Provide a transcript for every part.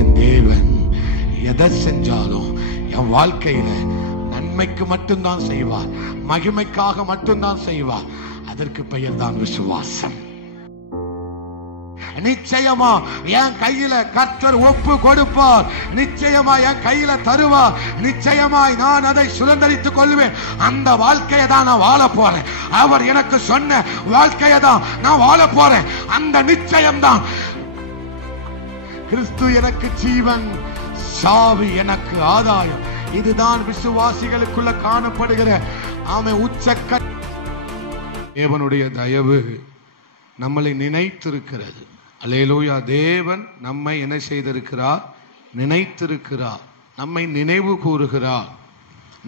என் தேவன் எதை செஞ்சாலும் என் வாழ்க்கையில நன்மைக்கு மட்டும்தான் செய்வார், மகிமைக்காக மட்டும்தான் செய்வார். அதற்கு பெயர் தான் விசுவாசம். நிச்சயமா என் கையில கர்த்தர் ஒப்பு கொடுப்பார், நிச்சயமா என் கையில தருவார், நிச்சயமாய் நான் அதை சுதந்தரித்துக் கொள்வேன். அந்த வாழ்க்கையை தான் நான் வாழ போறேன். அவர் எனக்கு சொன்ன வாழ்க்கையை தான் நான் வாழ போறேன். அந்த நிச்சயம் தான். கிறிஸ்து எனக்கு ஜீவன், சாவி எனக்கு ஆதாயம். இதுதான் விசுவாசிகளுக்குள்ள காணப்படுகிற உச்சக்க. தேவனுடைய தயவு நம்மளை நினைத்திருக்கிறது. அல்லேலூயா. தேவன் நம்மை என்ன செய்திருக்கிறார்? நினைத்திருக்கிறார். நம்மை நினைவு கூறுகிறார்,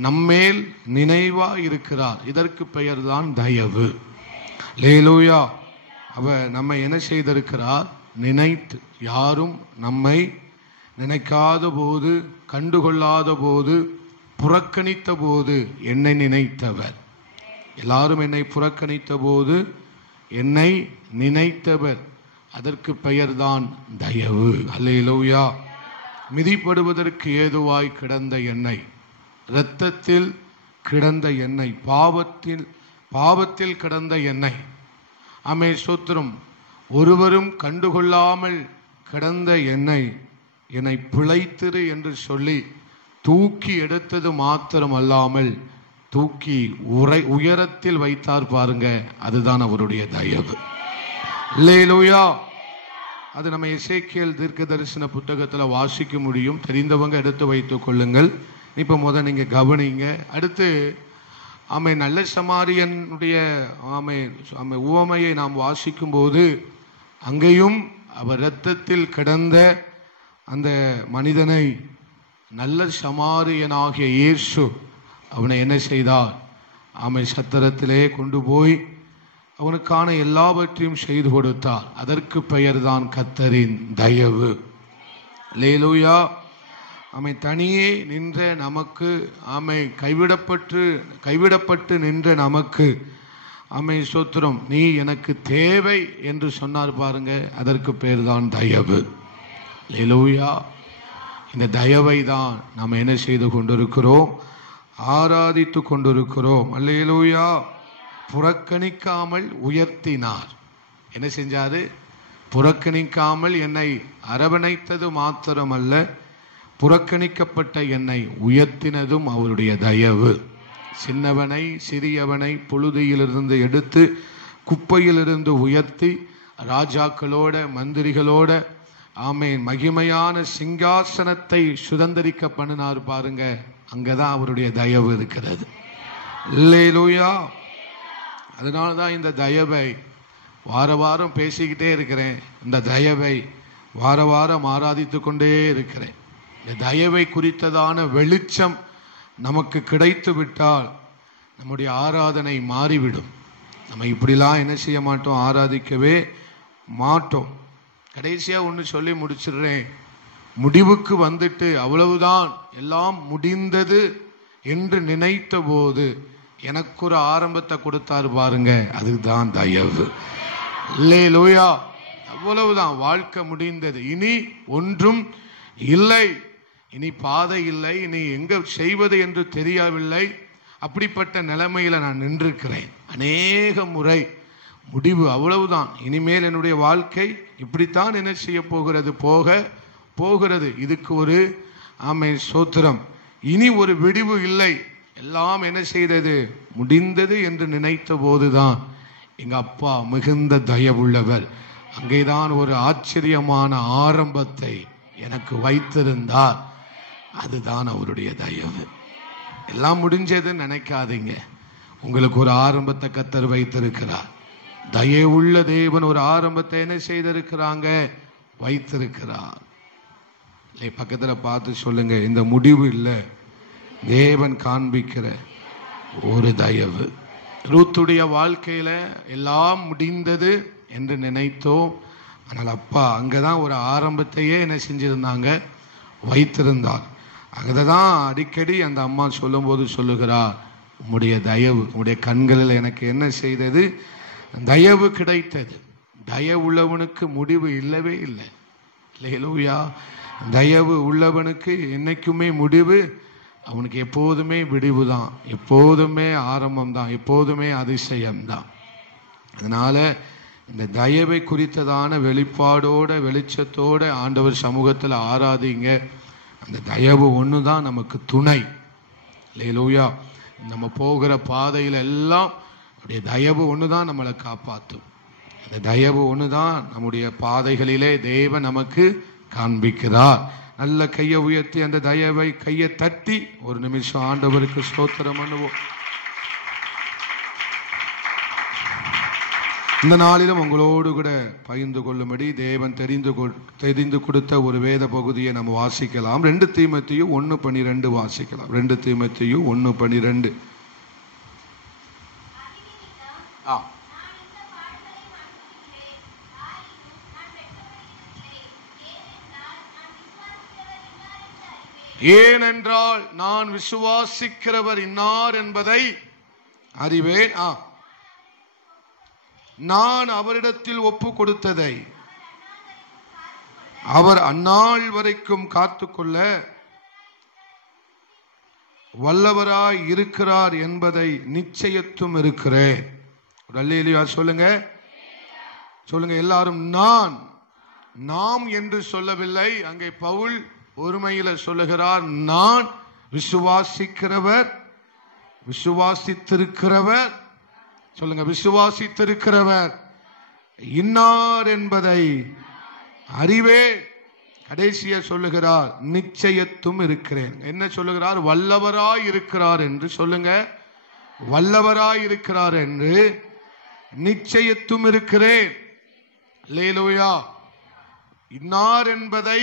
நம்மேல் நினைவா இருக்கிறார். இதற்கு பெயர் தான் தயவு. அல்லேலூயா. அவர் நம்மை என்ன செய்திருக்கிறார்? நினைத்து. யாரும் நம்மை நினைக்காத போது, கண்டுகொள்ளாத போது, புறக்கணித்த போது என்னை நினைத்தவர். எல்லாரும் என்னை புறக்கணித்த போது என்னை நினைத்தவர். அதற்கு பெயர்தான் தயவு. அல்லேலூயா. மிதிப்படுவதற்கு ஏதுவாய் கிடந்த எண்ணெய், இரத்தத்தில் கிடந்த எண்ணெய், பாவத்தில் கிடந்த எண்ணெய். ஆமே ஸ்தோத்திரம். ஒருவரும் கண்டுகொள்ளாமல் கிடந்த எண்ணெய் என்னை பிழைத்திரு என்று சொல்லி தூக்கி எடுத்தது மாத்திரம் அல்லாமல் தூக்கி உயரத்தில் வைத்தார் பாருங்க. அதுதான் அவருடைய தயவு. அல்லேலூயா. அது நம்ம எசேக்கியேல் தீர்க்க தரிசன புத்தகத்தில் வாசிக்க முடியும். தெரிந்தவங்க எடுத்து வைத்துக் கொள்ளுங்கள். இப்ப நீங்க கவனிங்க. அடுத்து நல்ல சமாரியனுடைய உவமையை நாம் வாசிக்கும் போது அங்கேயும் அவர் இரத்தத்தில் கிடந்த அந்த மனிதனை நல்ல சமாரியனாகிய இயேசு அவனை என்ன செய்தார்? சத்திரத்திலே கொண்டு போய் அவனுக்கான எல்லாவற்றையும் செய்து கொடுத்தார். அதற்கு பெயர் தான் கர்த்தரின் தயவு. அல்லேலூயா. தனியே நின்ற நமக்கு, கைவிடப்பட்டு நின்ற நமக்கு, ஸ்தோத்திரம், நீ எனக்கு தேவை என்று சொன்னார் பாருங்க. அதற்கு பேர் தான் தயவு. அல்லேலூயா. இந்த தயவை தான் நாம் என்ன செய்து கொண்டிருக்கிறோம்? ஆராதித்து கொண்டிருக்கிறோம். அல்லேலூயா. புறக்கணிக்காமல் உயர்த்தினார். என்ன செஞ்சாரு? புறக்கணிக்காமல் என்னை அரவணைத்தது மாத்திரமல்ல, புறக்கணிக்கப்பட்ட என்னை உயர்த்தினதும் அவருடைய தயவு. சின்னவனை சிறியவனை புழுதியிலிருந்து எடுத்து குப்பையிலிருந்து உயர்த்தி ராஜாக்களோட மந்திரிகளோட மகிமையான சிங்காசனத்தை சுதந்தரிக்க பண்ணினார் பாருங்க. அங்கதான் அவருடைய தயவு இருக்கிறது. அல்லேலூயா. அதனாலதான் இந்த தயவை வாரம் பேசிக்கிட்டே இருக்கிறேன். இந்த தயவை வாரம் ஆராதித்து கொண்டே இருக்கிறேன். இந்த தயவை குறித்ததான வெளிச்சம் நமக்கு கிடைத்து விட்டால் நம்முடைய ஆராதனை மாறிவிடும். நம்ம இப்படிலாம் என்ன செய்ய மாட்டோம்? ஆராதிக்கவே மாட்டோம். கடைசியா ஒன்று சொல்லி முடிச்சிடுறேன். முடிவுக்கு வந்துட்டு அவ்வளவுதான், எல்லாம் முடிந்தது என்று நினைத்த போது எனக்கு ஒரு ஆரம்பத்தை கொடுத்தாரு பாருங்க. அதுதான் தயவு. அல்லேலூயா. அவ்வளவுதான், வாழ்க்கை முடிந்தது, இனி ஒன்றும் இல்லை, இனி பாதை இல்லை, இனி எங்க செய்வது என்று தெரியவில்லை. அப்படிப்பட்ட நிலைமையில நான் நின்றிருக்கிறேன் அநேக முறை. முடிவு அவ்வளவுதான், இனிமேல் என்னுடைய வாழ்க்கை இப்படித்தான் என்ன செய்ய போகிறது, போகிறது. இதுக்கு ஒரு ஸ்தோத்திரம், இனி ஒரு விடிவு இல்லை. எல்லாம் என்ன செய்தது? முடிந்தது என்று நினைத்த போதுதான் எங்க அப்பா மிகுந்த தயவுள்ளவர் அங்கேதான் ஒரு ஆச்சரியமான ஆரம்பத்தை எனக்கு வைத்திருந்தார். அதுதான் அவருடைய தயவு. எல்லாம் முடிஞ்சதுன்னு நினைக்காதீங்க. உங்களுக்கு ஒரு ஆரம்பத்தை கர்த்தர் வைத்திருக்கிறார். தயவுள்ள தேவன் ஒரு ஆரம்பத்தை என்ன செய்திருக்கிறாங்க? வைத்திருக்கிறார். பக்கத்துல பார்த்து சொல்லுங்க, இந்த முடிவு இல்லை, தேவன் காண்பிக்கிற ஒரு தயவு. ரூத்துடைய வாழ்க்கையில எல்லாம் முடிந்தது என்று நினைத்தோம். ஆனால் அப்பா அங்கதான் ஒரு ஆரம்பத்தையே என்ன செஞ்சிருந்தாங்க? வைத்திருந்தார். அங்கதான் அடிக்கடி அந்த அம்மா சொல்லும் போது சொல்லுகிறார், உம்முடைய தயவு, உம்முடைய கண்களில் எனக்கு என்ன செய்தது? தயவு கிடைத்தது. தயவுள்ளவனுக்கு முடிவு இல்லவே இல்லை. அல்லேலூயா. தயவு உள்ளவனுக்கு என்னைக்குமே முடிவு, அவனுக்கு எப்போதுமே விடிவு தான், எப்போதுமே ஆரம்பம் தான், எப்போதுமே அதிசயம்தான். அதனால இந்த தயவை குறித்ததான வெளிப்பாடோட வெளிச்சத்தோட ஆண்டவர் சமூகத்தில் ஆராதிங்க. அந்த தயவு ஒன்று தான் நமக்கு துணை. அல்லேலூயா. நம்ம போகிற பாதையில் எல்லாம் அப்படியே தயவு ஒன்று தான் நம்மளை காப்பாற்றும். அந்த தயவு ஒன்று தான் நம்முடைய பாதைகளிலே தேவன் நமக்கு காண்பிக்கிறார். நல்ல கையை உயர்த்தி அந்த தயவை கையை தட்டி ஒரு நிமிஷம் ஆண்டவருக்கு ஸ்தோத்திரம் பண்ணுவோம். இந்த நாளிலும் உங்களோடு கூட பகிர்ந்து கொள்ளும்படி தேவன் தெரிந்து கொடுத்த ஒரு வேத பகுதியை நம்ம வாசிக்கலாம். 2 தீமோத்தேயு 1:12 வாசிக்கலாம். 2 தீமோத்தேயு 1:12. ஏனென்றால் நான் விசுவாசிக்கிறவர் இன்னார் என்பதை அறிவேன். நான் அவரிடத்தில் ஒப்பு கொடுத்ததை அவர் அந்நாள் வரைக்கும் காத்துக்கொள்ள வல்லவராய் இருக்கிறார் என்பதை நிச்சயத்தும் இருக்கிறேன். அல்லேலூயா சொல்லுங்க, சொல்லுங்க எல்லாரும். நாம் என்று சொல்லவில்லை. அங்கே பவுல் ஒருமையில சொல்லுகிறார், நான் விசுவாசிக்கிறவர், விசுவாசித்திருக்கிறவர், சொல்லுங்க விசுவாசித்திருக்கிறவர் இன்னார் என்பதை அறிவே. கடைசியா சொல்லுகிறார், நிச்சயத்தும் இருக்கிறேன். என்ன சொல்லுகிறார்? வல்லவராய் இருக்கிறார் என்று சொல்லுங்க. வல்லவராய் இருக்கிறார் என்று நிச்சயத்தும் இருக்கிறேன். அல்லேலூயா. இன்னார் என்பதை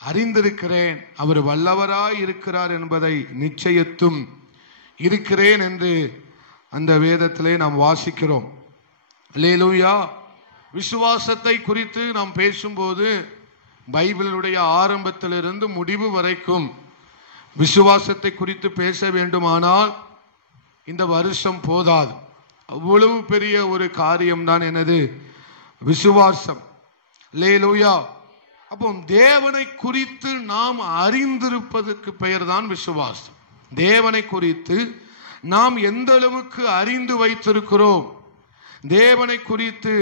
அறிந்திருக்கிறேன், அவர் வல்லவராய் இருக்கிறார் என்பதை நிச்சயத்தும் இருக்கிறேன் என்று அந்த வேதத்திலே நாம் வாசிக்கிறோம். அல்லேலூயா. விசுவாசத்தை குறித்து நாம் பேசும்போது பைபிளுடைய ஆரம்பத்திலிருந்து முடிவு வரைக்கும் விசுவாசத்தை குறித்து பேச வேண்டுமானால் இந்த வருஷம் போதாது. அவ்வளவு பெரிய ஒரு காரியம்தான் எனது விசுவாசம். அல்லேலூயா. அப்போ தேவனை குறித்து நாம் அறிந்திருப்பதற்கு பெயர் தான் விசுவாசம். தேவனை குறித்து நாம் எந்த அளவுக்கு அறிந்து வைத்திருக்கிறோம், தேவனை குறித்து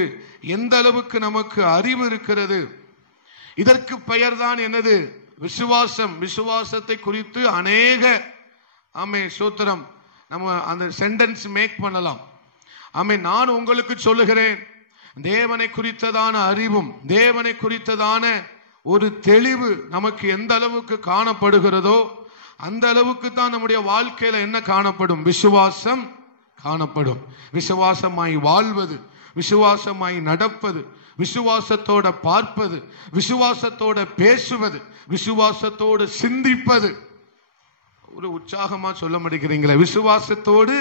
எந்த அளவுக்கு நமக்கு அறிவு இருக்கிறது, இதற்கு பெயர் தான் என்னது? விசுவாசம். விசுவாசத்தை குறித்து அநேக சூத்திரம் நம்ம அந்த சென்டென்ஸ் மேக் பண்ணலாம். நான் உங்களுக்கு சொல்லுகிறேன், தேவனை குறித்ததான அறிவும் தேவனை குறித்ததான ஒரு தெளிவு நமக்கு எந்த அளவுக்கு காணப்படுகிறதோ அந்த அளவுக்கு தான் நம்முடைய வாழ்க்கையில என்ன காணப்படும்? விசுவாசம் காணப்படும். விசுவாசமாய் வாழ்வது, விசுவாசமாய் நடப்பது, விசுவாசத்தோட பார்ப்பது, விசுவாசத்தோட பேசுவது, விசுவாசத்தோடு சிந்திப்பது. ஒரு உற்சாகமா சொல்ல முடிக்கிறீங்களே, விசுவாசத்தோடு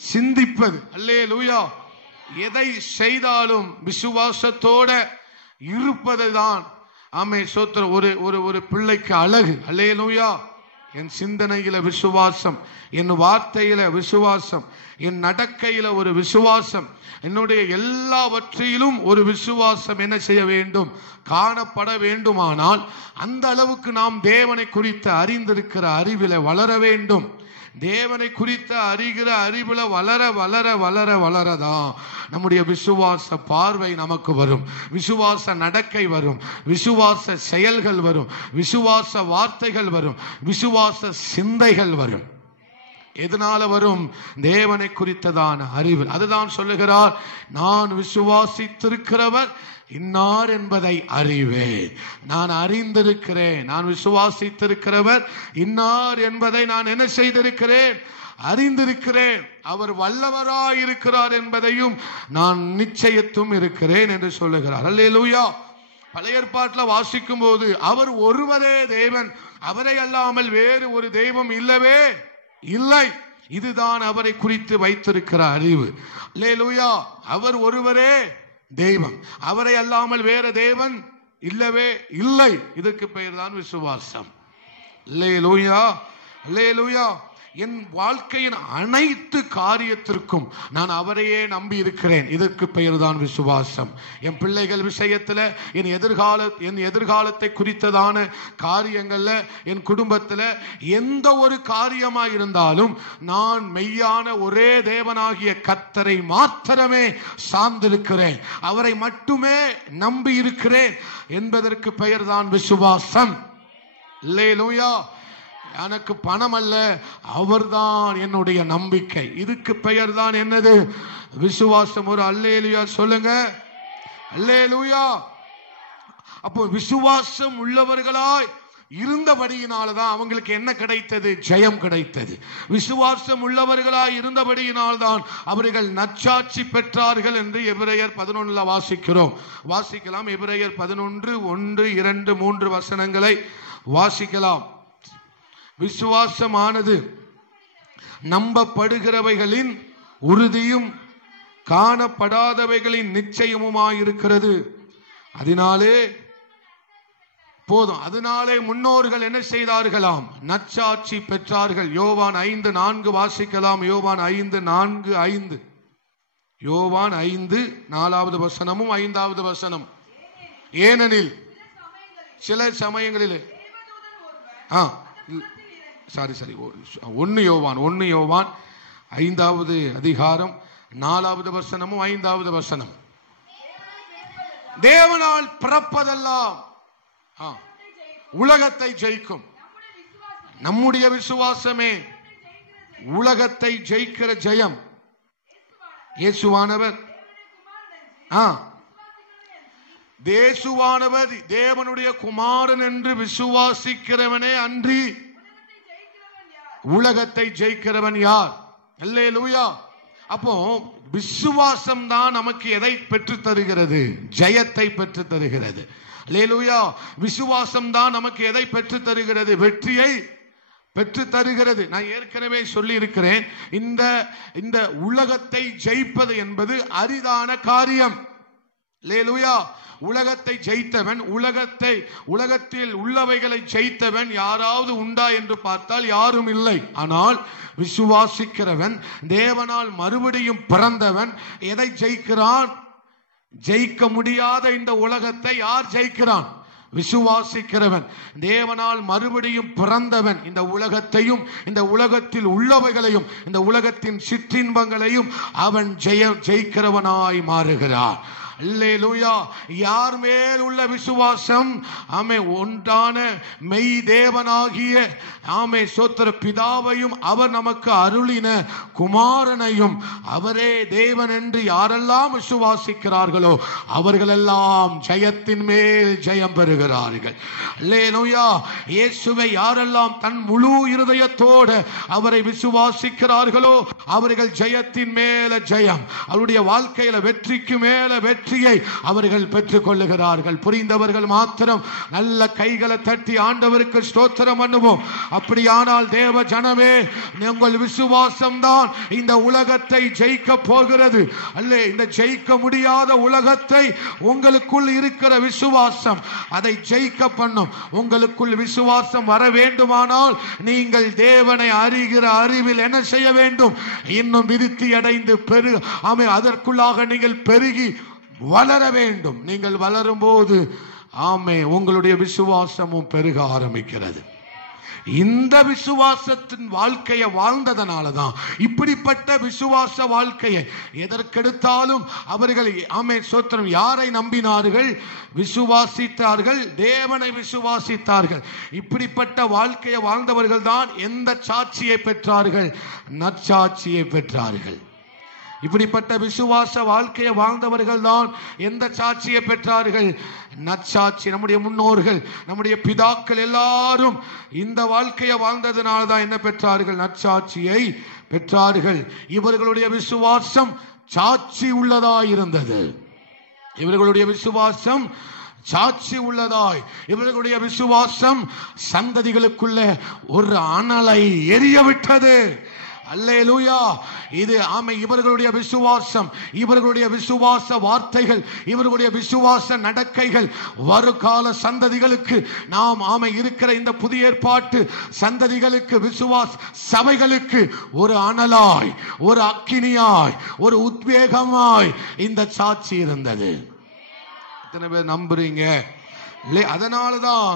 சிந்திப்பது. அல்லேலூயா. எதை செய்தாலும் விசுவாசத்தோட இருப்பதுதான் சோத்திரம் ஒரு பிள்ளைக்கு அழகு. அல்லேலூயா. என் சிந்தனையில விசுவாசம், என் வார்த்தையில விசுவாசம், என் நடக்கையில ஒரு விசுவாசம், என்னுடைய எல்லாவற்றிலும் ஒரு விசுவாசம் என்ன செய்ய வேண்டும்? காணப்பட வேண்டுமானால் அந்த அளவுக்கு நாம் தேவனை குறித்து அறிந்திருக்கிற அறிவில வளர வேண்டும். தேவனை குறித்த அறிகிற அறிவுல வளர வளர வளர வளரதான் நம்முடைய விசுவாச பார்வை நமக்கு வரும், விசுவாச நடக்கை வரும், விசுவாச செயல்கள் வரும், விசுவாச வார்த்தைகள் வரும், விசுவாச சிந்தைகள் வரும். எதனால வரும்? தேவனை குறித்ததான அறிவு. அதுதான் சொல்லுகிறார், நான் விசுவாசித்திருக்கிறவர் இன்னார் என்பதை அறிவேன். நான் அறிந்திருக்கிறேன். நான் விசுவாசித்திருக்கிறவர் இன்னார் என்பதை நான் என்ன செய்திருக்கிறேன்? அறிந்திருக்கிறேன். அவர் வல்லவராய் இருக்கிறார் என்பதையும் நான் நிச்சயத்தும் இருக்கிறேன் என்று சொல்லுகிறார். அல்லேலூயா. பழைய ஏற்பாட்டில் வாசிக்கும் போது அவர் ஒருவரே தேவன், அவரை அல்லாமல் வேறு ஒரு தெய்வம் இல்லவே இல்லை. இதுதான் அவரை குறித்து வைத்திருக்கிற அறிவு. அல்லேலூயா. அவர் ஒருவரே தெய்வம், அவரை அல்லாமல் வேற தேவன் இல்லவே இல்லை. இதற்கு பெயர் தான் விசுவாசம். அல்லேலூயா. அல்லேலூயா. என் வாழ்க்கையின் அனைத்து காரியத்திற்கும் நான் அவரையே நம்பி இருக்கிறேன். இதற்கு பெயர்தான் விசுவாசம். என் பிள்ளைகள் விஷயத்துல, என் எதிர்காலத்தை குறித்ததான காரியங்கள்ல, என் குடும்பத்துல எந்த ஒரு காரியமா இருந்தாலும் நான் மெய்யான ஒரே தேவனாகிய கர்த்தரை மாத்திரமே சார்ந்திருக்கிறேன், அவரை மட்டுமே நம்பி இருக்கிறேன் என்பதற்கு பெயர்தான் விசுவாசம். அல்லேலூயா. எனக்கு பணம் அல்ல, அவர்தான் என்னுடைய நம்பிக்கை. இதுக்கு பெயர் தான் என்னது? விசுவாசம். ஒரு அல்லேலூயா சொல்லுங்க. அல்லேலூயா. அப்போ விசுவாசம் உள்ளவர்களாய் இருந்தபடியினால்தான் அவங்களுக்கு என்ன கிடைத்தது? ஜெயம் கிடைத்தது. விசுவாசம் உள்ளவர்களாய் இருந்தபடியினால்தான் அவர்கள் நற்சாட்சி பெற்றார்கள் என்று எபிரேயர் 11 வாசிக்கிறோம். வாசிக்கலாம். எபிரேயர் 11 1 2 3 வசனங்களை வாசிக்கலாம். விசுவாசமானது நம்பப்படுகிறவைகளின் உறுதியும் காணப்படாதவைகளின் நிச்சயமுமாயிருக்கிறது. அதனாலே போதும். அதனாலே முன்னோர்கள் என்ன செய்தார்களாம்? நற்சாட்சி பெற்றார்கள். யோவான் 5:4 வாசிக்கலாம். யோவான் 5:4-5. யோவான் 5:4 வசனமும் 5 வசனம். ஏனெனில் சில சமயங்களில் 1 யோவான் 5வது அதிகாரம் 4வது வசனமும் 5வது வசனம். தேவனால் பிறப்பதெல்லாம் உலகத்தை ஜெயிக்கும். நம்முடைய விசுவாசமே உலகத்தை ஜெயிக்கிற ஜெயம். இயேசுவானவர் தேசுவானவர் தேவனுடைய குமாரன் என்று விசுவாசிக்கிறவனே அன்றி உலகத்தை ஜெயிக்கிறவன் யார்? அல்லேலூயா. அப்போ விசுவாசம் தான் நமக்கு எதை பெற்று தருகிறது? ஜெயத்தை பெற்று தருகிறது. அல்லேலூயா. விசுவாசம் தான் நமக்கு எதை பெற்று தருகிறது? வெற்றியை பெற்று தருகிறது. நான் ஏற்கனவே சொல்லி இருக்கிறேன், இந்த உலகத்தை ஜெயிப்பது என்பது அரிதான காரியம். அல்லேலூயா. உலகத்தை ஜெயித்தவன், உலகத்தில் உள்ளவைகளை ஜெயித்தவன் யாராவது உண்டா என்று பார்த்தால் யாரும் இல்லை. ஆனால் விசுவாசிக்கிறவன், தேவனால் மறுபடியும் பிறந்தவன் எதை ஜெயிக்கிறான்? ஜெயிக்க முடியாத இந்த உலகத்தை யார் ஜெயிக்கிறான்? விசுவாசிக்கிறவன். தேவனால் மறுபடியும் பிறந்தவன் இந்த உலகத்தையும், இந்த உலகத்தில் உள்ளவைகளையும், இந்த உலகத்தின் சிற்றின்பங்களையும் அவன் ஜெயிக்கிறவனாய் மாறுகிறான். அல்லேலூயா. யார் மேல் உள்ள விசுவாசம்? ஆமே, ஒன்றான மெய் தேவனாகிய ஆமே சோத்திர பிதாவையும் அவர் நமக்கு அருளின குமாரனையும், அவரே தேவன் என்று யாரெல்லாம் விசுவாசிக்கிறார்களோ அவர்களெல்லாம் ஜெயத்தின் மேல் ஜெயம் பெறுகிறார்கள். அல்லேலூயா. இயேசுவை யாரெல்லாம் தன் முழு இருதயத்தோடு அவரை விசுவாசிக்கிறார்களோ அவர்கள் ஜெயத்தின் மேல ஜெயம், அவருடைய வாழ்க்கையில வெற்றிக்கு மேல வெற்றி அவர்கள் பெற்றுக் கொள்ளுகிறார்கள். புரிந்தவர்கள் மாத்திரம் நல்ல கைகளை தட்டி ஆண்டவருக்கு ஸ்தோத்திரம் பண்ணுவோம். அப்படியானால் தேவ ஜனமே, உங்கள் விசுவாசம் தான் இந்த உலகத்தை ஜெயிக்க போகிறது. அல்ல, இந்த ஜெயிக்க முடியாத உலகத்தை உங்களுக்குள் இருக்கிற விசுவாசம் அதை ஜெயிக்க பண்ணும். உங்களுக்குள் விசுவாசம் வர வேண்டுமானால் நீங்கள் தேவனை அறிகிற அறிவில் என்ன செய்ய வேண்டும்? இன்னும் விருத்தி அடைந்து அதற்குள்ளாக நீங்கள் பெருகி வளர வேண்டும். நீங்கள் வளரும் போது ஆமே உங்களுடைய விசுவாசமும் பெருக ஆரம்பிக்கிறது. இந்த விசுவாசத்தின் வாழ்க்கையை வாழ்ந்ததனாலதான் இப்படிப்பட்ட விசுவாச வாழ்க்கையை எதற்கெடுத்தாலும் அவர்கள் ஆமே சோத்திரம் யாரை நம்பினார்கள்? விசுவாசித்தார்கள், தேவனை விசுவாசித்தார்கள். இப்படிப்பட்ட வாழ்க்கையை வாழ்ந்தவர்கள் தான் எந்த சாட்சியை பெற்றார்கள்? நற்சாட்சியை பெற்றார்கள். இப்படிப்பட்ட விசுவாச வாழ்க்கையை வாழ்ந்தவர்கள் தான் எந்த சாட்சியை பெற்றார்கள்? நற்சாட்சி. நம்முடைய முன்னோர்கள், நம்முடைய பிதாக்கள் எல்லாரும் இந்த வாழ்க்கையை வாழ்ந்ததனால தான் என்ன பெற்றார்கள்? நற்சாட்சியை பெற்றார்கள். இவர்களுடைய விசுவாசம் சாட்சி உள்ளதாய் இருந்தது. இவர்களுடைய விசுவாசம் சாட்சி உள்ளதாய், இவர்களுடைய விசுவாசம் சந்ததிகளுக்குள்ள ஒரு அனலை எரிய விட்டது. அல்லேலூயா. இது ஆமை இவர்களுடைய விசுவாசம், இவர்களுடைய விசுவாச வார்த்தைகள், இவர்களுடைய விசுவாச நடக்கைகள் வருகால சந்ததிகளுக்கு, நாம் ஆமை இருக்கிற இந்த புதிய ஏற்பாட்டு சந்ததிகளுக்கு, விசுவாச சபைகளுக்கு ஒரு அனலாய், ஒரு அக்கினியாய், ஒரு உத்வேகமாய் இந்த சாட்சி இருந்தது. எத்தனை பேர் நம்புறீங்க? அதனாலதான்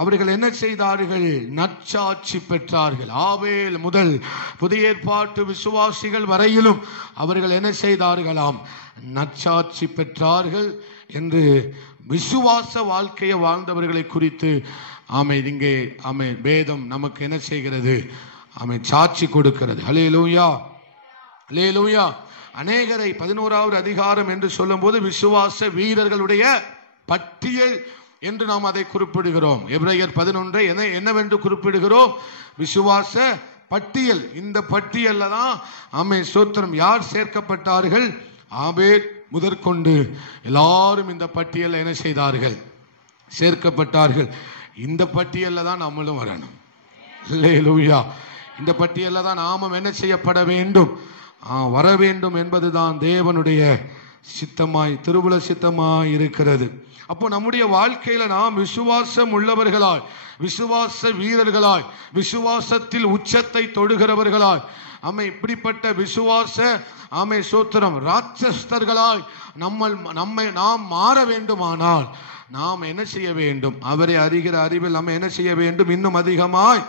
அவர்கள் என்ன செய்தார்கள்? நற்சாட்சி பெற்றார்கள். ஆபேல் முதல் புதிய ஏற்பாட்டு விசுவாசிகள் வரையிலும் அவர்கள் என்ன செய்தார்களாம்? நற்சாட்சி பெற்றார்கள் என்று விசுவாச வாழ்க்கையை வாழ்ந்தவர்களை குறித்து இங்கே வேதம் நமக்கு என்ன செய்கிறது? சாட்சி கொடுக்கிறது. ஹல்லேலூயா, ஹல்லேலூயா. அநேகரை 11வது அதிகாரம் என்று சொல்லும் போது விசுவாச வீரர்களுடைய பட்டியல் என்று நாம் அதை குறிப்பிடுகிறோம். எபிரேயர் 11 என்னவென்று குறிப்பிடுகிறோம்? விசுவாச பட்டியல். இந்த பட்டியல்ல தான் ஸ்தோத்திரம் யார் சேர்க்கப்பட்டார்கள்? ஆபேல் முதற்கொண்டு எல்லாரும் இந்த பட்டியல் என்ன செய்தார்கள்? சேர்க்கப்பட்டார்கள். இந்த பட்டியல்ல தான் நம்மளும் வரணும். அல்லேலூயா. இந்த பட்டியல்ல தான் நாமும் என்ன செய்யப்பட வேண்டும்? வர வேண்டும் என்பதுதான் தேவனுடைய சித்தமாய், திருவுள சித்தமாய் இருக்கிறது. அப்போ நம்முடைய வாழ்க்கையில நாம் விசுவாசம் உள்ளவர்களாய், விசுவாச வீரர்களாய், விசுவாசத்தில் உச்சத்தை தொடுகிறவர்களாய், இப்படிப்பட்ட விசுவாச சோத்திரம் ராட்சஸ்தர்களாய் நாம் மாற வேண்டுமானால் நாம் என்ன செய்ய வேண்டும்? அவரை அறிகிற அறிவில் நம்ம என்ன செய்ய வேண்டும்? இன்னும் அதிகமாய்.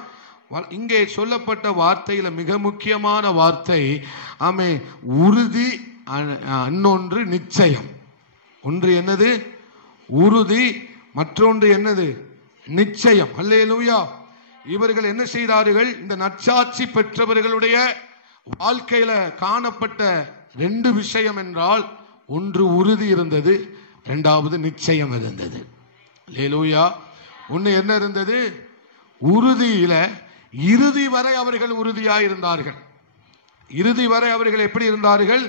இங்கே சொல்லப்பட்ட வார்த்தையில மிக முக்கியமான வார்த்தை உறுதி, இன்னொன்று நிச்சயம். ஒன்று என்னது? உறுதி, மற்றொன்று என்னது? நிச்சயம். அல்லேலூயா. இவர்கள் என்ன செய்தார்கள்? இந்த நற்சாட்சி பெற்றவர்களுடைய வாழ்க்கையில காணப்பட்ட 2 விஷயம் என்றால், ஒன்று உறுதி இருந்தது, இரண்டாவது நிச்சயம் இருந்தது. அல்லேலூயா. ஒன்று என்ன இருந்தது? உறுதியில இறுதி வரை அவர்கள் உறுதியாயிருந்தார்கள். இறுதி வரை அவர்கள் எப்படி இருந்தார்கள்?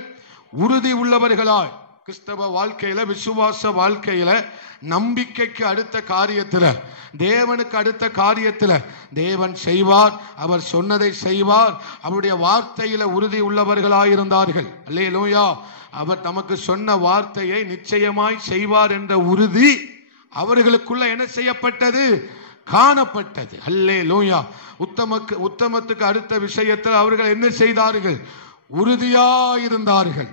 உறுதி உள்ளவர்களாய். கிறிஸ்தவ வாழ்க்கையில, விசுவாச வாழ்க்கையில, நம்பிக்கைக்கு அடுத்த காரியத்துல, தேவனுக்கு அடுத்த காரியத்துல தேவன் செய்வார், அவர் சொன்னதை செய்வார், அவருடைய வார்த்தையில உறுதி உள்ளவர்களாயிருந்தார்கள். அல்லேலூயா. அவர் நமக்கு சொன்ன வார்த்தையை நிச்சயமாய் செய்வார் என்ற உறுதி அவர்களுக்குள்ள என்ன செய்யப்பட்டது? காணப்பட்டது. அல்லேலூயா. உத்தமத்துக்கு அடுத்த விஷயத்தில் அவர்கள் என்ன செய்தார்கள்? உறுதியாயிருந்தார்கள்.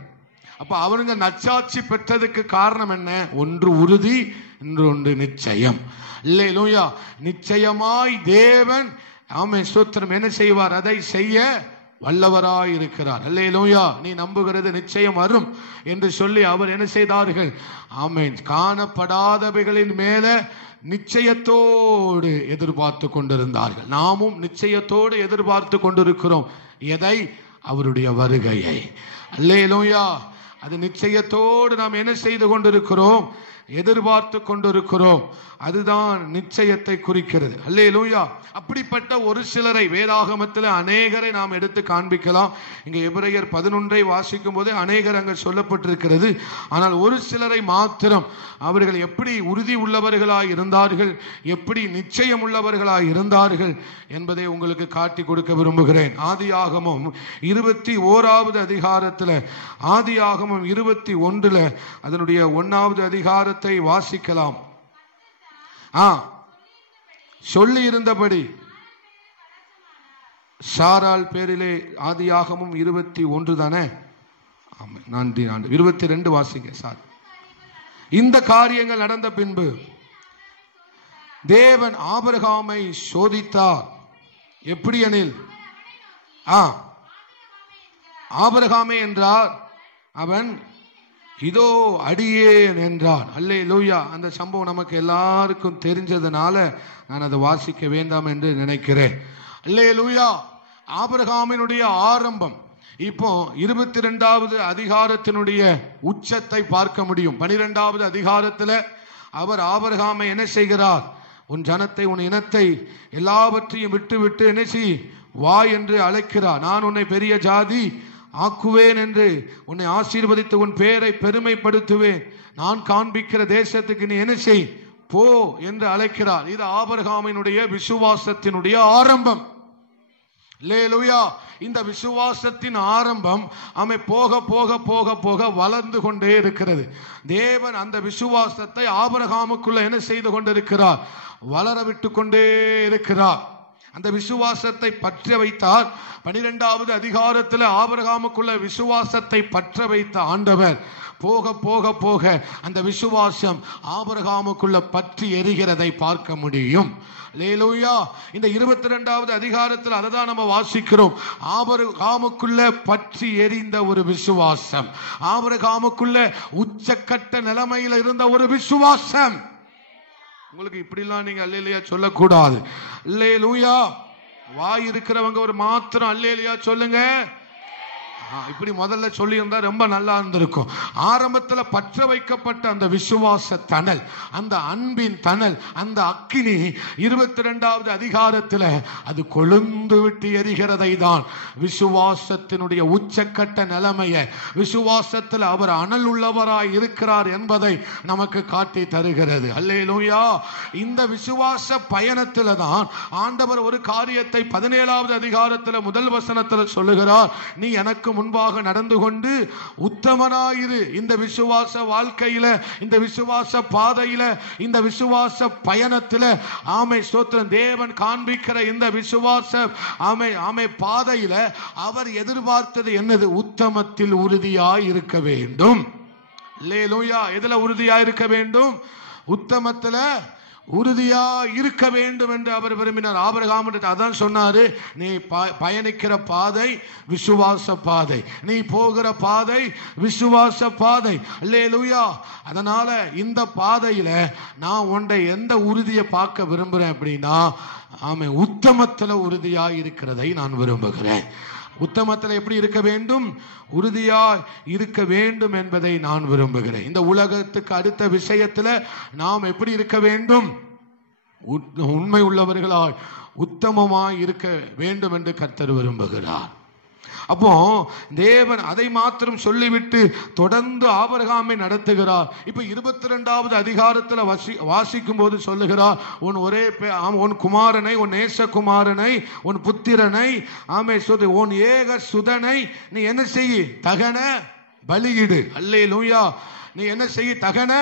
அப்ப அவருங்க நற்சாட்சி பெற்றதுக்கு காரணம் என்ன? ஒன்று உறுதி, இன்னொன்று நிச்சயம். அல்லேலூயா. நிச்சயமாய் தேவன் ஸ்தோத்திரம் என்ன செய்வார்? அதை செய்ய வல்லவராய் இருக்கிறார். அல்லேலூயா. நீ நம்புகிறது நிச்சயம் வரும் என்று சொல்லி அவர் என்ன செய்தார்கள்? காணப்படாதவைகளின் மேல நிச்சயத்தோடு எதிர்பார்த்து கொண்டிருந்தார்கள். நாமும் நிச்சயத்தோடு எதிர்பார்த்து கொண்டிருக்கிறோம். எதை? அவருடைய வருகையை. அல்லேலூயா. அது நிச்சயத்தோடு நாம் என்ன செய்து கொண்டிருக்கிறோம்? எதிர்பார்த்து கொண்டிருக்கிறோம். அதுதான் நிச்சயத்தை குறிக்கிறது. அல்லேலூயா. அப்படிப்பட்ட ஒரு சிலரை வேதாகமத்தில் அநேகரை நாம் எடுத்து காண்பிக்கலாம். இங்க எபிரேயர் 11 வாசிக்கும் போது அநேகர் அங்க சொல்லப்பட்டிருக்கிறது. ஆனால் ஒரு சிலரை மாத்திரம் அவர்கள் எப்படி உறுதி உள்ளவர்களாய் இருந்தார்கள், எப்படி நிச்சயம் உள்ளவர்களாய் இருந்தார்கள் என்பதை உங்களுக்கு காட்டி கொடுக்க விரும்புகிறேன். ஆதியாகமம் 21வது அதிகாரத்தில், ஆதியாகமம் 21 அதனுடைய 1வது அதிகாரத்தை வாசிக்கலாம். சொல்லி இருந்தபடி சாராள் பேரிலே, ஆதியாகமம் 21 தானே? 22 வாசிங்க சார். இந்த காரியங்கள் நடந்த பின்பு தேவன் ஆபிரகாமை சோதித்தார். எப்படி எனில், ஆபிரகாமே என்றார், அவன் இதோ அடியேன் என்றான். அல்லேலூயா. அந்த சம்பவம் நமக்கு எல்லாருக்கும் தெரிஞ்சதுனால நான் அதை வாசிக்க வேண்டாம் என்று நினைக்கிறேன். அல்லேலூயா. ஆபிரகாமினுடைய ஆரம்பம். இப்போ 22வது அதிகாரத்தினுடைய உச்சத்தை பார்க்க முடியும். 12வது அதிகாரத்தில் அவர் ஆபிரகாமை என்ன செய்கிறார்? உன் ஜனத்தை, உன் இனத்தை எல்லாவற்றையும் விட்டு விட்டு என்ன செய், வா என்று அழைக்கிறார். நான் உன்னை பெரிய ஜாதி ஆக்குவேன் என்று, உன்னை ஆசீர்வதித்து உன் பெயரை பெருமைப்படுத்துவேன், நான் காண்பிக்கிற தேசத்துக்கு நீ என்ன செய், போ என்று அழைக்கிறார். இது ஆபிரகாமினுடைய விசுவாசத்தினுடைய ஆரம்பம். அல்லேலூயா. இந்த விசுவாசத்தின் ஆரம்பம் போக போக போக போக வளர்ந்து கொண்டே இருக்கிறது. தேவன் அந்த விசுவாசத்தை ஆபிரகாமுக்குள்ள என்ன செய்து கொண்டிருக்கிறார்? வளர விட்டு கொண்டே இருக்கிறார். அந்த விசுவாசத்தை பற்ற வைத்தார். 12வது அதிகாரத்தில் ஆபிரகாமுக்குள்ள விசுவாசத்தை பற்ற வைத்த ஆண்டவர் போக போக போக அந்த விசுவாசம் ஆபிரகாமுக்குள்ள பற்றி எரிகிறதை பார்க்க முடியும். அல்லேலூயா. இந்த 22வது அதிகாரத்தில் அததான் நம்ம வாசிக்கிறோம். ஆபிரகாமுக்குள்ள பற்றி எரிந்த ஒரு விசுவாசம், ஆபிரகாமுக்குள்ள உச்சக்கட்ட நிலைமையில் இருந்த ஒரு விசுவாசம். உங்களுக்கு இப்படிலாம் நீங்க அல்லேலூயா சொல்லக்கூடாது. அல்லேலூயா. வாய் இருக்கிறவங்க ஒரு மாத்திரம் அல்லேலூயா சொல்லுங்க. இப்படி முதல்ல சொல்லி இருந்தா ரொம்ப நல்லா இருந்திருக்கும். ஆரம்பத்தில் பற்ற வைக்கப்பட்ட அந்த விசுவாச தணல், அந்த அன்பின் தணல், அந்த அக்கினி 22வது அதிகாரத்தில் அது கொழுந்து விட்டு எரிகிறதை தான் விசுவாசத்தினுடைய உச்சக்கட்ட நிலைமையை, விசுவாசத்தில் அவர் அனல் உள்ளவராய் இருக்கிறார் என்பதை நமக்கு காட்டி தருகிறது. அல்லேலூயா. இந்த விசுவாச பயணத்தில் தான் ஆண்டவர் ஒரு காரியத்தை 17வது அதிகாரத்தில் முதல் வசனத்தில் சொல்லுகிறார். நீ எனக்கு முன்பாக நடந்து கொண்டு உத்தமனாயிரு. இந்த விசுவாச வாழ்க்கையில, இந்த விசுவாச பாதையில, இந்த விசுவாச பயணத்தில் ஸ்தோத்திரம், தேவன் காண்பிக்கிற இந்த விசுவாச பாதையில அவர் எதிர்பார்த்தது என்னது? உத்தமத்தில் உறுதியாய் இருக்க வேண்டும். அல்லேலூயா. எதுல உறுதியாய் இருக்க வேண்டும்? உத்தமத்துல உறுதியா இருக்க வேண்டும் என்று அவர் விரும்பினார். ஆபிரகாம் அதான் சொன்னாரு, நீ பயணிக்கிற பாதை விசுவாச பாதை, நீ போகிற பாதை விசுவாச பாதை. அல்லேலூயா. அதனால இந்த பாதையில நான் உன்னை எந்த உறுதியை பார்க்க விரும்புறேன் அப்படின்னா, உத்தமத்துல உறுதியா இருக்கிறதை நான் விரும்புகிறேன். உத்தமத்தில் எப்படி இருக்க வேண்டும்? உறுதியா இருக்க வேண்டும் என்பதை நான் விரும்புகிறேன். இந்த உலகத்துக்கு அடுத்த விஷயத்தில் நாம் எப்படி இருக்க வேண்டும்? உண்மை உள்ளவர்களாய் உத்தமமாய் இருக்க வேண்டும் என்று கர்த்தர் விரும்புகிறார். அப்போ தேவன் அதை மாத்திரம் சொல்லிவிட்டு தொடர்ந்து ஆபிரகாமை நடத்துகிறார். இப்ப 22வது அதிகாரத்தில் வாசிக்கும் போது சொல்லுகிறார், உன் குமாரனை, உன் நேசகுமாரனை, உன் புத்திரனை, உன் ஏக சுதனை நீ என்ன செய்ய? தகன பலியிடு. அல்லேலூயா. நீ என்ன செய்ய? தகன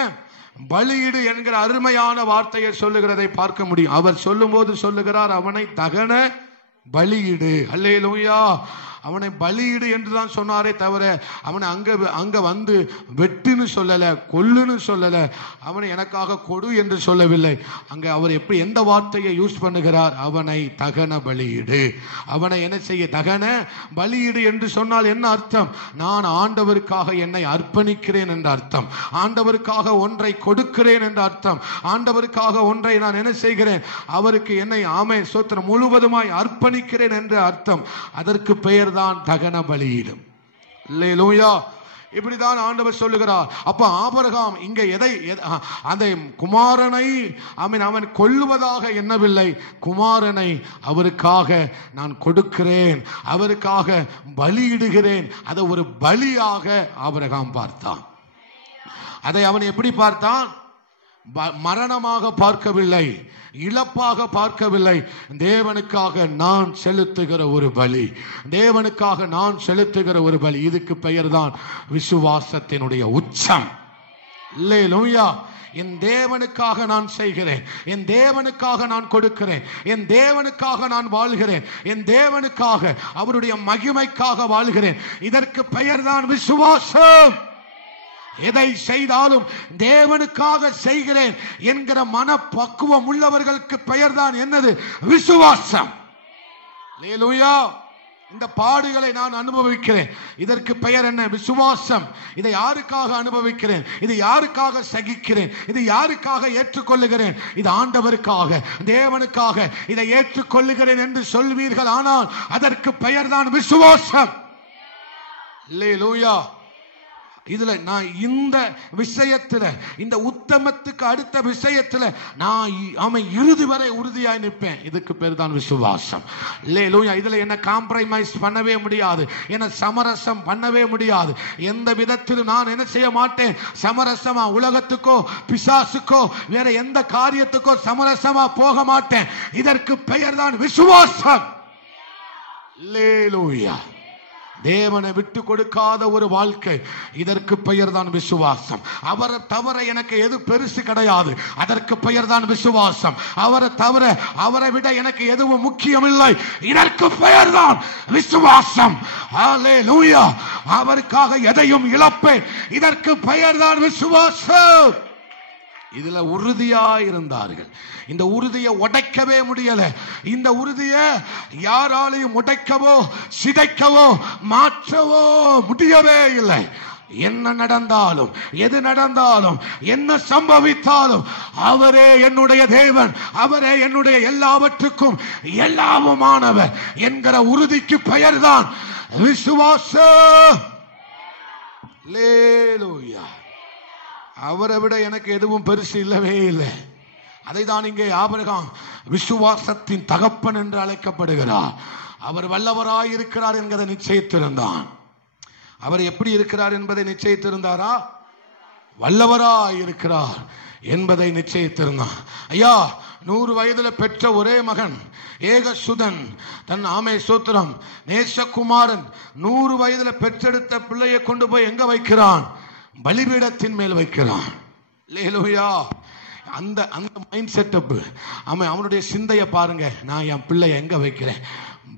பலியிடு என்கிற அருமையான வார்த்தையை சொல்லுகிறதை பார்க்க முடியும். அவர் சொல்லும் போது சொல்லுகிறார், அவனை தகன பலியிடு. அல்லேலூயா. அவனை பலியிடு என்றுதான் சொன்னாரே தவிர அவனை அங்க வந்து வெட்டுன்னு சொல்லல, கொல்லுன்னு சொல்லல, அவனை எனக்காக கொடு என்று சொல்லவில்லை. அங்க அவர் எப்படி எந்த வார்த்தையை யூஸ் பண்ணுகிறார்? அவனை தகன பலியிடு. அவனை என்ன செய்ய? தகன பலியிடு என்று சொன்னால் என்ன அர்த்தம்? நான் ஆண்டவருக்காக என்னை அர்ப்பணிக்கிறேன் என்ற அர்த்தம். ஆண்டவருக்காக ஒன்றை கொடுக்கிறேன் என்ற அர்த்தம். ஆண்டவருக்காக ஒன்றை நான் என்ன செய்கிறேன்? அவருக்கு என்னை ஸ்தோத்திரம் முழுவதுமாய் அர்ப்பணிக்கிறேன் என்ற அர்த்தம். அதற்கு பெயர் தான் தகன பலியிடும். அல்லேலூயா. இப்படிதான் ஆண்டவர் சொல்லுகிறார். அப்ப ஆபிரகாம் இங்க அந்த குமாரனை அவன் கொல்லுவதாக எண்ணவில்லை. குமாரனை அவருக்காக நான் கொடுக்கிறேன், அவருக்காக பலியிடுகிறேன். அதை ஒரு பலியாக ஆபிரகாம் பார்த்தான். அதை அவன் எப்படி பார்த்தான்? மரணமாக பார்க்கவில்லை, இழப்பாக பார்க்கவில்லை. தேவனுக்காக நான் செலுத்துகிற ஒரு பலி, தேவனுக்காக நான் செலுத்துகிற ஒரு பலி. இதுக்கு பெயர் தான் விசுவாசத்தினுடைய உச்சம். அல்லேலூயா. என் தேவனுக்காக நான் செய்கிறேன், என் தேவனுக்காக நான் கொடுக்கிறேன், என் தேவனுக்காக நான் வாழ்கிறேன், என் தேவனுக்காக அவருடைய மகிமைக்காக வாழ்கிறேன். இதற்கு பெயர் தான் விசுவாசம். எதை செய்தாலும் தேவனுக்காக செய்கிறேன் என்கிற மனப்பக்குவம் உள்ளவர்களுக்கு பெயர் தான் என்னது? விசுவாசம். அல்லேலூயா. இந்த பாடுகளை நான் அனுபவிக்கிறேன், இதற்கு பெயர் என்ன? விசுவாசம். இதை யாருக்காக அனுபவிக்கிறேன்? இது யாருக்காக சகிக்கிறேன்? இது யாருக்காக ஏற்றுக்கொள்ளுகிறேன்? இது ஆண்டவருக்காக, தேவனுக்காக இதை ஏற்றுக்கொள்ளுகிறேன் என்று சொல்வீர்கள். ஆனால் அதற்கு பெயர் தான் விசுவாசம். அல்லேலூயா. இதுல நான் இந்த விஷயத்துல, இந்த உத்தமத்துக்கு அடுத்த விஷயத்துல நான் இறுதி வரை உறுதியாய் நிற்பேன். இதுக்கு பேர் தான் விசுவாசம். அல்லேலூயா. இதுல என்ன காம்ப்ரமைஸ் பண்ணவே முடியாது, என்ன சமரசம் பண்ணவே முடியாது. எந்த விதத்திலும் நான் என்ன செய்ய மாட்டேன்? சமரசமா உலகத்துக்கோ பிசாசுக்கோ வேற எந்த காரியத்துக்கோ சமரசமா போக மாட்டேன். இதற்கு பெயர் தான் விசுவாசம். அல்லேலூயா. தேவனை விட்டு கொடுக்காத ஒரு வாழ்க்கை, இதற்கு பெயர் தான் விசுவாசம். அவரை தவிர எனக்கு எது பெருசு கிடையாது, அதற்கு பெயர் தான் விசுவாசம். அவரை தவிர, அவரை விட எனக்கு எதுவும் முக்கியமில்லை, இதற்கு பெயர் தான் விசுவாசம். அல்லேலூயா. அவருக்காக எதையும் இழப்பேன், இதற்கு பெயர் தான் விசுவாசம். இதுல உறுதியா இருந்தார்கள். இந்த உறுதியை உடைக்கவே முடியல. இந்த உறுதியை யாராலையும் உடைக்கவோ சிதைக்கவோ மாற்றவோ முடியவே இல்லை. என்ன நடந்தாலும், எது நடந்தாலும், என்ன சம்பவித்தாலும், அவரே என்னுடைய தேவன், அவரே என்னுடைய எல்லாவற்றுக்கும் எல்லாமுமானவர் என்கிற உறுதிக்கு பெயர்தான் விசுவாசம். அல்லேலூயா. அவரை விட எனக்கு எதுவும் பெருசு இல்லவே இல்லை. அதை தான் இங்கே ஆபிரகாம் விசுவாசத்தின் தகப்பன் என்று அழைக்கப்படுகிறார். அவர் வல்லவராய் இருக்கிறார் என்கிறதை நிச்சயித்திருந்தான். அவர் எப்படி இருக்கிறார் என்பதை நிச்சயித்திருந்தாரா? வல்லவராய் இருக்கிறார் என்பதை நிச்சயித்திருந்தான். ஐயா, 100 வயதுல பெற்ற ஒரே மகன், ஏகசுதன், தன் ஆமே சோத்திரம் நேசகுமாரன் 100 வயதுல பெற்றெடுத்த பிள்ளையை கொண்டு போய் எங்க வைக்கிறான்? பலிபீடத்தின் மேல் வைக்கிறான். அல்லேலூயா. அந்த மைண்ட் செட்டப், அவனுடைய சிந்தையை பாருங்க. நான் என் பிள்ளை எங்க வைக்கிறேன்?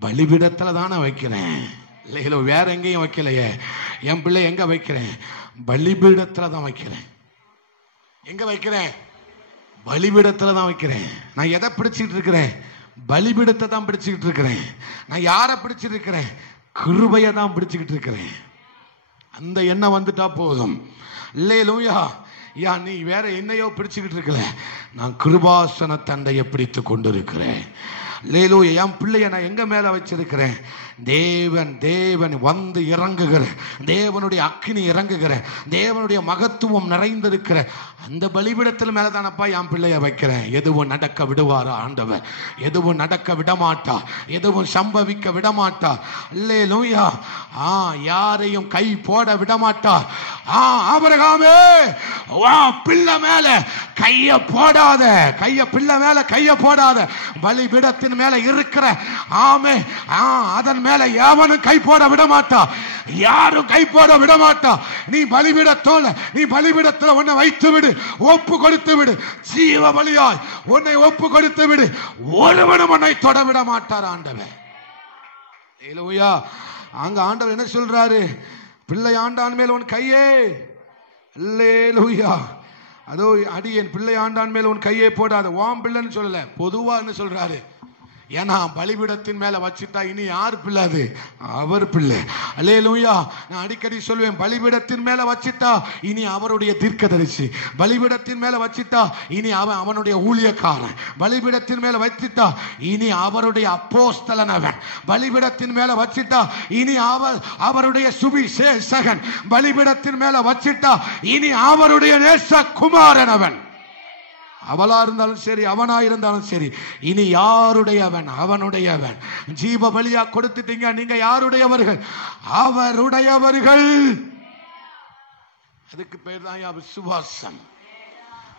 பலிபீடத்துல தானே வைக்கிறேன். இல்லையோ, வேற எங்கேயும் வைக்கலையே. என் பிள்ளை எங்க வைக்கிறேன்? பலிபீடத்துல தான் வைக்கிறேன். எங்க வைக்கிறேன்? பலிபீடத்துல தான் வைக்கிறேன். நான் எதை பிடிச்சிட்டு இருக்கிறேன்? பலிபீடத்தை தான் பிடிச்சுக்கிட்டு இருக்கிறேன். நான் யாரை பிடிச்சிட்டு இருக்கிறேன்? கிருபையை தான் பிடிச்சுக்கிட்டு இருக்கிறேன். அந்த எண்ணம் வந்துட்டா போதும். அல்லேலூயா. யா, நீ வேற என்னையோ பிடிச்சுக்கிட்டு இருக்கல, நான் கிருபாசன தண்டையை பிடித்து கொண்டு இருக்கிறேன். அல்லேலூயா. என் பிள்ளைய நான் எங்க மேல வச்சிருக்கிறேன்? தேவன் வந்து இறங்குகிற, தேவனுடைய அக்கினி இறங்குகிற, தேவனுடைய மகத்துவம் நிறைந்திருக்கிற அந்த பலிபீடத்தில் மேல தானப்பா என் பிள்ளைய வைக்கிறேன். எதுவும் நடக்க விடுவாரா ஆண்டவர்? எதுவும் நடக்க விடமாட்டா, எதுவும் சம்பவிக்க விடமாட்டா. அல்லேலூயா. யாரையும் கை போட விடமாட்டா. ஆபிரகாமே, பிள்ளை மேல கைய போடாத, பிள்ளை மேல கைய போடாத. பலிபீடத்தின் மேல இருக்கிற ஆமே, அதன் மேல எவனும் கை போட விடமாட்டா, யாரும் கை போட விடமாட்டா. நீ பலிபீடத்தில் உன்னை வைத்து விடு, ஒப்பு கொடுத்து விடு, ஜீவ பலியாய் உன்னை ஒப்பு கொடுத்து விடு. ஒருவனும் உன்னை தொட விட மாட்டார் ஆண்டவர். அல்லேலூயா. அங்க ஆண்டவர் என்ன சொல்றாரு? பிள்ளை ஆண்டான் மேல் உன் கையே. அல்லேலூயா. அதோ அடியேன் பிள்ளை ஆண்டான் மேல் உன் கையே போடாத. வாம் பிள்ளைன்னு சொல்லல, பொதுவா என்ன சொல்றாரு? ஏன்னா பலிபீடத்தின் மேல வச்சுட்டா இனி யார் பிள்ளை? அது அவர் பிள்ளை. அல்லேலூயா. நான் அடிக்கடி சொல்வேன், பலிபீடத்தின் மேல வச்சிட்டா இனி அவருடைய தீர்க்கதரிசி, பலிபீடத்தின் மேல வச்சிட்டா இனி அவனுடைய ஊழியக்காரன், பலிபீடத்தின் மேல வச்சிட்டா இனி அவருடைய அப்போஸ்தலன், அவன் பலிபீடத்தின் மேல வச்சிட்டா இனி அவருடைய சுவிசேஷகன், பலிபீடத்தின் மேல வச்சிட்டா இனி அவருடைய நேசகுமாரன். அவன் அவளா இருந்தாலும் சரி, அவனா இருந்தாலும் சரி, இனி யாருடையவன்? அவனுடையவன். ஜீவ பலியா கொடுத்துட்டீங்க, நீங்க யாருடையவர்கள்? அவருடையவர்கள். அதுக்கு பேர் தான் விசுவாசம்.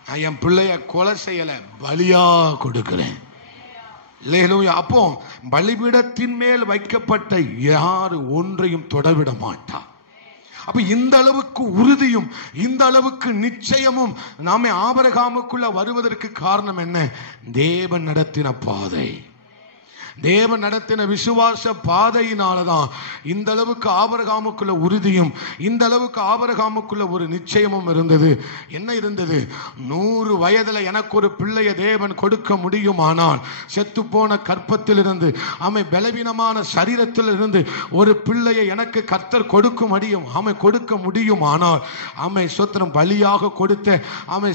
நான் என் பிள்ளைய கொலை செய்யல, பலியா கொடுக்கிறேன். அல்லேலூயா. அப்போ பலிபீடத்தின் மேல் வைக்கப்பட்ட யாரு ஒன்றையும் தொடவிட மாட்டா. அப்ப இந்த அளவுக்கு உறுதியும் இந்த அளவுக்கு நிச்சயமும் நாமே ஆபிரகாமுக்குள்ள வருவதற்கு காரணம் என்ன? தேவன் நடத்தின பாதை, தேவன் நடத்தின விசுவாச பாதையினாலதான் இந்த அளவுக்கு ஆபிரகாமுக்குள்ள உறுதியும் இந்த அளவுக்கு ஆபிரகாமுக்குள்ள ஒரு நிச்சயமும் இருந்தது. என்ன இருந்தது? 100 வயதுல எனக்கு ஒரு பிள்ளைய தேவன் கொடுக்க முடியுமானால், செத்து போன கற்பத்திலிருந்து, பலவீனமான சரீரத்தில் இருந்து ஒரு பிள்ளையை எனக்கு கர்த்தர் கொடுக்க முடியுமானால், சோத்திரம் பலியாக கொடுத்த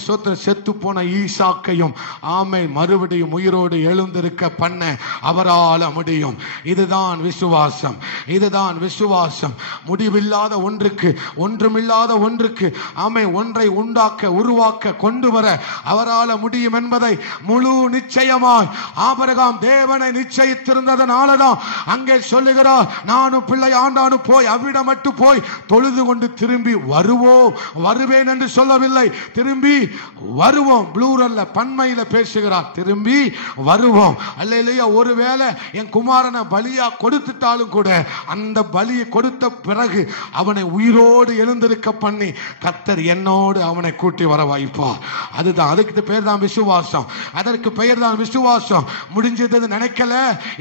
சோத்திரம் செத்து போன ஈசாக்கையும் மறுபடியும் உயிரோடு எழுந்திருக்க பண்ண அவர் முடியும். இதுதான் விசுவாசம். இதுதான் விசுவாசம். முடிவில்லாத ஒன்றுக்கு, ஒன்றுமில்லாத ஒன்றுக்கு ஒன்றை உண்டாக்க, உருவாக்க, கொண்டு வர அவரால் முடியும் என்பதை முழு நிச்சயமாய் ஆபிரகாம் தேவனை நிச்சயித்திருந்ததனாலதான் அங்கே சொல்லுகிறார், நானும் பிள்ளை ஆண்டானும் போய் அவ்விடம் மட்டும் போய் தொழுது கொண்டு திரும்பி வருவேன் என்று சொல்லவில்லை. திரும்பி வருவோம். ப்ளூரல்ல, பன்மையில பேசுகிறார். திரும்பி வருவோம். அல்லேலூயா. ஒருவேளை ஒருவேளை என் குமாரனை பலியா கொடுத்துட்டாலும் கூட அந்த பலியை கொடுத்த பிறகு அவனை உயிரோடு எழுந்திருக்க பண்ணி கர்த்தர் என்னோடு அவனை கூட்டி வர வைப்பார். அதுதான், அதுக்கு பேர் தான் விசுவாசம். அதற்கு பெயர் தான் விசுவாசம். முடிஞ்சது நினைக்கல,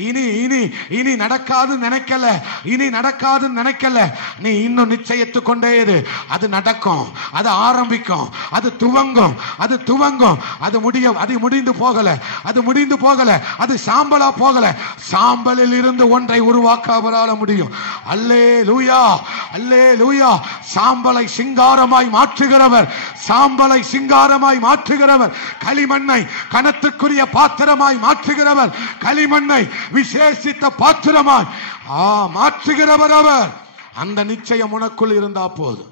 இனி இனி இனி நடக்காதுன்னு நினைக்கல, இனி நடக்காதுன்னு நினைக்கல. நீ இன்னும் நிச்சயித்து கொண்டே இரு. அது நடக்கும், அது ஆரம்பிக்கும், அது துவங்கும், அது துவங்கும். அது முடிந்து போகல, அது முடிந்து போகல, அது சாம்பலா போகல. சாம்பலில் இருந்து ஒன்றை உருவாக்க அவரால் முடியும். அல்லேலூயா, அல்லேலூயா. சாம்பலை சிங்காரமாய் மாற்றுகிறவர், சாம்பலை சிங்காரமாய் மாற்றுகிறவர், களிமண்ணை கனத்துக்குரிய பாத்திரமாய் மாற்றுகிறவர், களிமண்ணை விசேஷித்த பாத்திரமாய் மாற்றுகிறவர் அவர். அந்த நிச்சயம் உனக்குள் இருந்தா போதும்.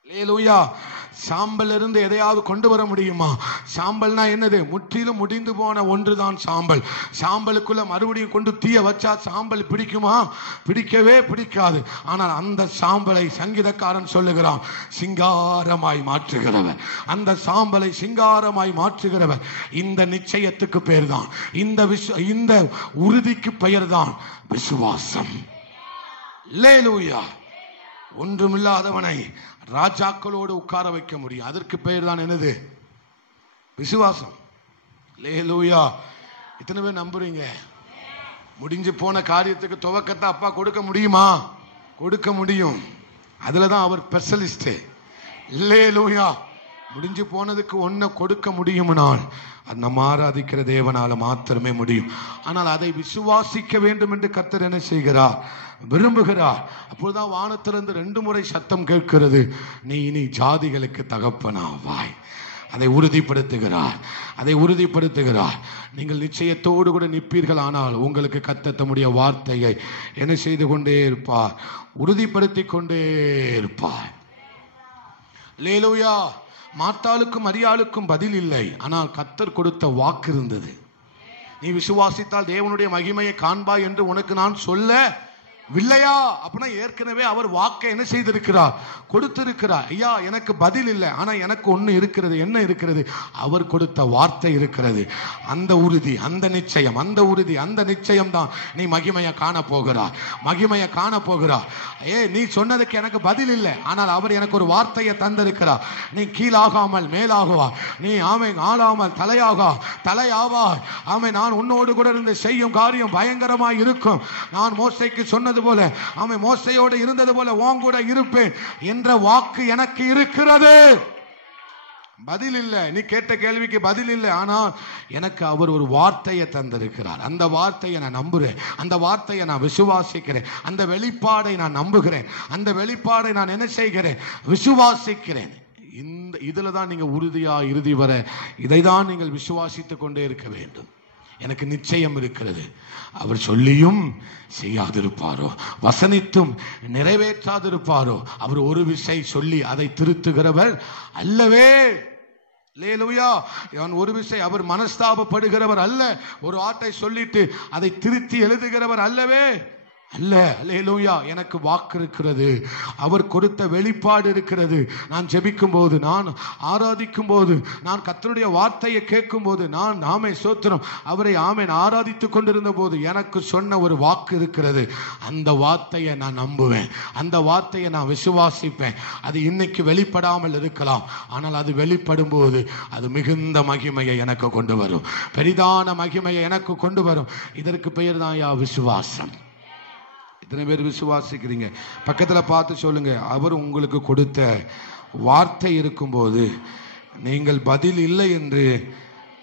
அல்லேலூயா. சாம்பல் இருந்து எதையாவது கொண்டு வர முடியுமா? சாம்பல்னா என்னது? முற்றிலும் முடிந்து போன ஒன்றுதான் சாம்பல். சாம்பலுக்குள்ள மறுபடியும் கொண்டு தீய வச்சா சாம்பல் பிடிக்குமா? பிடிக்கவே பிடிக்காது. ஆனால் அந்த சாம்பலை சங்கீதக்காரன் சொல்லுகிறான், சிங்காரமாய் மாற்றுகிறவர். அந்த சாம்பலை சிங்காரமாய் மாற்றுகிறவர். இந்த நிச்சயத்துக்கு பேர் தான், இந்த உறுதிக்கு பெயர் தான் விசுவாசம். அல்லேலூயா. ஒன்றுமில்லாதவனை ராஜாக்களோடு உட்கார வைக்க முடியும். அதற்கு பெயர் தான் என்னது? விசுவாசம். அல்லேலூயா. இத்தனை பேர் நம்புறீங்க? முடிஞ்சு போன காரியத்துக்கு துவக்கத்தை அப்பா கொடுக்க முடியுமா? கொடுக்க முடியும். அதுலதான் அவர் ஸ்பெஷலிஸ்ட். அல்லேலூயா. முடிஞ்சு போனதுக்கு ஒன்ன கொடுக்க முடியும்னால் அது நம்ம ஆராதிக்கிற தேவனால மாத்திரமே முடியும். ஆனால் அதை விசுவாசிக்க வேண்டும் என்று கர்த்தர் என்ன செய்கிறார்? விரும்புகிறார். அப்பொழுதுதான் வானத்திலிருந்து 2 முறை சத்தம் கேட்கிறது, நீ இனி ஜாதிகளுக்கு தகப்பனாவாய். அதை உறுதிப்படுத்துகிறார், அதை உறுதிப்படுத்துகிறார். நீங்கள் நிச்சயத்தோடு கூட நிற்பீர்கள். ஆனால் உங்களுக்கு கர்த்தர் தம்முடைய வார்த்தையை என்ன செய்து கொண்டே இருப்பார்? உறுதிப்படுத்தி கொண்டே இருப்பார். அல்லேலூயா. மாத்தாளுக்கும் மரியாளுக்கும் பதில் இல்லை, ஆனால் கர்த்தர் கொடுத்த வாக்கு இருந்தது. நீ விசுவாசித்தால் தேவனுடைய மகிமையை காண்பாய் என்று உனக்கு நான் சொல்லவில்லையா? அப்படின்னா ஏற்கனவே அவர் வாக்கை என்ன செய்திருக்கிறார்? கொடுத்திருக்கிறார். ஐயா எனக்கு பதில் இல்லை, ஆனா எனக்கு ஒண்ணு இருக்கிறது. என்ன இருக்கிறது? அவர் கொடுத்த வார்த்தை இருக்கிறது. அந்த உறுதி, அந்த நிச்சயம், அந்த உறுதி, அந்த நிச்சயம் தான் நீ மகிமையை காண போகிறார். மகிமையை காண போகிறார். நீ சொன்னதுக்கு எனக்கு பதில் இல்லை, ஆனால் அவர் எனக்கு ஒரு வார்த்தையை தந்திருக்கிறார். நீ கீழாகாமல் மேலாகுவா, நீ ஆமை ஆளாமல் தலையாவா. ஆமை நான் உன்னோடு கூட இருந்து செய்யும் காரியம் பயங்கரமாய் இருக்கும். நான் மோசைக்கு சொன்னது போல, ஆமை மோசையோடு இருந்தது போல உன் கூட இருப்பேன் என்ற வாக்கு எனக்கு இருக்கிறது. பதில் இல்லை, நீ கேட்ட கேள்விக்கு பதில் இல்லை, ஆனால் எனக்கு அவர் ஒரு வார்த்தையை தந்திருக்கிறார். அந்த வார்த்தையை நான் நம்புறேன், அந்த வார்த்தையை நான் விசுவாசிக்கிறேன், அந்த வெளிப்பாடை நான் நம்புகிறேன், அந்த வெளிப்பாடை நான் என்ன செய்கிறேன்? விசுவாசிக்கிறேன். இதுல தான் நீங்க உறுதியா இறுதி வர இதை தான் நீங்கள் விசுவாசித்துக் கொண்டே இருக்க வேண்டும். எனக்கு நிச்சயம் இருக்கிறது, அவர் சொல்லியும் செய்யாதிருப்பாரோ, வசனித்தும் நிறைவேற்றாதிருப்பாரோ. அவர் ஒரு விசை சொல்லி அதை திருத்துகிறவர் அல்லவே. அல்லேலூயா. அவன் ஒரு விசை அவர் மனஸ்தாபப்படுகிறவர் அல்ல. ஒரு வார்த்தை சொல்லிட்டு அதை திருத்தி எழுதுகிறவர் அல்லவே அல்ல. அல்லேலூயா. எனக்கு வாக்கு இருக்கிறது, அவர் கொடுத்த வெளிப்பாடு இருக்கிறது. நான் ஜெபிக்கும் போது, நான் ஆராதிக்கும் போது, நான் கர்த்தருடைய வார்த்தையை கேட்கும் போது, நான் ஆமே சோத்திரம் அவரை ஆமேன் ஆராதித்துக் கொண்டிருந்த போது எனக்கு சொன்ன ஒரு வாக்கு இருக்கிறது. அந்த வார்த்தையை நான் நம்புவேன், அந்த வார்த்தையை நான் விசுவாசிப்பேன். அது இன்னைக்கு வெளிப்படாமல் இருக்கலாம், ஆனால் அது வெளிப்படும் போது அது மிகுந்த மகிமையை எனக்கு கொண்டு வரும், பெரிதான மகிமையை எனக்கு கொண்டு வரும். இதற்கு பெயர் தான் விசுவாசம். இத்தனை பேர் விசுவாசிக்கிறீங்க? பக்கத்துல பார்த்து சொல்லுங்க, அவர் உங்களுக்கு கொடுத்த வார்த்தை இருக்கும்போது நீங்கள் பதில் இல்லை என்று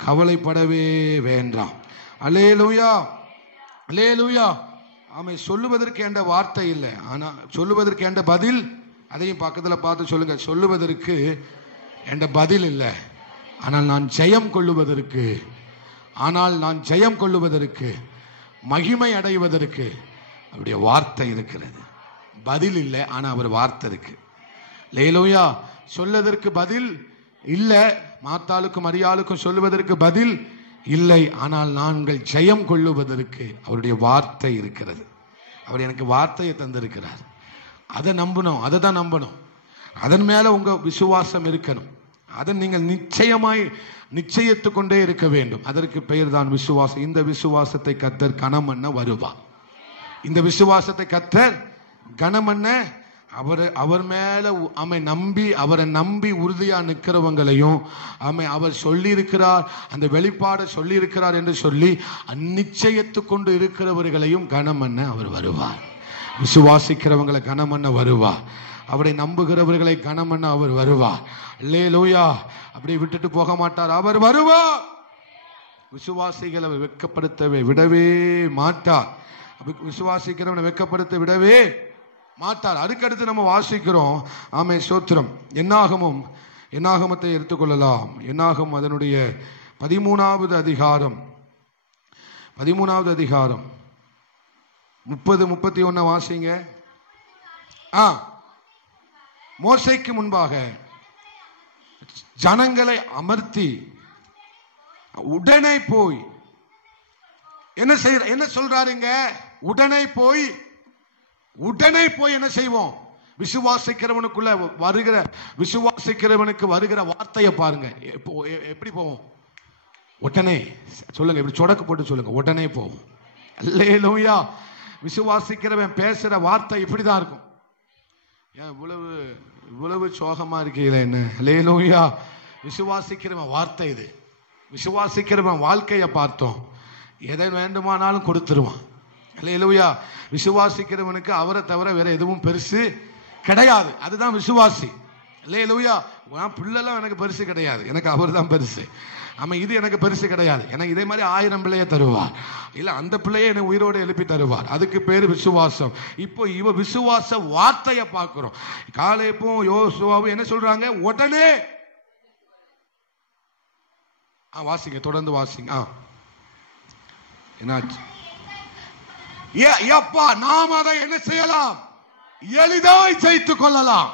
கவலைப்படவே வேண்டாம். அல்லேலூயா, அல்லேலூயா. ஆமை சொல்லுவதற்கு என்ற வார்த்தை இல்லை, ஆனா சொல்லுவதற்கு என்ற பதில். அதையும் பக்கத்துல பார்த்து சொல்லுங்க, சொல்லுவதற்கு என்ற பதில் இல்லை, ஆனால் நான் ஜெயம் கொள்ளுவதற்கு, மகிமை அடைவதற்கு அவருடைய வார்த்தை இருக்கிறது. பதில் இல்லை, ஆனா அவர் வார்த்தை இருக்கு. அல்லேலூயா. சொல்லதற்கு பதில் இல்லை, மாத்தாளுக்கும் மரியாளுக்கும் சொல்லுவதற்கு பதில் இல்லை, ஆனால் நாங்கள் ஜெயம் கொள்ளுவதற்கு அவருடைய வார்த்தை இருக்கிறது. அவர் எனக்கு வார்த்தையை தந்திருக்கிறார். அதை நம்பணும், அதை தான் நம்பணும். அதன் மேல உங்க விசுவாசம் இருக்கணும். அதை நீங்கள் நிச்சயமாய் நிச்சயித்துக் கொண்டே இருக்க வேண்டும். அதற்கு பெயர் தான் விசுவாசம். இந்த விசுவாசத்தை கர்த்தர் கனம் பண்ண வருவார். இந்த விசுவாசத்தை கர்த்தர் கனம் பண்ண அவர் மேல அவரை நம்பி உறுதியா நிற்கிறவங்களையும் அவர் சொல்லி இருக்கிறார், அந்த வெளிப்பாடு சொல்லி இருக்கிறார் என்று சொல்லி நிச்சயித்து கொண்டு இருக்கிறவர்களையும் கனம் பண்ண அவர் வருவார். விசுவாசிக்கிறவங்களை கனம் பண்ண வருவார். அவரை நம்புகிறவர்களை கனம் பண்ண அவர் வருவார். அல்லேலூயா. அப்படி விட்டுட்டு போக மாட்டார், அவர் வருவார். விசுவாசிகளை வெட்கப்படுத்தவே விடவே மாட்டார். விசுவாசிக்கிறவனை வெட்கப்படுத்த விடவே மாட்டார். அதுக்கடுத்து நம்ம வாசிக்கிறோம். ஆமே ஸ்தோத்திரம். என்னாகமத்தை எடுத்துக்கொள்ளலாம். என்னாகம் அதனுடைய 13வது அதிகாரம் 30-31 வாசிங்க. மோசேக்கு முன்பாக ஜனங்களை அமர்த்தி உடனே போய் என்ன சொல்றாருங்க? உடனே போய் என்ன செய்வோம்? விசுவாசிக்கிறவனுக்கு வருகிற வார்த்தையை பாருங்க. எப்படி போவோம்? உடனே சொல்லுங்க, இப்படி சொடக்கு போட்டு சொல்லுங்க, உடனே போவோம். அல்லேலூயா. விசுவாசிக்கிறவன் பேசுற வார்த்தை இப்படிதான் இருக்கும். ஏன் இவ்வளவு சோகமா இருக்கீங்களா என்ன? அல்லேலூயா. விசுவாசிக்கிறவன் வார்த்தை இது. விசுவாசிக்கிறவன் வாழ்க்கையை பார்த்தோம், எதை வேண்டுமானாலும் கொடுத்துருவான். அல்லேலூயா. விசுவாசிக்கிறவனுக்கு அவரை தவிர வேற எதுவும் பெருசு கிடையாது. அதுதான் விசுவாசி. அல்லேலூயா. பிள்ளைலாம் எனக்கு பெருசு கிடையாது, எனக்கு அவர் தான் பெருசு. இது எனக்கு பெருசு கிடையாது. எனக்கு இதே மாதிரி 1000 பிள்ளைய தருவார், இல்ல அந்த பிள்ளைய எனக்கு உயிரோடு எழுப்பி தருவார். அதுக்கு பேரு விசுவாசம். இப்போ இவ விசுவாச வார்த்தையை பார்க்கிறோம். காலேபும் யோசுவாவும் என்ன சொல்றாங்க? உடனே. வாசிங்க, தொடர்ந்து வாசிங்க. என்னாச்சு? நாம் அதை என்ன செய்யலாம்? எளிதாய் ஜெயித்துக் கொள்ளலாம்.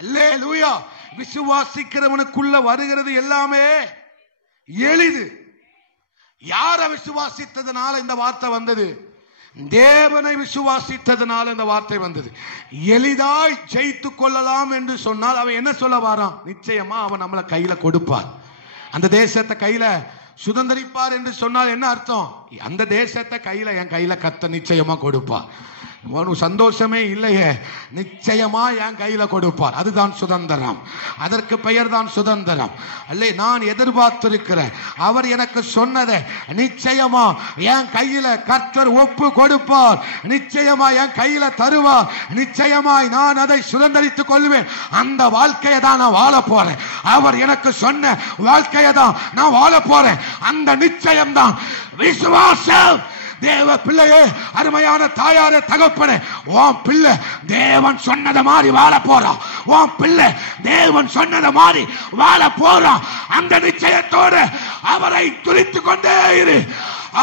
அல்லேலூயா. விசுவாசிக்கிறவனுக்குள்ள வருகிறது எல்லாமே எளிது. யாரை விசுவாசித்ததுனால இந்த வார்த்தை வந்தது? தேவனை விசுவாசித்ததுனால இந்த வார்த்தை வந்தது. எளிதாய் ஜெயித்துக் கொள்ளலாம் என்று சொன்னால் அவன் என்ன சொல்ல வாரான்? நிச்சயமா அவன் நம்மளை கையில கொடுப்பார். அந்த தேசத்தை கையில சுதந்திரிப்பார் என்று சொன்னால் என்ன அர்த்தம்? அந்த தேசத்தை கையில என் கையில கர்த்தர் நிச்சயமா கொடுப்பார். சந்தோஷமே இல்லையே, நிச்சயமா என் கையில கொடுப்பார். அதுதான் சுதந்திரம். அதற்கு பெயர் தான் சுதந்திரம். அல்லே, நான் எதிர்பார்த்திருக்கிறேன். அவர் எனக்கு சொன்னதை நிச்சயமா என் கையில கர்த்தர் ஒப்பு கொடுப்பார். நிச்சயமா என் கையில தருவார். நிச்சயமாய் நான் அதை சுதந்திரித்துக் கொள்வேன். அந்த வாழ்க்கையை தான் நான் வாழ போறேன். அவர் எனக்கு சொன்ன வாழ்க்கையை தான் நான் வாழ போறேன். அந்த நிச்சயம் தான் விசுவாசம். தேவ பிள்ளையே, அருமையான தாயாரே, தகப்பனே, உன் பிள்ளை தேவன் சொன்னதை மாதிரி வாழ போறான். உன் பிள்ளை தேவன் சொன்னதை மாதிரி வாழ போறான். அந்த நிச்சயத்தோடு அவரை துதித்துக் கொண்டே இரு.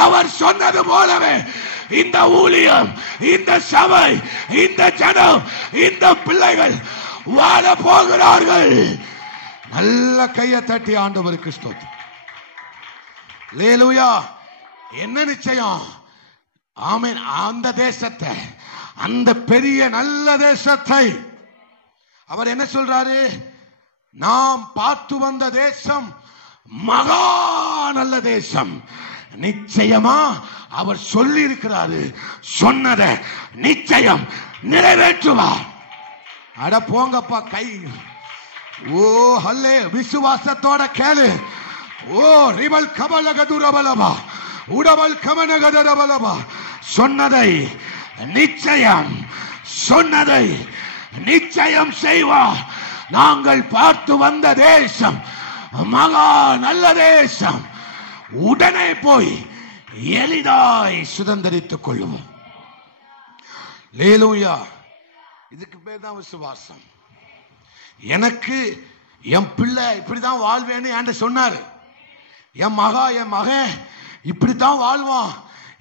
அவர் சொன்னது போலவே இந்த ஊழியம், இந்த சபை, இந்த ஜனம், இந்த பிள்ளைகள் வாழ போகிறார்கள். நல்ல கையை தட்டி ஆண்டவருக்கு ஸ்தோத்திரம். அல்லேலூயா. என்ன நிச்சயம்? ஆமென். அந்த தேசத்தை, அந்த பெரிய நல்ல தேசத்தை அவர் என்ன சொல்றாரு? நாம் பார்த்து வந்த தேசம் மகா நல்ல தேசம். நிச்சயமா அவர் சொல்லி இருக்கிறாரு. சொன்னதை நிச்சயம் நிறைவேற்றுவார். அட போங்கப்பா கை. ஓ ஹல்லே. விசுவாசத்தோட கேளு. ஓ ரிபல் கமலகதுரபலபா உடபல் கமனகதரபலபா. சொன்னதை நிச்சயம், சொன்னதை நிச்சயம் செய்வார். நாங்கள் பார்த்து வந்த தேசம் மகா நல்ல தேசம். உடனே போய் எளிதாய் சுதந்திரித்துக் கொள்ளுவோம். அல்லேலூயா. இதுக்கு பேர் தான் விசுவாசம். எனக்கு என் பிள்ளை இப்படிதான் வாழ்வேன்னு என்கிட்ட சொன்னாரு. என் மகன் இப்படித்தான் வாழ்வான்.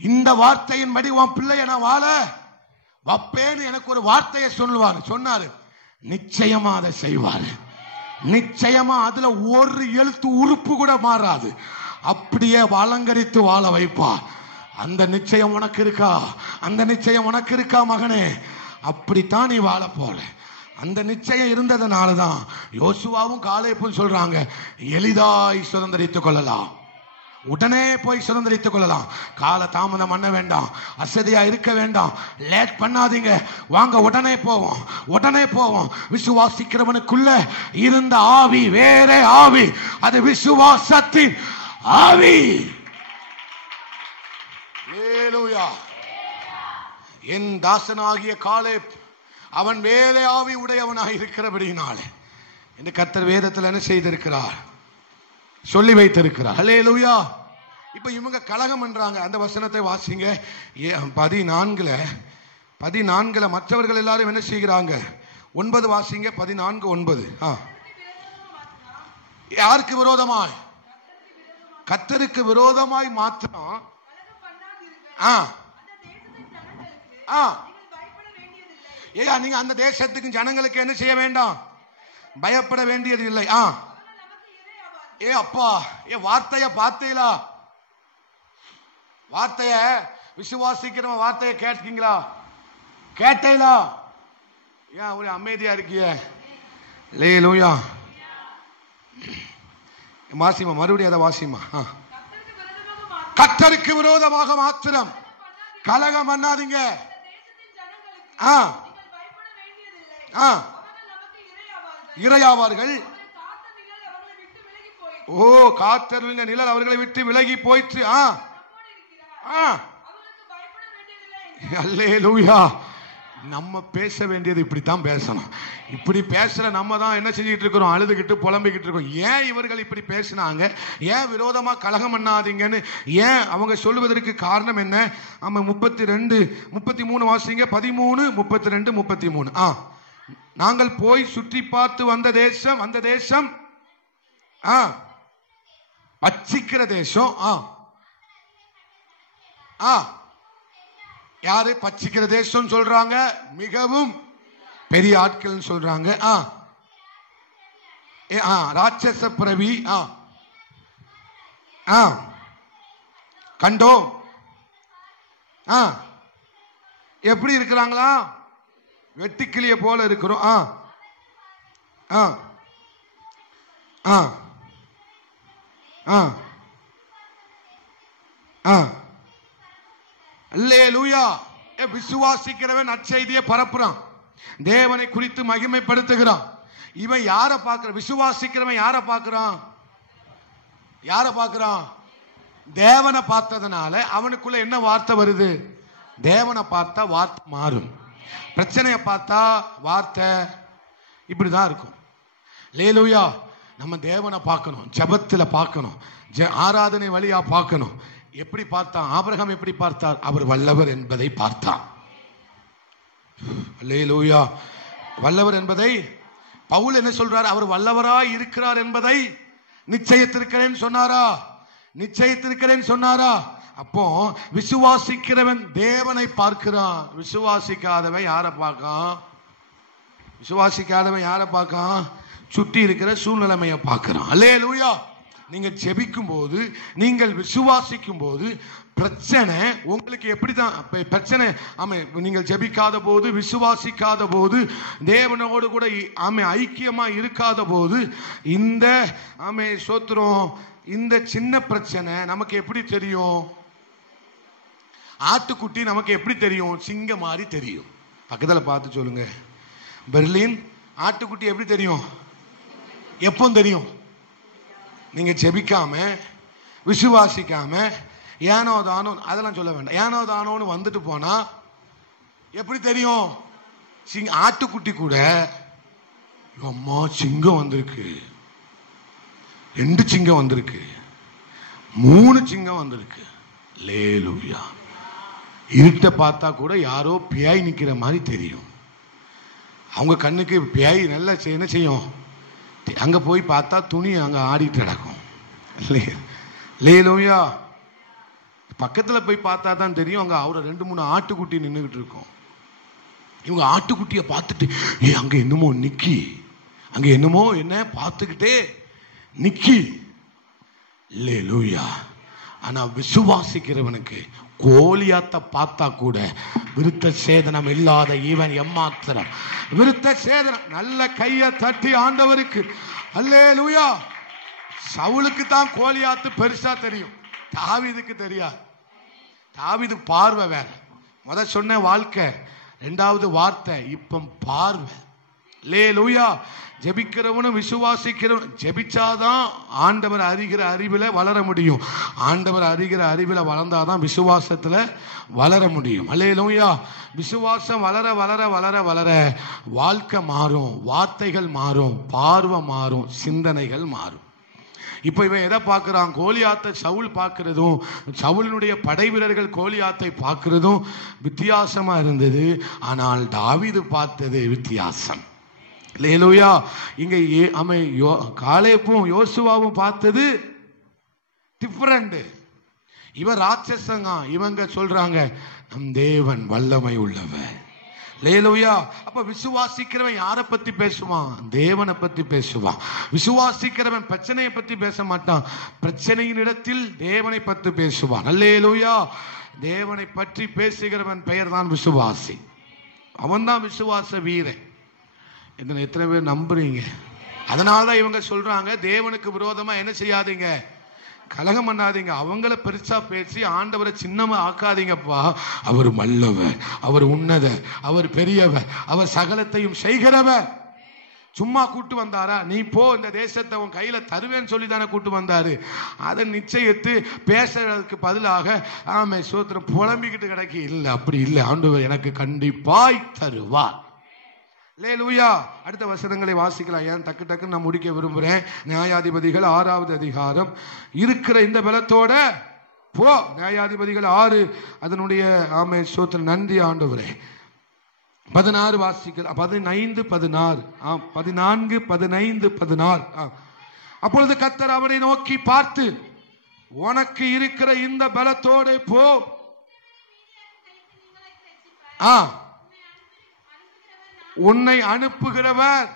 இந்த வார்த்தையின்படி உன் பிள்ளைய நான் வாழ வப்பேன்னு எனக்கு ஒரு வார்த்தையை சொன்னாரு. நிச்சயமா அதை செய்வாரு. நிச்சயமா அதுல ஒரு எழுத்து உறுப்பு கூட மாறாது. அப்படியே அலங்கரித்து வாழ வைப்பார். அந்த நிச்சயம் உனக்கு இருக்கா? அந்த நிச்சயம் உனக்கு இருக்கா மகனே? அப்படித்தான் நீ வாழ போற. அந்த நிச்சயம் இருந்ததுனாலதான் யோசுவாவும் காலேபும் சொல்றாங்க, எளிதாய் சுதந்திரித்துக் கொள்ளலாம், உடனே போய் சுதந்திரித்துக் கொள்ளலாம், கால தாமதம் பண்ண வேண்டாம், அசதியா இருக்க வேண்டாம், லேட் பண்ணாதீங்க, வாங்க உடனே போவோம், உடனே போவோம். விசுவாசிக்கிறவனுக்குள்ள இருந்த ஆவி வேற ஆவி, அது விசுவாசத்தின் ஆவி. ஹல்லேலூயா. என் தாசனாகிய காலேப் அவன் வேற ஆவி உடையவனாக இருக்கிறபடினாலே இந்த கர்த்தர் வேதத்தில் என்ன செய்திருக்கிறார், சொல்லி வைத்திருக்கிறார். ஹல்லேலூயா. இப்ப இவங்க கலகம் பண்றாங்க. அந்த வசனத்தை வாசிங்க 14 மற்றவர்கள் எல்லாரும் என்ன செய்கிறாங்க? 9 வாசிங்க. 14:9. யாருக்கு விரோதமாய்? கர்த்தருக்கு விரோதமாய் மாத்திரம் நீங்க அந்த தேசத்துக்கு ஜனங்களுக்கு என்ன செய்ய வேண்டாம்? பயப்பட வேண்டியது இல்லை. ஏ அப்பா, ஏ வார்த்தைய பார்த்தீங்களா? வார்த்தைய விசுவாசிக்கிற வார்த்தையை கேட்டீங்களா? கேட்டீங்களா? ஏன் ஒரு அமைதியா இருக்கிய? ஹல்லேலூயா. வாசிமா, மறுபடியும் அதை வாசிமா. கர்த்தருக்கு விரோதமாக மாத்திரம் கலகம் பண்ணாதீங்க. இறையாவார்கள். ஓ, காத்தருங்க நிழல் அவர்களை விட்டு விலகி போயிற்று. அல்லேலூயா. நம்ம பேச வேண்டியது இப்படித்தான் பேசணும். இப்படி பேசுற நம்ம தான் என்ன செஞ்சுட்டு இருக்கிறோம்? அழுதுகிட்டு புலம்பிக்கிட்டு இருக்கோம். ஏன் இவர்கள் இப்படி பேசினாங்க? ஏன் விரோதமா கலகம் பண்ணாதீங்கன்னு ஏன் அவங்க சொல்லுவதற்கு காரணம் என்ன? 32 33 வாசிங்க. 13 32 33. நாங்கள் போய் சுற்றி பார்த்து வந்த தேசம், அந்த தேசம் பட்சிக்கிற தேசம். யாரு பட்சிக்கிற தேசம் சொல்றாங்க? மிகவும் பெரிய ஆட்கள் சொல்றாங்க. ராட்சச பிரவி கண்டோம். எப்படி இருக்கிறாங்களா? வெட்டுக்கிளிய போல இருக்கிறோம். அல்லேலூயா. விசுவாசிக்கிறவன் நற்செய்தியை பரப்புறான், தேவனை குறித்து மகிமைப்படுத்துகிறான். இவன் யாரை பார்க்கிறான்? விசுவாசிக்கிறவன் யாரை பார்க்கிறான்? யாரை பார்க்கிறான்? தேவனை பார்த்ததுனால அவனுக்குள்ள என்ன வார்த்தை வருது? தேவனை பார்த்தா வார்த்தை மாறும், பிரச்சனையை பார்த்தா வார்த்தை இப்படிதான் இருக்கும். அல்லேலூயா. நம்ம தேவனை பார்க்கணும், ஜெபத்துல பார்க்கணும், ஆராதனை வழியா பார்க்கணும். எப்படி பார்த்தான்? ஆபிரகாம் எப்படி பார்த்தார்? அவர் வல்லவர் என்பதை பார்த்தார். அல்லேலூயா. வல்லவர் என்பதை பவுல் என்ன சொல்றார்? அவர் வல்லவராய் இருக்கிறார் என்பதை நிச்சயித்திருக்கிறேன் சொன்னாரா? நிச்சயித்திருக்கிறேன் சொன்னாரா? அப்போ விசுவாசிக்கிறவன் தேவனை பார்க்கிறான். விசுவாசிக்காதவன் யாரை பார்க்கான்? விசுவாசிக்காதவன் யாரை பார்க்கான்? சுற்றி இருக்கிற சூழ்நிலைமையை பார்க்கிறான். அல்லேலூயா. நீங்க ஜெபிக்கும் போது, நீங்கள் விசுவாசிக்கும் போது பிரச்சனை உங்களுக்கு எப்படிதான் பிரச்சனை? நீங்கள் ஜெபிக்காத போது, விசுவாசிக்காத போது, தேவனோடு கூட ஐக்கியமா இருக்காத போது, இந்த சோத்திரம், இந்த சின்ன பிரச்சனை நமக்கு எப்படி தெரியும்? ஆட்டுக்குட்டி நமக்கு எப்படி தெரியும்? சிங்க மாதிரி தெரியும். பக்கத்துல பார்த்து சொல்லுங்க. பெர்லின் ஆட்டுக்குட்டி எப்படி தெரியும்? எப்போ தெரியும்? நீங்க ஜெபிக்காம விசுவாசிக்காம ஏனோ தானோ அதெல்லாம் சொல்ல வேண்டாம். ஏனோ தானோன்னு வந்துட்டு போனா எப்படி தெரியும்? ஆட்டுக்குட்டி கூட அம்மா சிங்கம் வந்திருக்கு, 2 சிங்கம் வந்திருக்கு, 3 சிங்கம் வந்திருக்கு. அல்லேலூயா. இருட்ட பார்த்தா கூட யாரோ பியாய் நிக்கிற மாதிரி தெரியும். அவங்க கண்ணுக்கு பியாய் நல்லா என்ன செய்யும்? அங்க போய் பார்த்தா துணி அங்க ஆடிட்டு கிடக்கும். அல்லேலூயா. பக்கத்துல போய் பார்த்தா தான் தெரியும், அங்க அவரை 2-3 ஆட்டுக்குட்டி நின்றுகிட்டு இருக்கும். இவங்க ஆட்டுக்குட்டிய பார்த்துட்டு அங்க என்னமோ நிக்கி, அங்க என்னமோ என்ன பார்த்துக்கிட்டே நிக்கி. அல்லேலூயா. ஆனா விசுவாசிக்கிறவனுக்கு கோலியாத்த பார்த்தா கூட விருத்த சேதனம் இல்லாத இவன் எம்மாத்திரம் விருத்த சேதனம். நல்ல கையை தட்டி ஆண்டவருக்கு அல்லேலூயா. சவுலுக்கு தான் கோலியாத்து பெருசா தெரியும், தாவீதுக்கு தெரியாது. தாவீது பார்வை வேற. முத சொன்ன வாழ்க்கை, இரண்டாவது வார்த்தை, இப்ப பார்வை. அல்லேலூயா. ஜெபிக்கிறவனும் விசுவாசிக்கிறவனும் ஜெபிச்சாதான் ஆண்டவர் அறிகிற அறிவில வளர முடியும். ஆண்டவர் அறிகிற அறிவில வளர்ந்தாதான் விசுவாசத்துல வளர முடியும். அல்லேலூயா. விசுவாசம் வளர வளர வளர வளர வாழ்க்கை மாறும், வார்த்தைகள் மாறும், பார்வை மாறும், சிந்தனைகள் மாறும். இப்ப இவன் எதை பார்க்கிறான்? கோலியாத்தை சவுல் பார்க்கிறதும் சவுலினுடைய படை வீரர்கள் கோலியாத்தை பார்க்கிறதும் வித்தியாசமா இருந்தது. ஆனால் தாவீது பார்த்தது வித்தியாசம். அல்லேலூயா. இங்க காலேபும் யோசுவாவும் பார்த்தது டிஃபரண்ட். இவன் ராட்சசங்க, இவங்க சொல்றாங்க நம் தேவன் வல்லமை உள்ளவர். அல்லேலூயா. அப்ப விசுவாசிக்கிறவன் யாரை பத்தி பேசுவான்? தேவனை பத்தி பேசுவான். விசுவாசிக்கிறவன் பிரச்சனையை பத்தி பேச மாட்டான், பிரச்சனையின் இடத்தில் தேவனை பத்தி பேசுவான். அல்லேலூயா. தேவனை பற்றி பேசுகிறவன் பெயர் தான் விசுவாசி. அவன் தான் விசுவாச வீரன். எத்தனை பேர் நம்புறீங்க? அதனாலதான் இவங்க சொல்றாங்க தேவனுக்கு விரோதமா என்ன செய்யாதீங்க, கலகம் பண்ணாதீங்க. அவங்கள பெருசா பேசி ஆண்டவரை சின்னமா ஆக்காதீங்கப்பா. அவர் வல்லவர், அவர் உன்னதர், அவர் பெரியவர், அவர் சகலத்தையும் செய்கிறவர். சும்மா கூட்டு வந்தாரா? நீ போ, இந்த தேசத்தை உன் கையில தருவேன்னு சொல்லி தானே கூட்டு வந்தாரு. அதை நிச்சயித்து பேசுறதுக்கு பதிலாக ஆமே சோத்திரம் புலம்பிக்கிட்டு கிடைக்க இல்லை. அப்படி இல்லை, ஆண்டவர் எனக்கு கண்டிப்பாய் தருவார். அல்லேலூயா. அடுத்த வசனங்களை வாசிக்கலாம். ஏன் டக்கு டக்குன்னு நான் முடிக்க விரும்புறேன். நியாயாதிபதிகள் 6வது அதிகாரம். இருக்கிற இந்த பலத்தோட போ. நியாயாதிபதிகள் 6 அதனுடைய ஆமே சோத்திரம். நன்றி ஆண்டவரே. 16 வாசிக்கலாம். 15 16 14 15 16. அப்பொழுது கர்த்தர் அவனை நோக்கி பார்த்து, உனக்கு இருக்கிற இந்த பலத்தோட போ. உன்னை அனுப்புகிறவர்.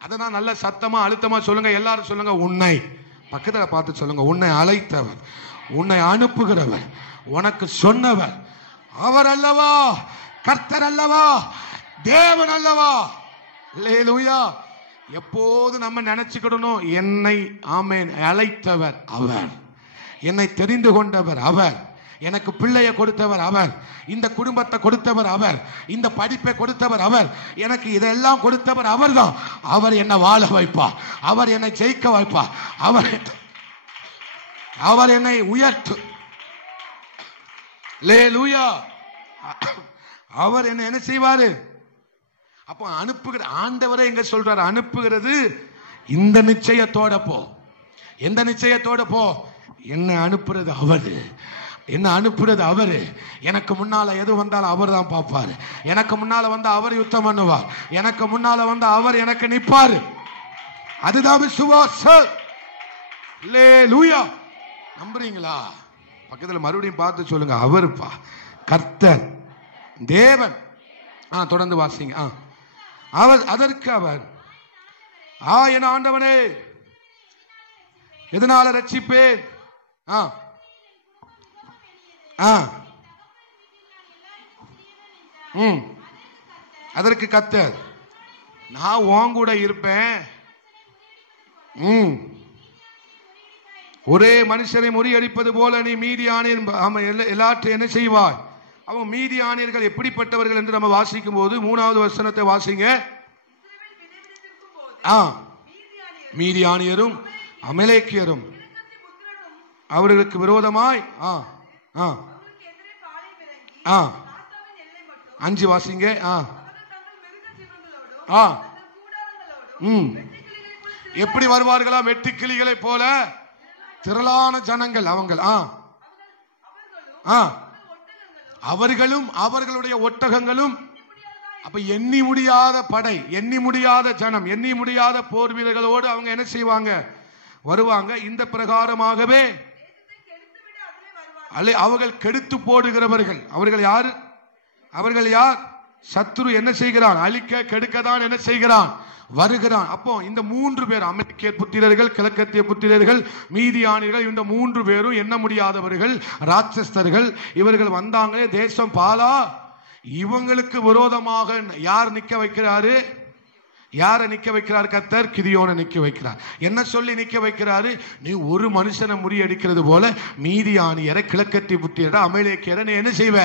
அதை நான் நல்ல சத்தமா அழுத்தமா சொல்லுங்க. எல்லாரும் சொல்லுங்க, உன்னை பக்கத்துல பார்த்து சொல்லுங்க. உன்னை அழைத்தவர், உன்னை அனுப்புகிறவர், உனக்கு சொன்னவர் அவர் அல்லவா? கர்த்தர் அல்லவா? தேவன் அல்லவா? அல்லேலூயா. எப்போது நம்ம நினைச்சுக்கிடணும், என்னை ஆமென் அழைத்தவர் அவர், என்னை தெரிந்து கொண்டவர் அவர், எனக்கு பிள்ளையை கொடுத்தவர் அவர், இந்த குடும்பத்தை கொடுத்தவர் அவர், இந்த படிப்பை கொடுத்தவர் அவர், எனக்கு இதெல்லாம் கொடுத்தவர் அவர் தான். அவர் என்னை வாழ வைப்பார், அவர் என்னை ஜெயிக்க வைப்பார், அவர் என்னை உயர்த்து. அல்லேலூயா. அவர் என்ன செய்வாரு? அப்போ அனுப்புகிற ஆண்டவரை எங்க சொல்றாரு? அனுப்புகிறது இந்த நிச்சயத்தோட போ. எந்த நிச்சயத்தோட போ? என்ன அனுப்புறது அவரு, என்ன அனுப்புறது அவரு. எனக்கு முன்னால எது வந்தாலும் அவர் தான் பார்ப்பாரு. எனக்கு முன்னால வந்து அவர் யுத்தம் பண்ணுவார். எனக்கு முன்னால வந்து அவர் எனக்கு நிற்பாரு. அதுதான் விசுவாசம். அல்லேலூயா. நம்புறீங்களா? பக்கத்துல மறுபடியும் பார்த்து சொல்லுங்க, அவருப்பா கர்த்தர் தேவன். தொடர்ந்து வாசிங்க. அவர் அதற்கு அவர் என் ஆண்டவனே எதனால ரட்சிப்பேன்? அதற்கு கர்த்தர், நான் உன் கூட இருப்பேன். ஒரே மனுஷரை முறியடிப்பது போல நீ மீதியானியர் எல்லாற்றையும் என்ன செய்வாய்? அவங்க மீதியானியர்கள் எப்படிப்பட்டவர்கள் என்று நம்ம வாசிக்கும் போது 3வது வசனத்தை வாசிங்க. மீதியானியரும் அமலேக்கியரும் அவர்களுக்கு விரோதமாய் 5 வாசிங்க. எப்படி வருவார்களா? வெட்டுக்கிளிகளை போல திரளான ஜனங்கள் அவங்க. அவர்களும் அவர்களுடைய ஒட்டகங்களும். அப்ப எண்ணி முடியாத படை, எண்ணி முடியாத ஜனம், எண்ணி முடியாத போர் வீரர்களோடு அவங்க என்ன செய்வாங்க? வருவாங்க. இந்த பிரகாரமாகவே அவர்கள் கெடுத்து போடுகிறவர்கள். அவர்கள் யாரு? அவர்கள் யார்? சத்துரு என்ன செய்கிறான்? அழிக்க கெடுக்க தான் என்ன செய்கிறான்? வருகிறான். அப்போ இந்த 3 பேர், அமெரிக்க புத்திரர்கள், கிழக்கத்திய புத்திரர்கள், மீதியானியர்கள், இந்த 3 பேரும் எண்ண முடியாதவர்கள், ராட்சஸ்தர்கள். இவர்கள் வந்தாங்க. தேசம் பாலா இவங்களுக்கு விரோதமாக யார் நிக்க வைக்கிறாரு? யாரை நிக்க வைக்கிறார்? கர்த்தர் கிதியோனை நிக்க வைக்கிறார். என்ன சொல்லி நிக்க வைக்கிறாரு? நீ ஒரு மனுஷனை முறியடிக்கிறது போல மீதியானியரை, கிழக்கத்தி புத்தியரை, அமலேக்கியரை நீ என்ன செய்வ?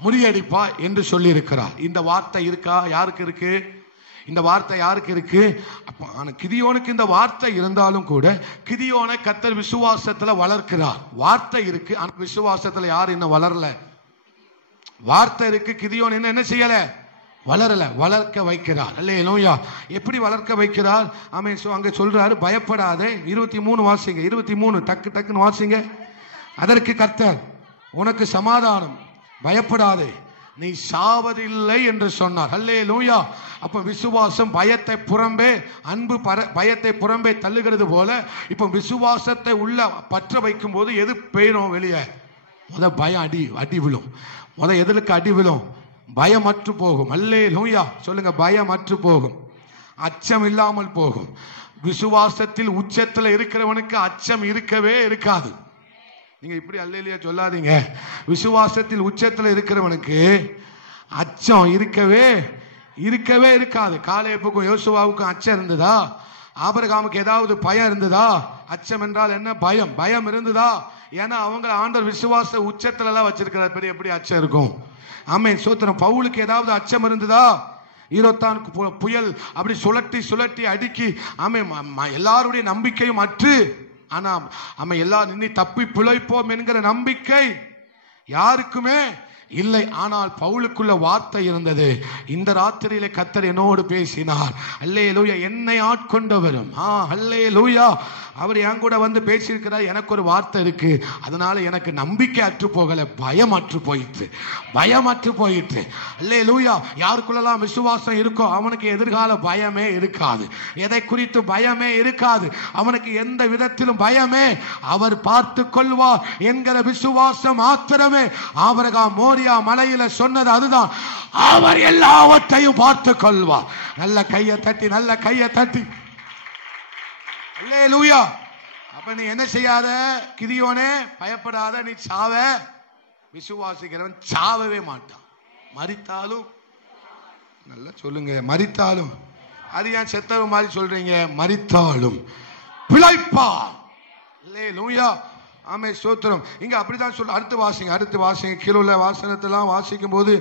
முறியடிப்பா என்று சொல்லி இருக்கிறார். இந்த வார்த்தை இருக்கா? யாருக்கு இருக்கு இந்த வார்த்தை? யாருக்கு இருக்கு? கிதியோனுக்கு இந்த வார்த்தை இருந்தாலும் கூட கிதியோனை கர்த்தர் விசுவாசத்துல வளர்க்கிறார். வார்த்தை இருக்கு, ஆனா விசுவாசத்துல யார் இன்னும் வளரல. வார்த்தை இருக்கு, கிதியோன் என்ன செய்யல? வளரல. வளர்க்க வைக்கிறார். அல்லேலூயா. எப்படி வளர்க்க வைக்கிறார்? ஆமென். அங்க சொல்றாரு, பயப்படாதே. 23 வாசிங்க. 23 டக்குன்னு வாசிங்க. அதற்கு கர்த்தர், உனக்கு சமாதானம், பயப்படாதே, நீ சாவதில்லை என்று சொன்னார். அல்லேலூயா. அப்ப விசுவாசம் பயத்தை புறம்பே, அன்பு பயத்தை புறம்பே தள்ளுகிறது போல, இப்ப விசுவாசத்தை உள்ள பற்ற வைக்கும் போது எது பெயரும் வெளியே? பயம் அடி விழும். எதற்கு அடி விழும்? பயமற்று போகும். அல்லேலூயா. சொல்லுங்க, பயமற்று போகும், அச்சம் இல்லாமல் போகும். விசுவாசத்தில் உச்சத்தில் இருக்கிறவனுக்கு அச்சம் இருக்கவே இருக்காது. நீங்க இப்படி அல்லேலூயா சொல்லாதீங்க. விசுவாசத்தில் உச்சத்தில் இருக்கிறவனுக்கு அச்சம் இருக்கவே இருக்காது. காலேபுக்கும் யோசுவாவுக்கும் அச்சம் இருந்ததா? ஆபிரகாமுக்கு ஏதாவது பயம் இருந்ததா? அச்சம் என்றால் என்ன? பயம் இருந்ததா? ஏன்னா அவங்க ஆண்டவர் விசுவாச உச்சத்துல எல்லாம் வச்சிருக்கிறார். பெரிய எப்படி அச்சம் இருக்கும்? ஆமென். சோத்திரம். பவுலுக்கு ஏதாவது அச்சம் இருந்ததா? ஈரோத்தான் புயல் அப்படி சுழட்டி அடுக்கி, ஆமென், எல்லாருடைய நம்பிக்கையும் அற்று, ஆனா எல்லாரும் இன்னி தப்பி பிழைப்போம் என்கிற நம்பிக்கை யாருக்குமே இல்லை. ஆனால் பவுலுக்குள்ள வார்த்தை இருந்தது. இந்த ராத்திரியில கர்த்தர் என்னோடு பேசினார். அல்லேலூயா. என்னை ஆட்கொண்டவரும், அல்லேலூயா, அவர் என் கூட வந்து பேசியிருக்கிறார். எனக்கு ஒரு வார்த்தை இருக்கு. அதனால எனக்கு நம்பிக்கை அற்று போகல, பயம் அற்று போயிற்று. அல்லேலூயா. யாருக்குள்ளெல்லாம் விசுவாசம் இருக்கோ அவனுக்கு எதிர்கால பயமே இருக்காது. எதை குறித்து பயமே இருக்காது. அவனுக்கு எந்த விதத்திலும் பயமே, அவர் பார்த்து கொள்வார் என்கிற விசுவாசம் மாத்திரமே. ஆபிரகாம் மோரியா மலையில சொன்னது அதுதான். அவர் எல்லாவற்றையும் பார்த்து கொள்வார். நல்ல கையை தட்டி அல்லேலூயா. அப்ப நீ என்ன செய்யாத கிதியோனே, பயப்படாத. நீ சாவ, விசுவாசிக்கிறவன் சாவவே மாட்டான். மரித்தாலும், நல்லா சொல்லுங்க, மரித்தாலும். அது ஏன் செத்தவ மாதிரி சொல்றீங்க? மரித்தாலும் பிழைப்பான். அல்லேலூயா. ஆமே. ஸ்தோத்திரம். இங்க அப்படிதான் சொல்ல. அடுத்து வாசிங்க. கீழே உள்ள வாசனத்தெல்லாம் வாசிக்கும் போது,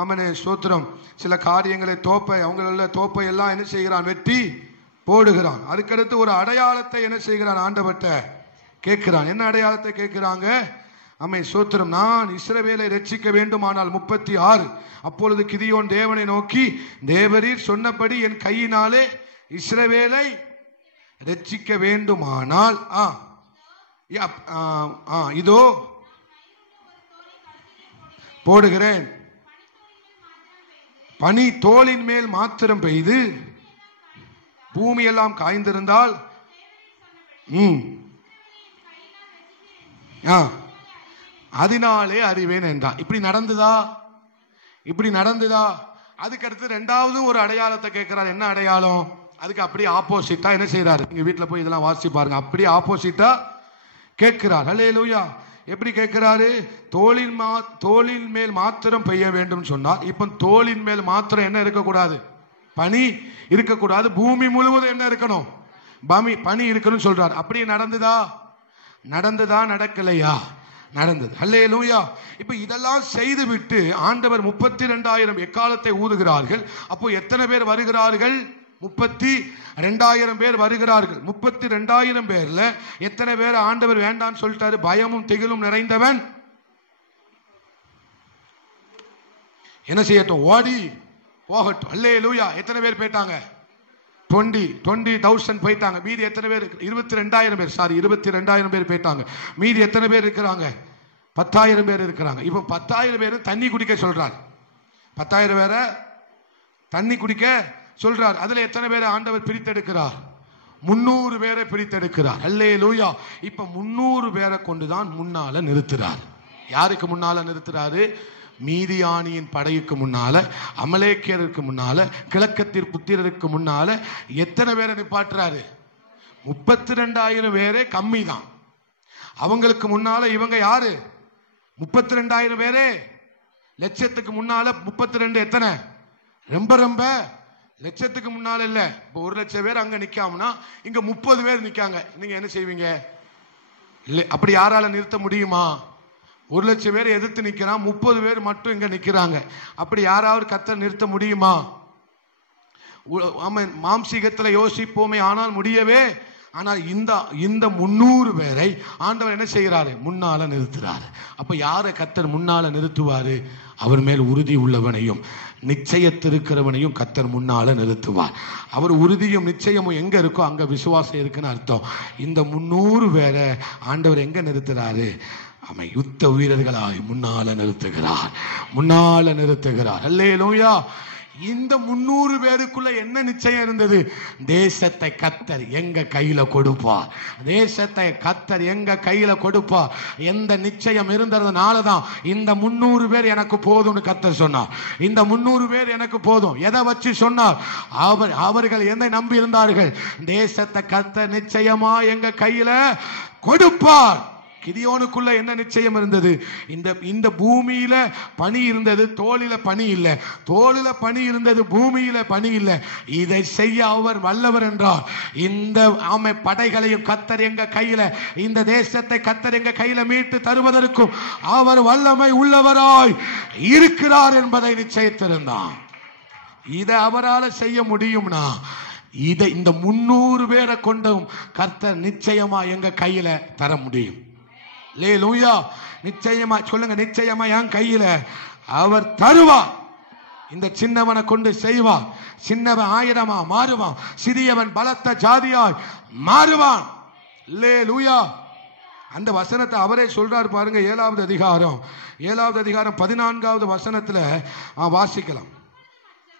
ஆமனே, ஸ்தோத்திரம், சில காரியங்களை அவங்கள தோப்பை எல்லாம் என்ன செய்கிறான்? வெட்டி போடுகிறான். அதுக்கடுத்து ஒரு அடையாளத்தை என்ன செய்கிறான்? ஆண்டவர்ட்ட கேட்கிறான். என்ன அடையாளத்தை கேட்கிறாங்க? ஆமே. ஸ்தோத்திரம். நான் இஸ்ரவேலை ரட்சிக்க வேண்டுமானால் 36. அப்பொழுது கிதியோன் தேவனை நோக்கி, தேவரீர் சொன்னபடி என் கையினாலே இஸ்ரவேலை ரட்சிக்க வேண்டுமானால் இதோ போடுகிறேன். பனி தோளின் மேல் மாத்திரம் பெய்து பூமி எல்லாம் காய்ந்திருந்தால் அதனாலே அறிவேன் என்றார். இப்படி நடந்ததா? அதுக்கு அடுத்து ரெண்டாவது ஒரு அடையாளத்தை கேட்கிறார். என்ன அடையாளம்? அதுக்கு அப்படியே ஆப்போசிட்டா என்ன செய்யறாரு? நீங்க வீட்டுல போய் இதெல்லாம் வாசிச்சு பாருங்க. அப்படியே ஆப்போசிட்டா கேட்கிறார். அல்லேலூயா. எப்படி கேட்கிறாரு? தோளின் மேல் மாத்திரம் பெய்ய வேண்டும் சொன்னார். இப்ப தோளின் மேல் மாத்திரம் என்ன இருக்கக்கூடாது? பனி இருக்கக்கூடாது. பூமி முழுவதும் என்ன இருக்கணும்? பனி இருக்கணும் சொல்றார். அப்படியே நடந்ததா? நடக்கலையா? நடந்தது. அல்லேலூயா. இப்ப இதெல்லாம் செய்து விட்டு ஆண்டவர் 32,000 எக்காலத்தை ஊதுகிறார்கள். அப்போ எத்தனை பேர் வருகிறார்கள்? 32,000 பேர் வருகிறார்கள். 32,000 பேர்ல எத்தனை பேர் ஆண்டவர் வேண்டான்னு சொல்லிட்டாரு? பயமும் திகிலும் நிறைந்தவன் என்ன செய்யட்டும்? ஓடி போகட்டும். அல்லேலூயா. எத்தனை பேர் போயிட்டாங்க? 20,000 போயிட்டாங்க. மீதி எத்தனை பேர்? 22,000 பேர். 22,000 பேர் போயிட்டாங்க. மீதி எத்தனை பேர் இருக்கிறாங்க? 10,000 பேர் இருக்கிறாங்க. இப்ப 10,000 பேர் தண்ணி குடிக்க சொல்றார். 10,000 பேரை தண்ணி குடிக்க சொல்றார். அதுல எத்தனை பேரை ஆண்டவர் பிரித்தெடுக்கிறார்? 300 பேரை பிரித்தெடுக்கிறார். அல்லேலூயா. இப்ப 300 பேரை கொண்டுதான் முன்னால நிறுத்துறார். யாருக்கு முன்னால நிறுத்துறாரு? மீதியானியின் படைக்கு முன்னால, அமலேக்கியருக்கு முன்னால, கிழக்கத்தின் புத்திரருக்கு முன்னால எத்தனை பேரை நிப்பாட்டுறாரு? 32,000 பேரே கம்மி தான். அவங்களுக்கு முன்னால இவங்க யாரு? 32,000 பேரே லட்சத்துக்கு முன்னால 32 எத்தனை? ரொம்ப ரொம்ப லட்சத்துக்கு முன்னால இல்ல. இப்போ 1 லட்சம் பேர் அங்க நிக்காமனா இங்க 30 பேர் நிக்காங்க. நீங்க என்ன செய்வீங்க? இல்ல, அப்படி யாரால நிறுத்த முடியுமா? 1 லட்சம் பேர் எதிர்த்து நிக்கிறான், 30 பேர் மட்டும் இங்க நிக்கிறாங்க. அப்படி யாராவது கர்த்தர் நிறுத்த முடியுமா? மாம்சீகத்துல யோசிப்போமே, ஆனால் முடியவே. ஆனால் இந்த 300 பேரை ஆண்டவர் என்ன செய்கிறாரு? முன்னால நிறுத்துறாரு. அப்ப யாரை கர்த்தர் முன்னால நிறுத்துவாரு? அவர் மேல் உறுதி உள்ளவனையும் நிச்சயத்திருக்கிறவனையும் கர்த்தர் முன்னால நிறுத்துவார். அவர் உறுதியும் நிச்சயமும் எங்க இருக்கோ அங்க விசுவாசம் இருக்குன்னு அர்த்தம். இந்த 300 பேரை ஆண்டவர் எங்க நிறுத்துறாரு? அவன் யுத்த வீரர்களாய் முன்னால நிறுத்துகிறார், முன்னால நிறுத்துகிறார். அல்லேலூயா. இந்த 300 பேருக்குள்ள என்ன நிச்சயம் இருந்தது? தேசத்தை கர்த்தர் எங்க கையில கொடுப்பார், தேசத்தை கர்த்தர் எங்க கையில கொடுப்பார். எந்த நிச்சயம் இருந்ததுனாலதான் இந்த 300 பேர் எனக்கு போதும்னு கர்த்தர் சொன்னார். இந்த 300 பேர் எனக்கு போதும். எதை வச்சு சொன்னார்? அவர்கள் என்னை நம்பி இருந்தார்கள். தேசத்தை கர்த்தர் நிச்சயமா எங்க கையில கொடுப்பார். கிதியோனுக்குள்ள என்ன நிச்சயம் இருந்தது? இந்த பூமியில பனி இருந்தது, தோளில பனி இல்ல. தோளில பனி இருந்தது, பூமியில பனி இல்ல. இதை செய்ய அவர் வல்லவர் என்றார். இந்த படைகளையும் கர்த்தர் எங்க கையில, இந்த தேசத்தை கர்த்தர் எங்க கையில மீட்டு தருவதற்கும் அவர் வல்லமை உள்ளவராய் இருக்கிறார் என்பதை நிச்சயித்திருந்தார். இதை அவரால் செய்ய முடியும்னா இதை இந்த 300 பேரை கொண்டும் கர்த்தர் நிச்சயமா எங்க கையில தர முடியும். அல்லேலூயா. நிச்சயமா சொல்லுங்க, நிச்சயமா என் கையில அவர் தருவார். இந்த சின்னவனை கொண்டு செய்வார். சின்னவன் 1000 மாறுவான், சிறியவன் பலத்த ஜாதியாய் மாறுவான். அல்லேலூயா. அந்த வசனத்தை அவரே சொல்றார் பாருங்க. 7வது அதிகாரம் 14வது வசனத்துல வாசிக்கலாம்.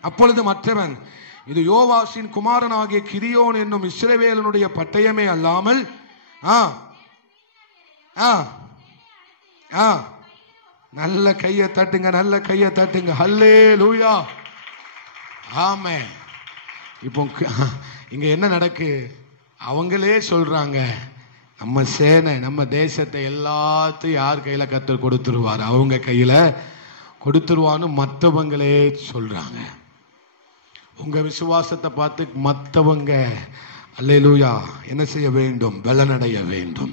அப்பொழுது மற்றவன், இது யோவாசின் குமாரனாகிய கிதியோன் என்னும் இஸ்ரவேலனுடைய பட்டயமே அல்லாமல் நல்ல கையை தட்டுங்க, நல்ல கையை தட்டுங்க. ஹல்லேலூயா. ஆமென். இப்போ இங்க என்ன நடக்கு? அவங்களே சொல்றாங்க, நம்ம சேனை நம்ம தேசத்தை எல்லாத்தையும் யார் கையில கர்த்தர் கொடுத்துருவார், அவங்க கையில கொடுத்துருவான்னு மற்றவங்களே சொல்றாங்க. உங்க விசுவாசத்தை பார்த்து மற்றவங்க அல்லேலூயா என்ன செய்ய வேண்டும்? பலனடைய வேண்டும்.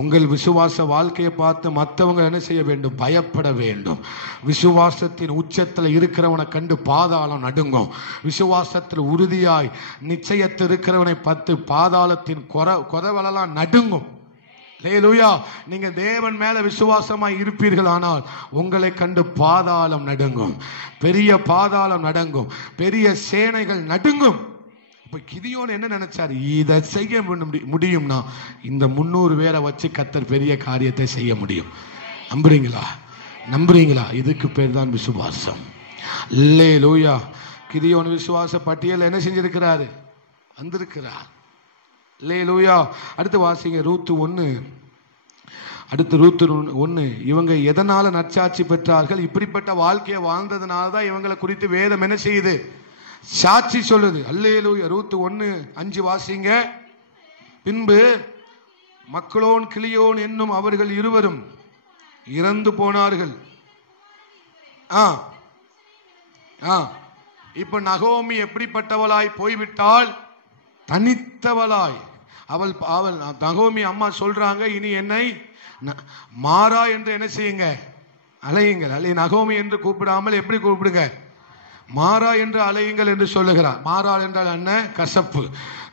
உங்கள் விசுவாச வாழ்க்கையை பார்த்து மற்றவங்க என்ன செய்ய வேண்டும்? பயப்பட வேண்டும். விசுவாசத்தின் உச்சத்தில் இருக்கிறவனை கண்டு பாதாளம் நடுங்கும். விசுவாசத்தில் உறுதியாய் நிச்சயத்தில் இருக்கிறவனை பார்த்து பாதாளத்தின் கொதவெல்லாம் நடுங்கும். அல்லேலூயா. நீங்க தேவன் மேல விசுவாசமாய் இருப்பீர்கள், ஆனால் உங்களை கண்டு பாதாளம் நடுங்கும், பெரிய பாதாளம் நடுங்கும், பெரிய சேனைகள் நடுங்கும். இப்ப கிதியோன் என்ன நினைச்சாரு? இதை செய்ய முடியும்னா இந்த 300 பேரை வச்சு கர்த்தர் பெரிய காரியத்தை செய்ய முடியும். நம்புறீங்களா? நம்புறீங்களா? இதுக்கு பேர் தான் விசுவாசம். அல்லேலூயா. கிதியோன் விசுவாச பட்டியல் என்ன செஞ்சிருக்கிறாரு? வந்திருக்கிறார். அல்லேலூயா. அடுத்து வாசிங்க ரூத்து 1. அடுத்து ரூத்து 1. இவங்க எதனால நற்சாட்சி பெற்றார்கள்? இப்படிப்பட்ட வாழ்க்கையை வாழ்ந்ததுனால தான் இவங்களை குறித்து வேதம் என்ன செய்யுது? சாட்சி சொல்லுது. அல்லேலூயா. ரூத்து 1:5 வாசிங்க. பின்பு மக்களோன் கிளியோன் என்னும் அவர்கள் இருவரும் இறந்து போனார்கள். இப்ப நகோமி எப்படிப்பட்டவளாய் போய்விட்டாள்? தனித்தவளாய். அவள் நகோமி அம்மா சொல்றாங்க, இனி என்னை மாறா என்று என்ன செய்யுங்க? அலையுங்கள். அல்ல, நகோமி என்று கூப்பிடாமல் எப்படி கூப்பிடுங்க? மாறா என்று அலையுங்கள் என்று சொல்லுகிறார். மாறா என்றால் என்ன? கசப்பு.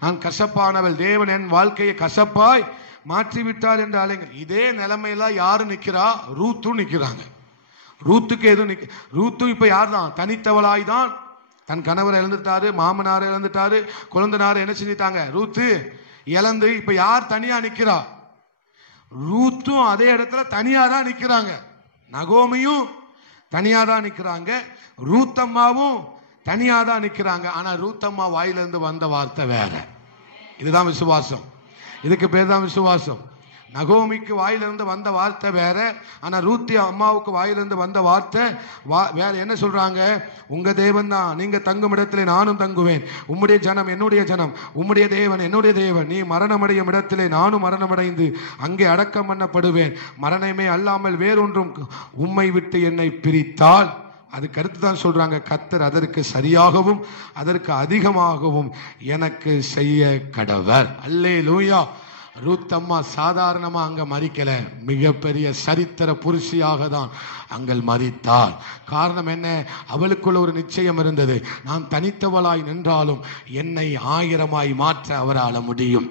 நான் கசப்பானவள், தேவன் என் வாழ்க்கையை கசப்பாய் மாற்றிவிட்டார் என்று அலையுங்கள். இதே நிலைமையில யாரு நிக்கிறா? ரூத்து நிக்கிறாங்க. ரூத்துக்கு எதுவும் ரூத்து இப்ப யார் தான்? தனித்தவளாய் தான். தன் கணவர் இழந்துட்டாரு, மாமனார் இழந்துட்டாரு, குழந்தைனார் என்ன செஞ்சிட்டாங்க? ரூத்து இழந்து இப்ப யார் தனியா நிக்கிறா? ரூத்தும் அதே இடத்துல தனியா தான் நிக்கிறாங்க. நகோமியும் தனியா தான் நிக்கிறாங்க, ரூத்தம்மாவும் தனியா தான் நிக்கிறாங்க. ஆனா ரூத்தம்மா வாயிலிருந்து வந்த வார்த்தை வேற. இதுதான் விசுவாசம். இதுக்கு பேர் தான் விசுவாசம். நகோமிக்கு வாயிலிருந்து வந்த வார்த்தை வேற, ஆனா ரூத்தி அம்மாவுக்கு வாயிலிருந்து வந்த வார்த்தை வேற. என்ன சொல்றாங்க? உங்க தேவன் தான், நீங்க தங்கும் இடத்திலே நானும் தங்குவேன், உம்முடைய ஜனம் என்னுடைய ஜனம், உம்முடைய தேவன் என்னுடைய தேவன், நீ மரணமடையும் இடத்திலே நானும் மரணமடைந்து அங்கே அடக்கம் பண்ணப்படுவேன், மரணமே அல்லாமல் வேறொன்றும் உம்மை விட்டு என்னை பிரித்தால். அதுக்கு அடுத்து தான் சொல்றாங்க, கர்த்தர் அதற்கு சரியாகவும் அதற்கு அதிகமாகவும் எனக்கு செய்ய கடவர். அல்லேலூயா. ரூத் அம்மா சாதாரணமா அங்க மரிக்கல, மிகப்பெரிய சரித்திர புருஷியாக தான் அங்கள் மரித்தாள். காரணம் என்ன? அவளுக்குள்ள ஒரு நிச்சயம் இருந்தது, நான் தனித்தவளாய் நின்றாலும் என்னை 1000ஆய் மாற்ற அவரால் முடியும்.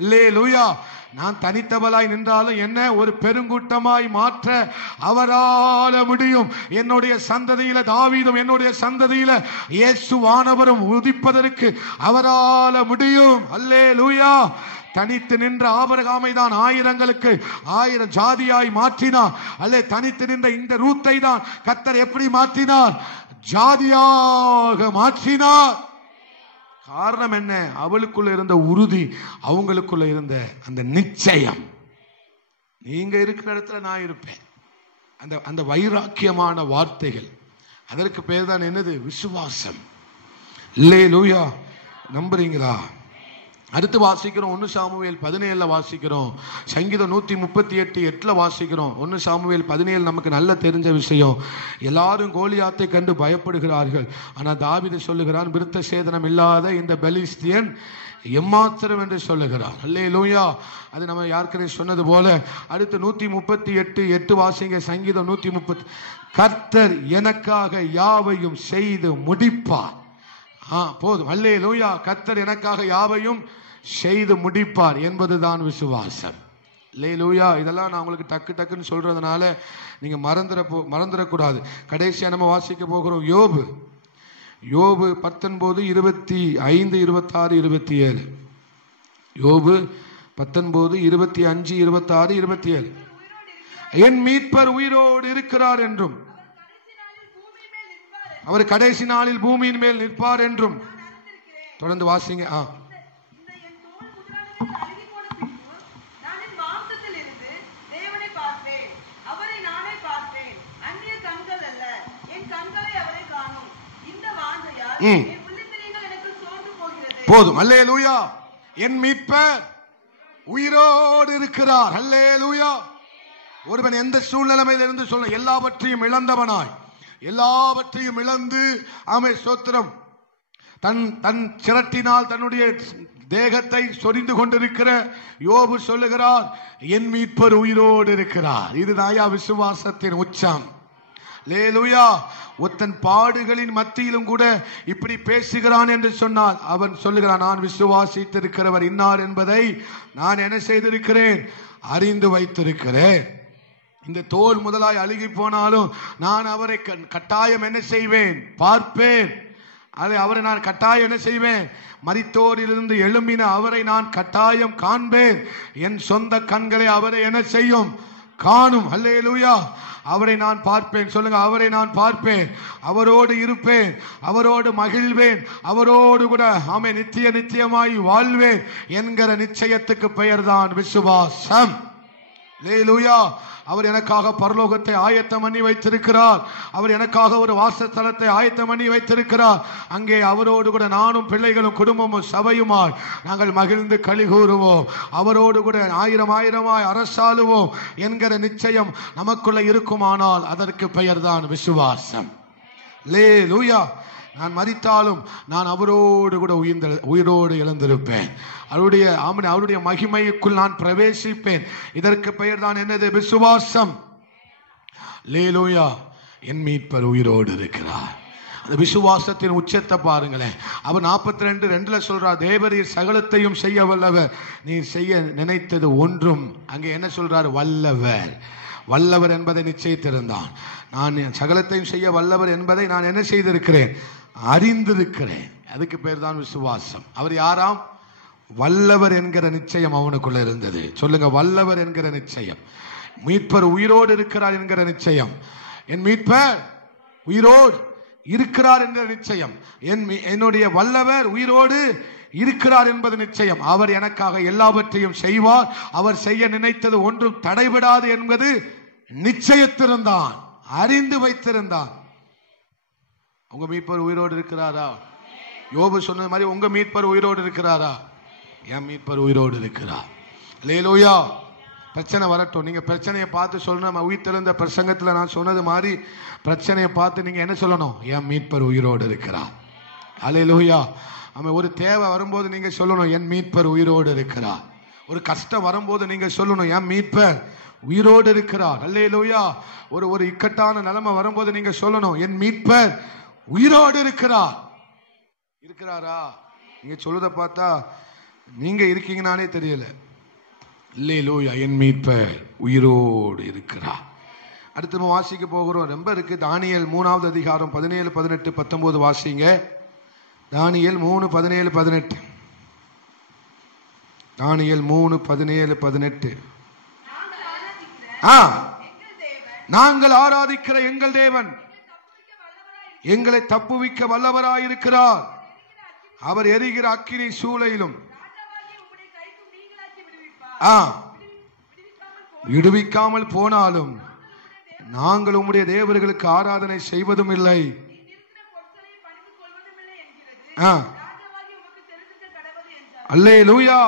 அல்லேலூயா. நான் தனித்தவளாய் நின்றாலும் என்ன ஒரு பெருங்கூட்டமாய் மாற்ற அவரால முடியும். என்னுடைய சந்ததியில தாவீதும் என்னுடைய சந்ததியில இயேசுவானவரும் உதிப்பதற்கு அவரால முடியும். அல்லேலூயா. தனித்து நின்ற ஆபிரகாமை தான் 1000ங்களுக்கு 1000 ஜாதியாய் மாற்றினார். அல்லே தனித்து நின்ற இந்த ரூத்தை தான் கர்த்தர் எப்படி மாற்றினார்? ஜாதியாக மாற்றினார். காரணம் என்ன? அவளுக்குள்ள இருந்த உறுதி, அவங்களுக்குள்ள இருந்த அந்த நிச்சயம். நீங்க இருக்கிற இடத்துல நான் இருப்பேன். அந்த வைராக்கியமான வார்த்தைகள், அதற்கு பேர் தான் என்னது? விசுவாசம். அல்லேலூயா. நம்புறீங்களா? அடுத்து வாசிக்கிறோம் 1 சாமுவேல் 17 வாசிக்கிறோம், சங்கீதம் 138:8 வாசிக்கிறோம். 1 சாமுவேல் 17 நமக்கு நல்ல தெரிஞ்ச விஷயம். எல்லாரும் கோலியாத்தை கண்டு பயப்படுகிறார்கள், ஆனா தாவீது சொல்லுகிறான், விருத்த சேதனம் இல்லாத இந்த பெலிஸ்தியன் எம்மாத்திரம் என்று சொல்லுகிறார். அல்லேலூயா. அது நம்ம யாருக்கே சொன்னது போல. அடுத்து 138:8 வாசிங்க. சங்கீதம் 130. கர்த்தர் எனக்காக யாவையும் செய்து முடிப்பார். போதும். அல்லேலூயா. கர்த்தர் எனக்காக யாவையும் செய்து முடிப்பார் என்பதுதான் விசுவாசம். அல்லேலூயா. இதெல்லாம் நான் உங்களுக்கு டக்கு டக்குன்னு சொல்றதுனால நீங்க மறந்துடக்கூடாது. கடைசியா நம்ம வாசிக்க போகிறோம் யோபு. யோபு 19, 25, 26, 27. யோபு 19, 25, 26, 27. என் மீட்பர் உயிரோடு இருக்கிறார் என்றும் அவர் கடைசி நாளில் பூமியின் மேல் நிற்பார் என்றும். தொடர்ந்து வாசிங்க. போதும். அல்லேலூயா. என் மீட்பர் உயிரோடு இருக்கிறார். அல்லேலூயா. ஒருவன் எந்த சூழ்நிலைமையில் இருந்து சொல்ல, எல்லாவற்றையும் இழந்தவனாய், எல்லாவற்றையும் இழந்து, ஆமே ஸ்தோத்திரம், தன் சிரட்டினால் தன்னுடைய தேகத்தை சொரிந்து கொண்டிருக்கிற யோபு சொல்லுகிறார், என் மீட்பர் உயிரோடு இருக்கிறார். இதுதாயா விசுவாசத்தின் உச்சம். அல்லேலூயா. ஒருத்தன் பாடுகளின் மத்தியிலும் கூட இப்படி பேசுகிறான் என்று சொன்னால் அவன் சொல்லுகிறான், நான் விசுவாசித்திருக்கிறவர் இன்னார் என்பதை நான் என்ன செய்திருக்கிறேன்? அறிந்து வைத்திருக்கிறேன். இந்த தோல் முதலாய் அழுகி போனாலும் நான் அவரை கட்டாயம் என்ன செய்வேன்? பார்ப்பேன். அவரை நான் கட்டாயம் என்ன செய்வேன்? மரித்தோரிலிருந்து எழும்பின அவரை நான் கட்டாயம் காண்பேன். என் சொந்த கண்களை அவரை என்ன செய்யும்? காணும். அல்லேலூயா. அவரை நான் பார்ப்பேன். சொல்லுங்க, அவரை நான் பார்ப்பேன், அவரோடு இருப்பேன், அவரோடு மகிழ்வேன், அவரோடு கூட ஆமே நித்தியமாய் வாழ்வேன் என்கிற நிச்சயத்துக்கு பெயர் தான் விசுவாசம். அல்லேலூயா. அவர் எனக்காக பரலோகத்தை ஆயத்தம் பண்ணி வைத்திருக்கிறார். அவர் எனக்காக ஒரு வாசஸ்தலத்தை ஆயத்தம் பண்ணி வைத்திருக்கிறார். அங்கே அவரோடு கூட நானும் பிள்ளைகளும் குடும்பமும் சபையுமாய் நாங்கள் மகிழ்ந்து களி கூறுவோம். அவரோடு கூட 1000 அரசாளுவோம் என்கிற நிச்சயம் நமக்குள்ள இருக்குமானால் அதற்கு பெயர் தான் விசுவாசம். அல்லேலூயா. நான் மரித்தாலும் நான் அவரோடு கூட உயிரோடு எழுந்திருப்பேன். அவருடைய மகிமைக்குள் நான் பிரவேசிப்பேன். இதற்கு பெயர் தான் என்னது? விசுவாசம். அல்லேலூயா. என் மீட்பர் உயிரோடு இருக்கிறார். அந்த விசுவாசத்தின் உச்சத்தை பாருங்களேன். அவர் 42:2 சொல்றார், தேவரீர் சகலத்தையும் செய்ய வல்லவர், நீ செய்ய நினைத்தது ஒன்றும். அங்கே என்ன சொல்றார்? வல்லவர். வல்லவர் என்பதை நிச்சயித்திருந்தான். நான் சகலத்தையும் செய்ய வல்லவர் என்பதை நான் என்ன செய்திருக்கிறேன்? அறிந்திருக்கிறேன். அதுக்கு பேர் தான் விசுவாசம். அவர் யாராம்? வல்லவர் என்கிற நிச்சயம் அவனுக்குள்ள இருந்தது. சொல்லுங்க, வல்லவர் என்கிற நிச்சயம். மீட்பர் உயிரோடு இருக்கிறார் என்கிற நிச்சயம். என் மீட்பர் உயிரோடு இருக்கிறார் என்கிற நிச்சயம். என்னுடைய வல்லவர் உயிரோடு இருக்கிறார் என்பது நிச்சயம். அவர் எனக்காக எல்லாவற்றையும் செய்வார். அவர் செய்ய நினைத்தது ஒன்றும் தடைபடாது என்பது நிச்சயத்திருந்தான், அறிந்து வைத்திருந்தான். உங்க மீட்பர் உயிரோடு இருக்கிறாரா? யோபு சொன்னது மாதிரி உங்க மீட்பர் உயிரோடு இருக்கிறாரா? என் மீட்பர் உயிரோடு இருக்கிறார். அல்லேலூயா. பிரச்சனை வரட்டும், நீங்க பிரச்சனையை பார்த்து சொல்லணும். நம்ம உயிர்த்தெழுந்த பிரசங்கத்தில் நான் சொன்னது மாதிரி பிரச்சனையை பார்த்து நீங்க என்ன சொல்லணும்? என் மீட்பர் உயிரோடு இருக்கிறார். அல்லேலூயா. அவன் ஒரு தேவை வரும்போது நீங்க சொல்லணும், என் மீட்பர் உயிரோடு இருக்கிறார். ஒரு கஷ்டம் வரும்போது நீங்க சொல்லணும், என் மீட்பர் உயிரோடு இருக்கிறார். அல்லேலூயா. ஒரு இக்கட்டான நிலைமை வரும்போது நீங்க சொல்லணும், என் மீட்பர் உயிரோடு இருக்கிறார். இருக்கிறாரா? நீங்க சொல்லுத பார்த்தா நீங்க இருக்கீங்கன்னானே தெரியல. அல்லேலூயா. என் மீட்பர் உயிரோடு இருக்கிறார். அடுத்து நம்ம வாசிக்க போகிறோம். ரொம்ப இருக்கு. தானியேல் 3வது அதிகாரம் 17, 18, 19 வாசிங்க. தானியேல் 3, 17, 18. தானியேல் 3, 17, 18. நாங்கள் ஆராதிக்கிற எங்கள் தேவன் எங்களை தப்புவிக்க வல்லவராயிருக்கிறார். அவர் எரிகிற அக்கினி சூளையிலும் விடுவிக்காமல் போனாலும் நாங்கள் உம்முடைய தேவர்களுக்கு ஆராதனை செய்வதும் இல்லை. அல்லேலூயா.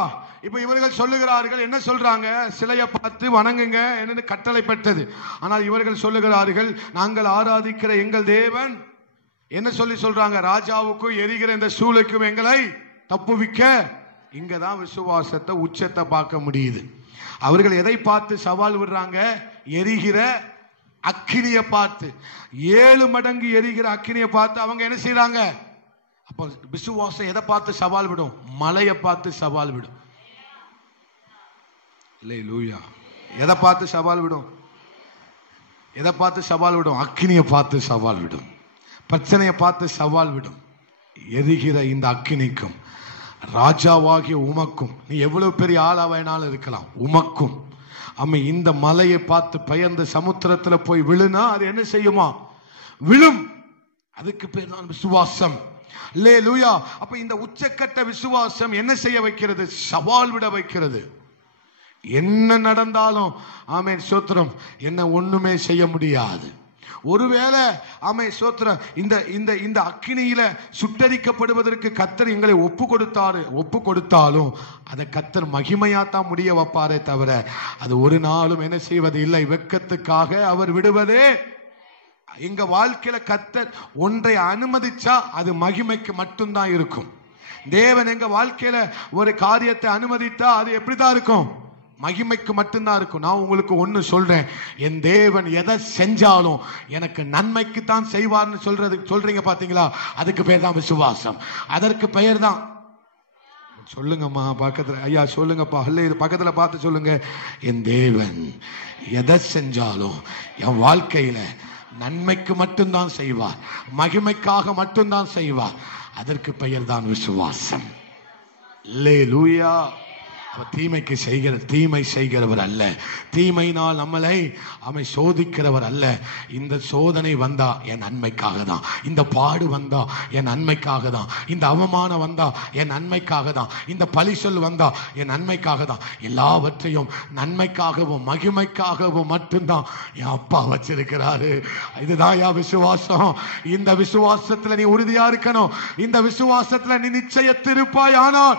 இப்ப இவர்கள் சொல்லுகிறார்கள், என்ன சொல்றாங்க? சிலையை பார்த்து வணங்குங்க என்று கட்டளை பெற்றது. ஆனால் இவர்கள் சொல்லுகிறார்கள், நாங்கள் ஆராதிக்கிற எங்கள் தேவன் என்ன சொல்றாங்க? ராஜாவுக்கும் எரிகிற இந்த சூளைக்கும் எங்களை தப்புவிக்க. இங்கதான் விசுவாசத்தை உச்சத்தை பார்க்க முடியுது. அவர்கள் எதை பார்த்து சவால் விடுறாங்க? எரிகிற அக்கினியை பார்த்து, 7 மடங்கு எரிகிற அக்கினியை பார்த்து அவங்க என்ன செய்யறாங்க? அப்ப விசுவாசம் எதை பார்த்து சவால் விடும்? மலையை பார்த்து சவால் விடும். அல்லேலூயா. எதை பார்த்து சவால் விடும்? எதை பார்த்து சவால் விடும்? அக்கினியை பார்த்து சவால் விடும். பிரச்சனையை பார்த்து சவால் விடும். எரிகிற இந்த அக்கினிக்கும் ராஜாவாகிய உமக்கும், நீ எவ்வளவு பெரிய ஆளா வேணாலும் இருக்கலாம், உமக்கும் அம்மை இந்த மலையை பார்த்து பயந்து சமுத்திரத்துல போய் விழுனா அது என்ன செய்யுமா? விழும். அதுக்கு பேர் தான் விசுவாசம். அல்லேலூயா. அப்ப இந்த உச்சக்கட்ட விசுவாசம் என்ன செய்ய வைக்கிறது? சவால் விட வைக்கிறது. என்ன நடந்தாலும் ஆமென் ஸ்தோத்திரம், என்ன ஒண்ணுமே செய்ய முடியாது. ஒருவேளை ஆமென் ஸ்தோத்திரம், இந்த அக்கினியில சுட்டரிக்கப்படுவதற்கு கர்த்தர் எங்களை ஒப்பு கொடுத்தாலும் அதை கர்த்தர் மகிமையாத்தான் முடிய வைப்பாரே தவிர அது ஒரு நாளும் என்ன செய்வது இல்லை. வெட்கத்துக்காக அவர் விடுவதே. எங்க வாழ்க்கையில கர்த்தர் ஒன்றை அனுமதிச்சா அது மகிமைக்கு மட்டும்தான் இருக்கும். தேவன் எங்க வாழ்க்கையில ஒரு காரியத்தை அனுமதித்தா அது எப்படிதான் இருக்கும்? மகிமைக்கு மட்டும்தான் இருக்கும். நான் உங்களுக்கு ஒண்ணு சொல்றேன், என் தேவன் எதை செஞ்சாலும் எனக்கு நன்மைக்கு தான் செய்வார்னு சொல்றீங்க பாத்தீங்களா? அதுக்கு பேர் தான் விசுவாசம். அதற்கு பெயர் தான், சொல்லுங்கம்மா பக்கத்துல, ஐயா சொல்லுங்கப்பா, அல்ல இது பக்கத்துல பார்த்து சொல்லுங்க, என் தேவன் எதை செஞ்சாலும் என் வாழ்க்கையில நன்மைக்கு மட்டும்தான் செய்வார், மகிமைக்காக மட்டும்தான் செய்வார். அதற்கு பெயர் தான் விசுவாசம். அல்லேலூயா. தீமை செய்கிறவர் அல்ல, தீமையினால் நம்மளை சோதிக்கிறவர் அல்ல. இந்த சோதனை வந்தா என் நன்மைக்காக தான், இந்த பாடு வந்தா என் நன்மைக்காக தான், இந்த அவமானம் வந்தா என் நன்மைக்காக தான், இந்த பழி சொல் வந்தா என் நன்மைக்காக தான். எல்லாவற்றையும் நன்மைக்காகவும் மகிமைக்காகவும் மட்டும்தான் என் அப்பா வச்சிருக்கிறாரு. இதுதான் என் விசுவாசம். இந்த விசுவாசத்துல நீ உறுதியா இருக்கணும். இந்த விசுவாசத்துல நீ நிச்சயத்திருப்பாய். ஆனால்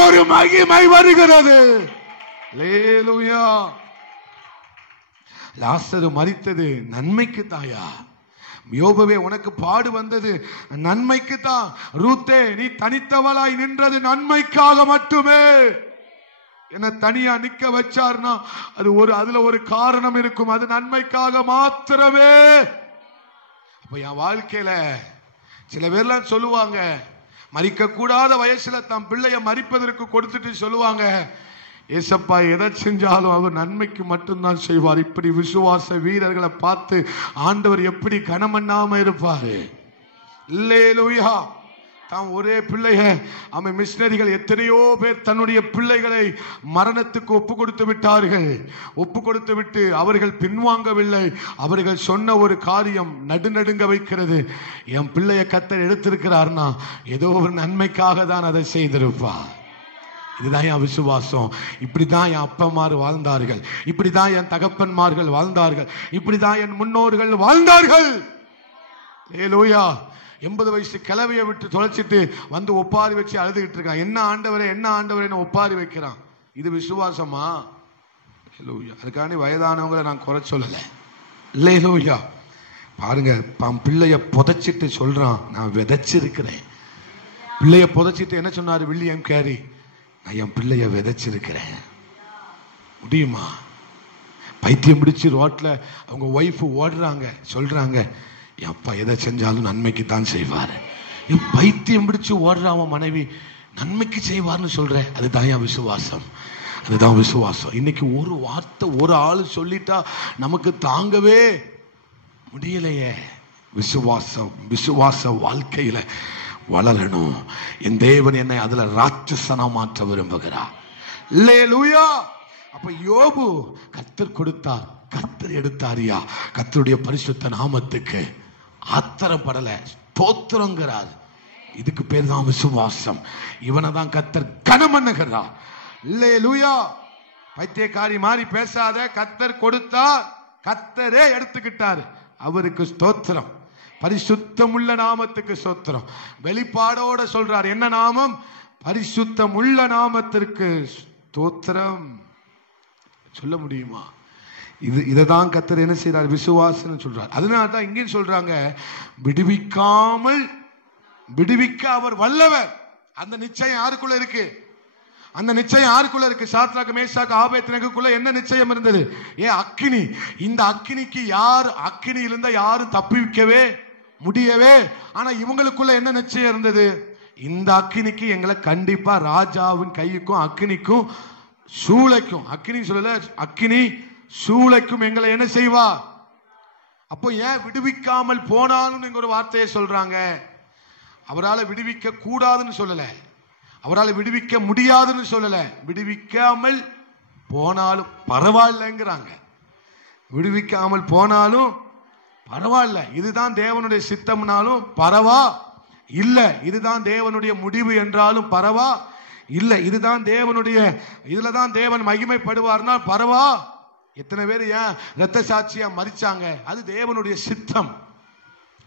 ஒரு மகிமை வருகிறது. அல்லேலூயா. லாசரு மரித்தது நன்மைக்கு தாயா? யோபுவே உனக்கு பாடு வந்தது நன்மைக்கு தான். ரூத்தே நீ தனித்தவளாய் நின்றது நன்மைக்காக மட்டுமே. என்ன தனியா நிக்க வச்சார்னா அதுல ஒரு காரணம் இருக்கும். அது நன்மைக்காக மாத்திரமே. அப்ப என் வாழ்க்கையில சில பேர்லாம் சொல்லுவாங்க, மரிக்க கூடாத வயசுல தம் பிள்ளைய மரிப்பதற்கு கொடுத்துட்டு சொல்லுவாங்க, ஏசப்பா எதை செஞ்சாலும் அவர் நன்மைக்கு மட்டும்தான் செய்வார். இப்படி விசுவாச வீரர்களை பார்த்து ஆண்டவர் எப்படி கனமண்ணாம இருப்பாரு? அல்லேலூயா. தான் ஒரே பிள்ளைய அவன் மிஷனரிகள் எத்தனையோ பேர் தன்னுடைய பிள்ளைகளை மரணத்துக்கு ஒப்பு கொடுத்து விட்டார்கள். ஒப்பு கொடுத்து விட்டு அவர்கள் பின்வாங்கவில்லை. அவர்கள் சொன்ன ஒரு காரியம் நடுநடுங்க வைக்கிறது. என் பிள்ளைய கர்த்தர் எடுத்திருக்கிறார்னா ஏதோ ஒரு நன்மைக்காக தான் அதை செய்திருப்பார். இதுதான் என் விசுவாசம். இப்படிதான் என் அப்பமார் வாழ்ந்தார்கள், இப்படிதான் என் தகப்பன்மார்கள் வாழ்ந்தார்கள், இப்படிதான் என் முன்னோர்கள் வாழ்ந்தார்கள். ஹல்லேலூயா. 80 வயசு கிழவியை விட்டு தொலைச்சிட்டு வந்து ஒப்பாரி வச்சு அழுதுகிட்டு இருக்கான். என்ன ஆண்டவரே என்ன ஆண்டவரே ஒப்பாரி வைக்கிறான். இது விசுவாசமா? ஹல்லேலூயா. அதுக்காண்டி வயதானவங்களை நான் குறை சொல்லல. ஹல்லேலூயா. பாருங்க, பிள்ளைய புதைச்சிட்டு சொல்றான், நான் விதைச்சிருக்கிறேன். பிள்ளைய புதைச்சிட்டு என்ன சொன்னாரு வில்லியம் கேரி? நான் என் பிள்ளைய விதைச்சிருக்கிறேன். முடியுமா? பைத்தியம் பிடிச்சு ரோட்ல அவங்க ஒய்ஃப் ஓடுறாங்க, சொல்றாங்க, என் அப்பா எதை செஞ்சாலும் நன்மைக்கு தான் செய்வார். என் பைத்தியம் பிடிச்சு ஓடுற அவன் மனைவி நன்மைக்கு செய்வார்னு சொல்ற, அதுதான் என் விசுவாசம். அதுதான் விசுவாசம். இன்னைக்கு ஒரு வார்த்தை ஒரு ஆளு சொல்லிட்டா நமக்கு தாங்கவே முடியலையே. விசுவாசம், விசுவாச வாழ்க்கையில வளரணும். என் தேவன் என்னை அதுல ராட்சசனா மாற்ற விரும்புகிறார். அல்லேலூயா. அப்ப யோபு கர்த்தர் கொடுத்தார், கர்த்தர் எடுத்தாரியா. கர்த்தருடைய பரிசுத்த நாமத்துக்கு ஆத்திரப்படல, ஸ்தோத்திரங்கிறார். இதுக்கு பேர் தான் விசுவாசம். இவனை தான் கர்த்தர் கனமண்ணுகிறார். அல்லேலூயா. பைத்தியக்காரி மாதிரி பேசாத. கர்த்தர் கொடுத்தார், கர்த்தரே எடுத்துக்கிட்டார். அவருக்கு ஸ்தோத்திரம். பரிசுத்தமுள்ள நாமத்துக்கு ஸ்தோத்திரம். வெளிப்பாடோட சொல்றார். என்ன நாமம்? பரிசுத்தமுள்ள நாமத்திற்கு ஸ்தோத்திரம். சொல்ல முடியுமா? இதைதான் கர்த்தர் என்ன செய்யறார்? விசுவாசம் சொல்றார். அதனாலதான் இங்கே சொல்றாங்க, விடுவிக்காமல் விடுவிக்க அவர் வல்லவர். அந்த நிச்சயம் யாருக்குள்ள இருக்கு? அந்த நிச்சயம் யாருக்குள்ள இருக்கு? சாத்ராக் மேஷாக் ஆபேத்நேகோக்குள்ள என்ன நிச்சயம் இருந்தது? அக்கினி. இந்த அக்கினிக்கு யார் அக்கினியிலிருந்த யாரும் தப்பிக்கவே முடியவே. ஆனா இவங்களுக்குள்ள என்ன நிச்சயம் இருந்தது? இந்த அக்கினிக்கு எங்களை கண்டிப்பா ராஜாவின் கைக்கும் அக்கினிக்கும் சூளைக்கும், அக்கினி சொல்லல, அக்கினி சூளைக்கும் எங்களை என்ன செய்வா? அப்போ ஏன் விடுவிக்காமல் போனாலும் நீங்க ஒரு வார்த்தையை சொல்றாங்க. அவரால் விடுவிக்க கூடாதுன்னு சொல்லல, அவரால் விடுவிக்க முடியாதுன்னு சொல்லல, விடுவிக்காமல் போனாலும் பரவாயில்லைங்கிறாங்க. விடுவிக்காமல் போனாலும் பரவாயில்ல, இதுதான் தேவனுடைய சித்தம்னாலும் பரவா இல்ல, இதுதான் தேவனுடைய முடிவு என்றாலும் பரவா இல்ல, இதுதான் தேவனுடைய, இதுலதான் தேவன் மகிமைப்படுவார்னா பரவா. எத்தனை பேர் ஏன் இரத்த சாட்சியா மரிச்சாங்க? அது தேவனுடைய சித்தம்.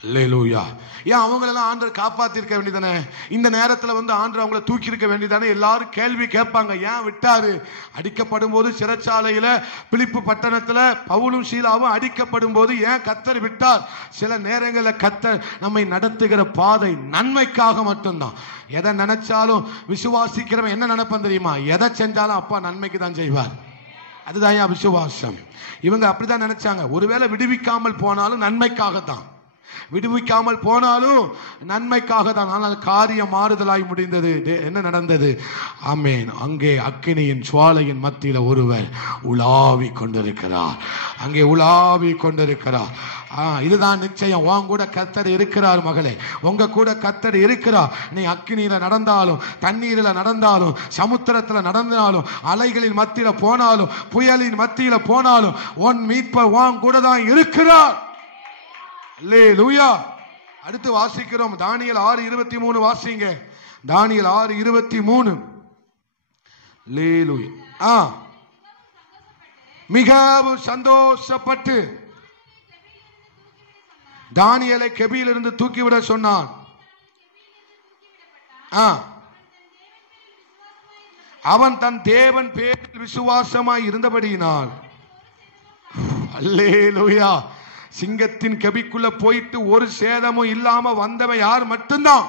அல்லேலூயா. ஏன் அவங்களெல்லாம் ஆண்டவர் காப்பாத்திருக்க வேண்டியதானே? இந்த நேரத்தில் வந்து ஆண்டவர் அவங்கள தூக்கி இருக்க வேண்டியதானே? எல்லாரும் கேள்வி கேட்பாங்க, ஏன் விட்டாரு? அடிக்கப்படும் போது சிறைச்சாலையில பிலிப்பு பட்டணத்துல பவுலும் சீலாவும் அடிக்கப்படும் போது ஏன் கர்த்தர் விட்டார்? சில நேரங்களில் கர்த்தர் நம்மை நடத்துகிற பாதை நன்மைக்காக மட்டும்தான். எதை நினைச்சாலும் விசுவாசிக்கிறவன் என்ன நினைப்பான் தெரியுமா? எதை செஞ்சாலும் அப்பா நன்மைக்கு தான் செய்வார். அதுதான் என் விசுவாசம். இவங்க அப்படிதான் நினைச்சாங்க. ஒருவேளை விடுவிக்காமல் போனாலும் நன்மைக்காகத்தான், விடுவிக்காமல் போனாலும் நன்மைக்காக தான். ஆனால் காரியம் மாறுதலாய் முடிந்தது. என்ன நடந்தது? ஆமென். அங்கே அக்கினியின் சுவாலையின் மத்தியில ஒருவர் உலாவி கொண்டிருக்கிறார். அங்கே உலாவி கொண்டிருக்கிறார். இதுதான் நிச்சயம். உன் கூட கர்த்தர் இருக்கிறார் மகளே, உங்க கூட கர்த்தர் இருக்கிறார். நீ அக்கினியில நடந்தாலும், தண்ணீரில நடந்தாலும், சமுத்திரத்துல நடந்தாலும், அலைகளின் மத்தியில போனாலும், புயலின் மத்தியில போனாலும், உன் மீட்பர் உன் கூட தான் இருக்கிறார். அல்லேலூயா. அடுத்து வாசிக்கிறோம் தானியேல் 6:23 வாசிங்க. தானியேல் 6:23. அல்லேலூயா. மிகவும் சந்தோஷப்பட்டு தானியேலை கெபியிலிருந்து தூக்கிவிட சொன்னான். அவன் தன் தேவன் பேரில் விசுவாசமாய் இருந்தபடியினால். அல்லேலூயா. சிங்கத்தின் கெபிக்குள்ள போயிட்டு ஒரு சேதமும் இல்லாம வந்தவன் யார்? மட்டும்தான்.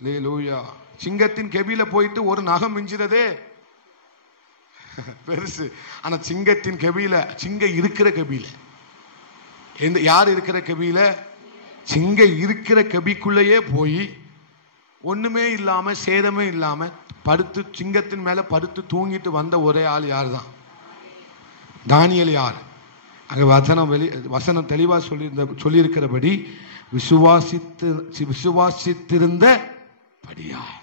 அல்லேலூயா. சிங்கத்தின் கெபியில போயிட்டு ஒரு நகம் மிஞ்சிறதே பெருசு. ஆனா சிங்கத்தின் கெபியில, சிங்க இருக்கிற கெபியில, யார் இருக்கிற கெபியில? சிங்க இருக்கிற கெபிக்குள்ளேயே போய் ஒண்ணுமே இல்லாம சேதமே இல்லாம படுத்து சிங்கத்தின் மேல படுத்து தூங்கிட்டு வந்த ஒரே ஆள் யார் தான்? தானியேல். யார்? அங்க வசனம் தெளிவா சொல்லியிருக்கிறபடி விசுவாசித்திருந்தபடியால்.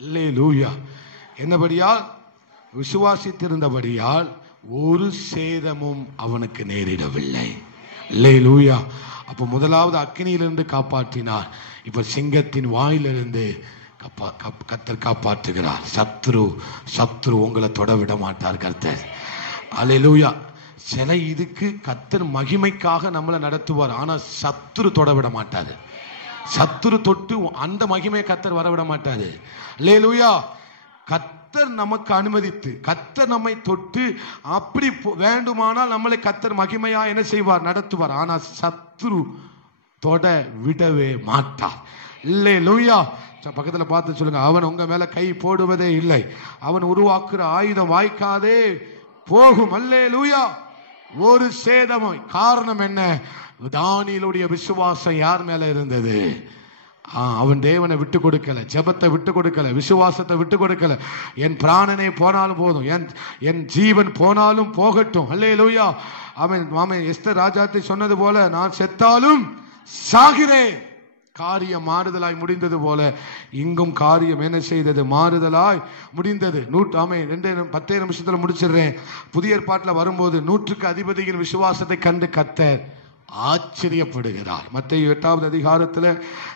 அல்லேலூயா. என்னபடியால்? விசுவாசித்திருந்தபடியால் ஒரு சேதமும் அவனுக்கு நேரிடவில்லை. அல்லேலூயா. அப்ப முதலாவது அக்கினியிலிருந்து காப்பாற்றினார். இப்ப சிங்கத்தின் வாயிலிருந்து கர்த்தர் காப்பாற்றுகிறார். சத்ரு உங்களை தொட விட மாட்டார் கர்த்தர். அல்லேலூயா. சில இதுக்கு கர்த்தர் மகிமைக்காக நம்மளை நடத்துவார். ஆனா சத்ரு தொட விட மாட்டாரு. சத்ரு தொட்டு அந்த மகிமையை கர்த்தர் வரவிட மாட்டாரு. அல்லேலூயா. கர்த்தர் நமக்கு அனுமதித்து, கர்த்தர் நம்மை தொட்டு அப்படி வேண்டுமானால் நம்மளை கர்த்தர் மகிமையா என்ன செய்வார்? நடத்துவார். ஆனா சத்ரு தொட விடவே மாட்டார். அல்லேலூயா. பக்கத்துல பார்த்து சொல்லுங்க, அவன் உங்க மேல கை போடுவதே இல்லை. அவன் உருவாக்குற ஆயுதம் வாய்க்காதே போகும். அல்லேலூயா. ஒரு சேதமும். காரணம் என்ன? தானியேலுடைய விசுவாசம் யார் மேல இருந்தது? அவன் தேவனை விட்டு கொடுக்கல, ஜெபத்தை விட்டு கொடுக்கல, விசுவாசத்தை விட்டு கொடுக்கல. என் பிராணனை போனாலும் போதும், என் ஜீவன் போனாலும் போகட்டும். அல்லேலூயா. அவன் எஸ்தர் ராஜாத்தை சொன்னது போல, நான் செத்தாலும் சாகிறேன். காரியம் மாறுதலாய் முடிந்தது போல இங்கும் காரியம் என்ன செய்தது? மாறுதலாய் முடிந்தது. 10 நிமிஷத்துல முடிச்சிடுறேன். புதிய ஏற்பாட்டில் வரும்போது 100க்கு அதிபதியின் விசுவாசத்தை கண்டு கர்த்தர் ஆச்சரியப்படுகிறார். மத்தேயு 8வது அதிகாரத்தில்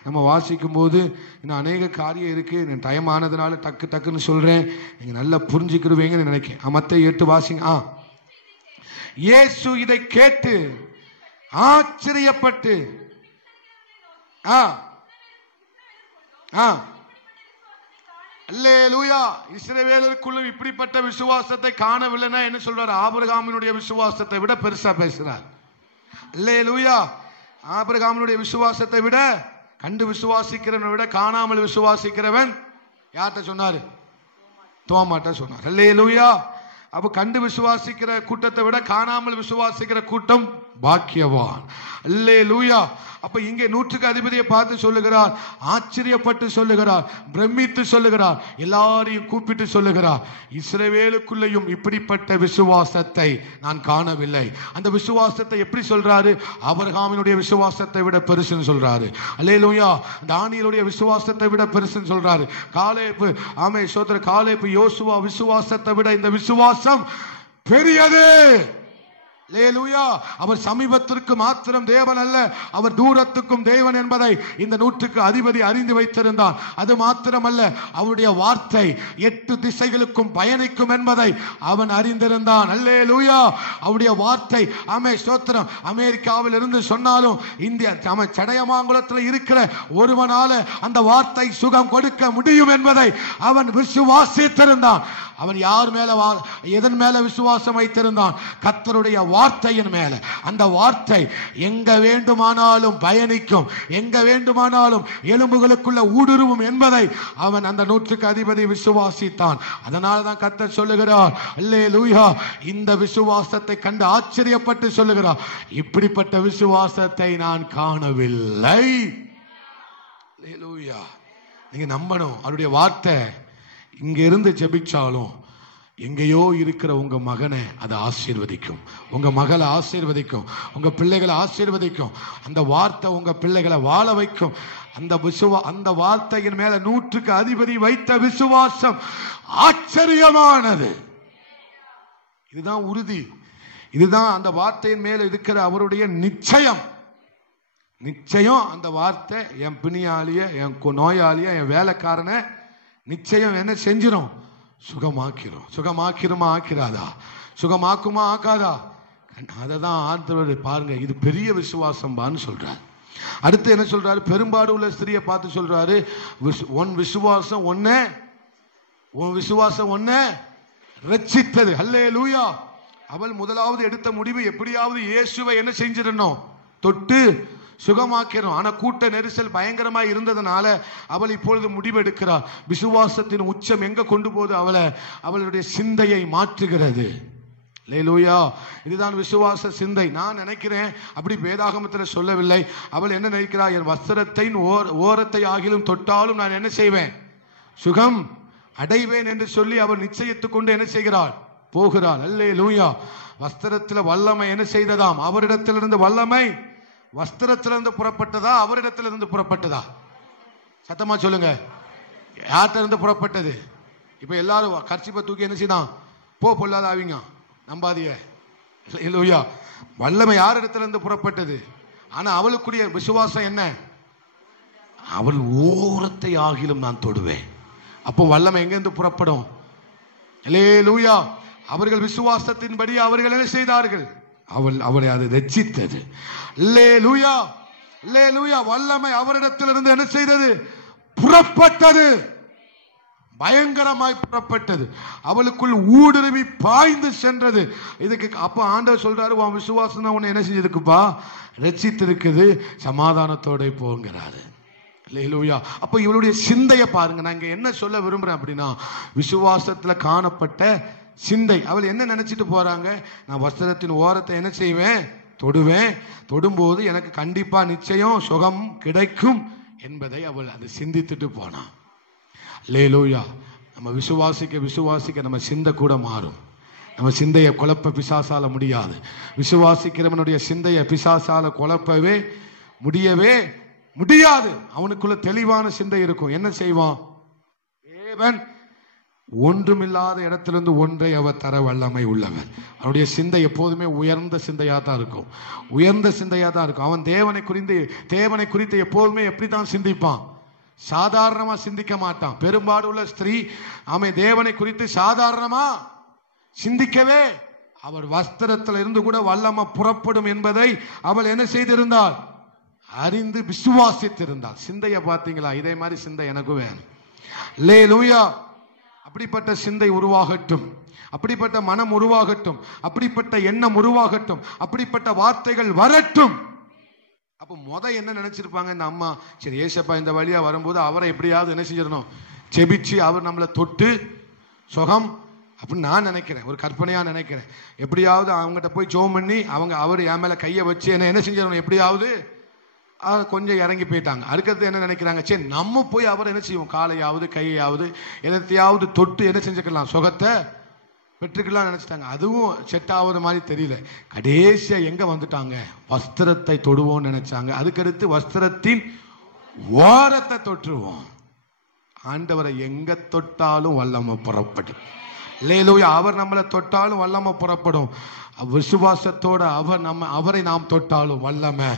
நம்ம வாசிக்கும் போது இன்னும் அநேக காரியம் இருக்கு. டைம் ஆனதுனால டக்குன்னு சொல்றேன், நீங்க நல்லா புரிஞ்சுக்கிடுவீங்கன்னு நினைக்கிறேன். மத்தேயு 8 வாசிங்க. இயேசு இதை கேட்டு ஆச்சரியப்பட்டு அல்லேலூயா. இஸ்ரவேலருக்குள்ள இப்படிப்பட்ட விசுவாசத்தை காணவில்லைன்னா என்ன சொல்றாரு? ஆபிரகாமினுடைய விசுவாசத்தை விட பெருசா பேசுறார். அல்லேலூயா. ஆபிரகாமினுடைய விசுவாசத்தை விட, கண்டு விசுவாசிக்கிறவனை விட காணாமல் விசுவாசிக்கிறவன் யார்கிட்ட சொன்னாரு? தோமாட்ட சொன்னார். அல்லேலூயா. அப்ப கண்டு விசுவாசிக்கிற கூட்டத்தை விட காணாமல் விசுவாசிக்கிற கூட்டம் பாக்கியவான். அல்லேலூயா. அப்ப இங்கே 100க்கு அதிபதியை பார்த்து சொல்லுகிறார், ஆச்சரியப்பட்டு சொல்லுகிறார், பிரமித்து சொல்லுகிறார், எல்லாரையும் கூப்பிட்டு சொல்லுகிறார், இஸ்ரவேலுக்குள்ளேயும் இப்படிப்பட்ட விசுவாசத்தை நான் காணவில்லை. அந்த விசுவாசத்தை எப்படி சொல்றாரு? ஆபிரகாமினுடைய விசுவாசத்தை விட பெருசுன்னு சொல்றாரு. அல்லேலூயா. தானியேலுடைய விசுவாசத்தை விட பெருசுன்னு சொல்றாரு. காலேப்பு, ஆமே சோதர காலேப்பு, யோசுவா விசுவாசத்தை விட இந்த விசுவாசம் பெரியது. அல்லேலூயா. அவர் சமீபத்திற்கு மாத்திரம் தேவன் அல்ல, அவர் தூரத்துக்கும் தேவன் என்பதை இந்த 100க்கு அதிபதி அறிந்து வைத்திருந்தான். அது மாத்திரமல்ல, அவருடைய வார்த்தை 8 திசைகளுக்கும் பயணிக்கும் என்பதை அவன் அறிந்திருந்தான். அல்லேலூயா. அவருடைய வார்த்தை, ஆமே ஸ்தோத்திரம், அமெரிக்காவில் இருந்து சொன்னாலும் இந்தியா சடையமாங்குளத்தில் இருக்கிற ஒருவனால அந்த வார்த்தை சுகம் கொடுக்க முடியும் என்பதை அவன் விசுவாசித்திருந்தான். அவன் யார் மேல, எதன் மேல விசுவாசம் வைத்திருந்தான்? கர்த்தருடைய வார்த்தையின் மேல. அந்த வார்த்தை எங்க வேண்டுமானாலும் பயணிக்கும், எங்க வேண்டுமானாலும் எலும்புகளுக்குள்ள ஊடுருவும் என்பதை அவன் அந்த 100க்கு அதிபதி விசுவாசித்தான். அதனாலதான் கர்த்தர் சொல்லுகிறார், அல்லேலூயா, இந்த விசுவாசத்தை கண்டு ஆச்சரியப்பட்டு சொல்லுகிறார், இப்படிப்பட்ட விசுவாசத்தை நான் காணவில்லை. அல்லேலூயா. நீங்க நம்பணும். அவருடைய வார்த்தை இங்க இருந்து ஜெபிச்சாலும் எங்கேயோ இருக்கிற உங்க மகனை அதை ஆசீர்வதிக்கும், உங்க மகளை ஆசீர்வதிக்கும், உங்க பிள்ளைகளை ஆசீர்வதிக்கும். அந்த வார்த்தை உங்க பிள்ளைகளை வாழ வைக்கும். அந்த வார்த்தையின் மேல 100க்கு அதிபதி வைத்த விசுவாசம் ஆச்சரியமானது. இதுதான் உறுதி. இதுதான் அந்த வார்த்தையின் மேல இருக்கிற அவருடைய நிச்சயம். நிச்சயம். அந்த வார்த்தை என் பிணியாளிய, என் நோயாளிய, என் வேலைக்காரனை நிச்சயம் என்ன செஞ்சிடும்? சுகமாக்கிறோம். சுகமாக்கிறோமா? ஆக்கிறாதா? சுகமாக்குமா? ஆக்காதா? அததான் ஆண்டவர் பாருங்க, இது பெரிய விசுவாசம் பான்னு சொல்றாரு. அடுத்து என்ன சொல்றாரு? பெரும்பாடு உள்ள ஸ்திரியை பார்த்து சொல்றாரு, உன் விசுவாசம் ஒன்ன ரட்சித்தது. அல்லேலூயா. அவள் முதலாவது எடுத்த முடிவு எப்படியாவது இயேசுவை என்ன செஞ்சிடணும்? தொட்டு சுகமாக்கிறோம். ஆனா கூட்ட நெரிசல் பயங்கரமா இருந்ததுனால அவள் இப்பொழுது முடிவெடுக்கிறார். விசுவாசத்தின் உச்சம் எங்க கொண்டு போது அவளுடைய சிந்தையை மாற்றுகிறது. அல்லேலூயா. இதுதான் விசுவாச சிந்தை. நான் நினைக்கிறேன், அப்படி வேதாகமத்தில் சொல்லவில்லை. அவள் என்ன நினைக்கிறார்? என் வஸ்திரத்தின் ஓரத்தை ஆகிலும் தொட்டாலும் நான் என்ன செய்வேன்? சுகம் அடைவேன் என்று சொல்லி அவள் நிச்சயித்துக் கொண்டு என்ன செய்கிறாள்? போகிறாள். அல்லேலூயா. வஸ்திரத்தில் வல்லமை என்ன செய்ததாம்? அவரிடத்திலிருந்து வல்லமை வஸ்திரத்திலிருந்து புறப்பட்டதா, அவரிடத்திலிருந்து புறப்பட்டதா? சத்தமா சொல்லுங்க. யார்கிட்ட இருந்து புறப்பட்டது? இப்ப எல்லாரும் கர்ச்சிப்பை தூக்கி என்ன செய்தான்? பொல்லாத ஆவிங்க நம்பாதிய. இல்லையா? வல்லமை யார் இடத்துல இருந்து புறப்பட்டது? ஆனா அவளுக்குரிய விசுவாசம் என்ன? அவள் ஓரத்தை ஆகிலும் நான் தொடுவேன். அப்போ வல்லமை எங்க இருந்து புறப்படும்? அல்லேலூயா. அவர்கள் விசுவாசத்தின்படி அவர்கள் என்ன செய்தார்கள்? அவளை அது ரட்சித்தது. அல்லேலூயா, அல்லேலூயா. வல்லமை அவரிடத்திலிருந்து என்ன செய்தது? புறப்பட்டது. பயங்கரமாய் புறப்பட்டது. அவளுக்குள் ஊடுருவி பாய்ந்து சென்றது. இதுக்கு அப்ப ஆண்டவர் சொல்றாரு, உன் விசுவாசம் தான் உன்னை என்ன செஞ்சதுக்குப்பா? ரட்சித்து இருக்குது, சமாதானத்தோட போங்கிறாரு. அல்லேலூயா. அப்ப இவளுடைய சிந்தையை பாருங்க. நான் இங்க என்ன சொல்ல விரும்புறேன் அப்படின்னா, விசுவாசத்துல காணப்பட்ட சிந்தை. அவள் என்ன நினைச்சிட்டு போறாங்க? நான் வஸ்திரத்தின் ஓரத்தை என்ன செய்வேன்? தொடுவேன். தொடும்போது எனக்கு கண்டிப்பா நிச்சயம் சுகம் கிடைக்கும் என்பதை அவள் அதை சிந்தித்துட்டு போனான். அல்லேலூயா. நம்ம விசுவாசிக்க நம்ம சிந்தை கூட மாறும். நம்ம சிந்தையை குழப்ப பிசாசால முடியாது. விசுவாசிக்கிறவனுடைய சிந்தையை பிசாசால குழப்பவே முடியவே முடியாது. அவனுக்குள்ள தெளிவான சிந்தை இருக்கும். என்ன செய்வான்? தேவன் ஒன்றுமில்லாத இடத்திலிருந்து ஒன்றை அவர் தர வல்லமை உள்ளவர். அவனுடைய சிந்தை எப்போதுமே உயர்ந்த சிந்தையா தான் இருக்கும். உயர்ந்த சிந்தையா தான் இருக்கும். அவன் தேவனை குறித்து எப்போதுமே எப்படித்தான் சிந்திப்பான்? சாதாரணமா சிந்திக்க மாட்டான். பெரும்பாடுள்ள ஸ்திரீ அவன் தேவனை குறித்து சாதாரணமா சிந்திக்கவே, அவர் வஸ்திரத்தில் இருந்து கூட வல்லமை புறப்படும் என்பதை அவள் என்ன செய்திருந்தாள்? அறிந்து விசுவாசித்திருந்தாள். சிந்தைய பாத்தீங்களா? இதே மாதிரி சிந்தை எனக்கு வேணும். அல்லேலூயா. அப்படிப்பட்ட சிந்தை உருவாகட்டும், அப்படிப்பட்ட மனம் உருவாகட்டும், அப்படிப்பட்ட எண்ணம் உருவாகட்டும், அப்படிப்பட்ட வார்த்தைகள் வரட்டும். அப்ப என்ன நினைச்சிருப்பாங்க இந்த அம்மா? சரி, ஏசப்பா இந்த வழியா வரும்போது அவரை எப்படியாவது என்ன செஞ்சிடணும், செபிச்சு அவர் நம்மளை தொட்டு சுகம் அப்படின்னு நான் நினைக்கிறேன். ஒரு கற்பனையா நினைக்கிறேன். எப்படியாவது அவங்ககிட்ட போய் ஜெபம் பண்ணி அவர் என் மேல கையை வச்சு என்ன செஞ்சிடணும், எப்படியாவது கொஞ்சம் இறங்கி போயிட்டாங்க. அடுத்தது என்ன நினைக்கிறாங்க? சரி, நம்ம போய் அவர் என்ன செய்வோம், காலையாவது கையாவது எதையாவது தொட்டு என்ன செஞ்சுக்கலாம், சுகத்தை பெற்றுக்கலாம் நினைச்சிட்டாங்க. அதுவும் செட் ஆகுற மாதிரி தெரியல. கடைசியா எங்க வந்துட்டாங்க? வஸ்திரத்தை தொடுவோம் நினைச்சாங்க. அதுக்கடுத்து வஸ்திரத்தின் ஓரத்தை தொற்றுவோம். ஆண்டவரை எங்க தொட்டாலும் வல்லமை புறப்படும். அல்லேலூயா. அவர் நம்மளை தொட்டாலும் வல்லமை புறப்படும். விசுவாசத்தோட அவரை நாம் தொட்டாலும் வல்லமை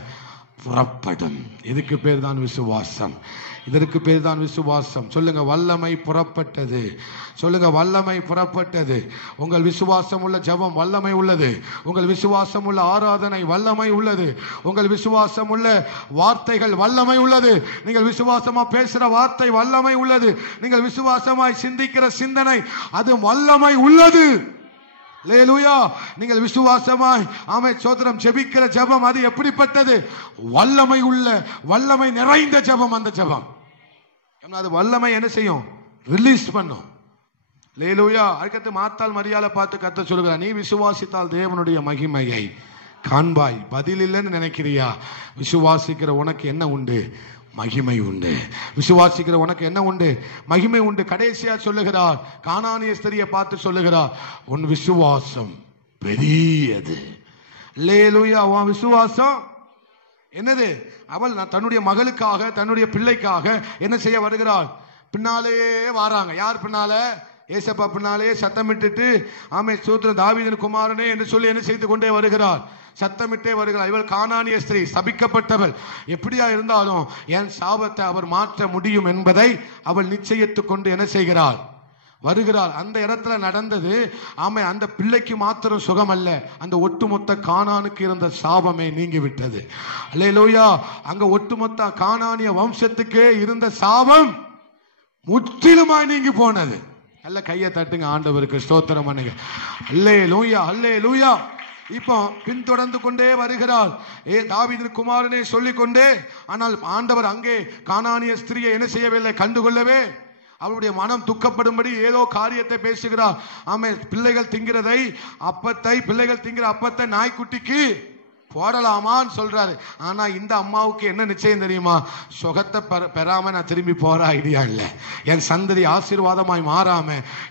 புறப்படும். இதுக்கு பேர் தான் விசுவாசம். இதற்கு பேர் தான் விசுவாசம். சொல்லுங்க, வல்லமை புறப்பட்டது. சொல்லுங்க, வல்லமை புறப்பட்டது. உங்கள் விசுவாசம் உள்ள ஜெபம் வல்லமை உள்ளது. உங்கள் விசுவாசம் உள்ள ஆராதனை வல்லமை உள்ளது. உங்கள் விசுவாசம் உள்ள வார்த்தைகள் வல்லமை உள்ளது. நீங்கள் விசுவாசமா பேசுற வார்த்தை வல்லமை உள்ளது. நீங்கள் விசுவாசமாய் சிந்திக்கிற சிந்தனை அது வல்லமை உள்ளது. அல்லேலூயா. நீங்கள் விசுவாசமாய் சோத்திரம் ஜெபிக்கிற ஜெபம் அது எப்படிப்பட்டது? வல்லமை உள்ள, வல்லமை நிறைந்த ஜெபம். அந்த ஜெபம் அது வல்லமை என்ன செய்யும்? ரிலீஸ் பண்ணும். அல்லேலூயா. அதுக்கடுத்து மாத்தாள் மரியாதை பார்த்து கர்த்தர் சொல்லுகிறார், நீ விசுவாசித்தால் தேவனுடைய மகிமையை காண்பாய். பதில் இல்லைன்னு நினைக்கிறியா? விசுவாசிக்கிற உனக்கு என்ன உண்டு? மகிமை உண்டு. விசுவாசிக்கிற உனக்கு என்ன உண்டு? மகிமை உண்டு. கடைசியா சொல்லுகிறார், கானானிய ஸ்திரியை பார்த்து சொல்லுகிறார், உன் விசுவாசம் பெரியது. அல்லேலூயா. உன் விசுவாசம் என்னது? அவள் தன்னுடைய மகளுக்காக, தன்னுடைய பிள்ளைக்காக என்ன செய்ய வருகிறாள்? பின்னாலேயே வாராங்க. யார் பின்னால? ஏசப்பா பின்னாலேயே சத்தமிட்டு சூத்திர தாவீதின் குமாரனே என்று சொல்லி என்ன செய்து கொண்டே வருகிறார்? சத்தமிட்டே வருகிறார். இவள் கானானிய ஸ்திரீ, சபிக்கப்பட்டவள். எப்படியா இருந்தாலும் என் சாபத்தை அவர் மாற்ற முடியும் என்பதை அவள் நிச்சயித்துக் கொண்டு என்ன செய்கிறாள்? வருகிறாள். அந்த இடத்துல நடந்தது அந்த பிள்ளைக்கு மாத்திரம் சுகம் அல்ல, அந்த ஒட்டுமொத்த கானானுக்கு இருந்த சாபமே நீங்கிவிட்டது. அல்லேலூயா. அங்க ஒட்டுமொத்த கானானிய வம்சத்துக்கே இருந்த சாபம் முற்றிலுமாய் நீங்கி போனது. நல்ல கையை தட்டுங்க, ஆண்டவருக்கு ஸ்தோத்திரம் பண்ணுங்க. அல்லேலூயா, அல்லேலூயா. இப்போ பின்தொடர்ந்து கொண்டே வருகிறாள். தாவீதின் குமாரனே சொல்லிக்கொண்டே. ஆனால் ஆண்டவர் அங்கே கானானிய ஸ்திரியை என்ன செய்யவில்லை? கண்டுகொள்ளவே. அவருடைய மனம் துக்கப்படும்படி ஏதோ காரியத்தை பேசுகிறார். பிள்ளைகள் திங்கிற அப்பத்தை நாய்க்குட்டிக்கு போடலாமான்னு சொல்றாரு. ஆனா இந்த அம்மாவுக்கு என்ன நிச்சயம் தெரியுமா? சுகத்தை பெறாம நான் திரும்பி போற ஐடியா இல்லை. என் சந்ததி ஆசீர்வாதமாய் மாறாம,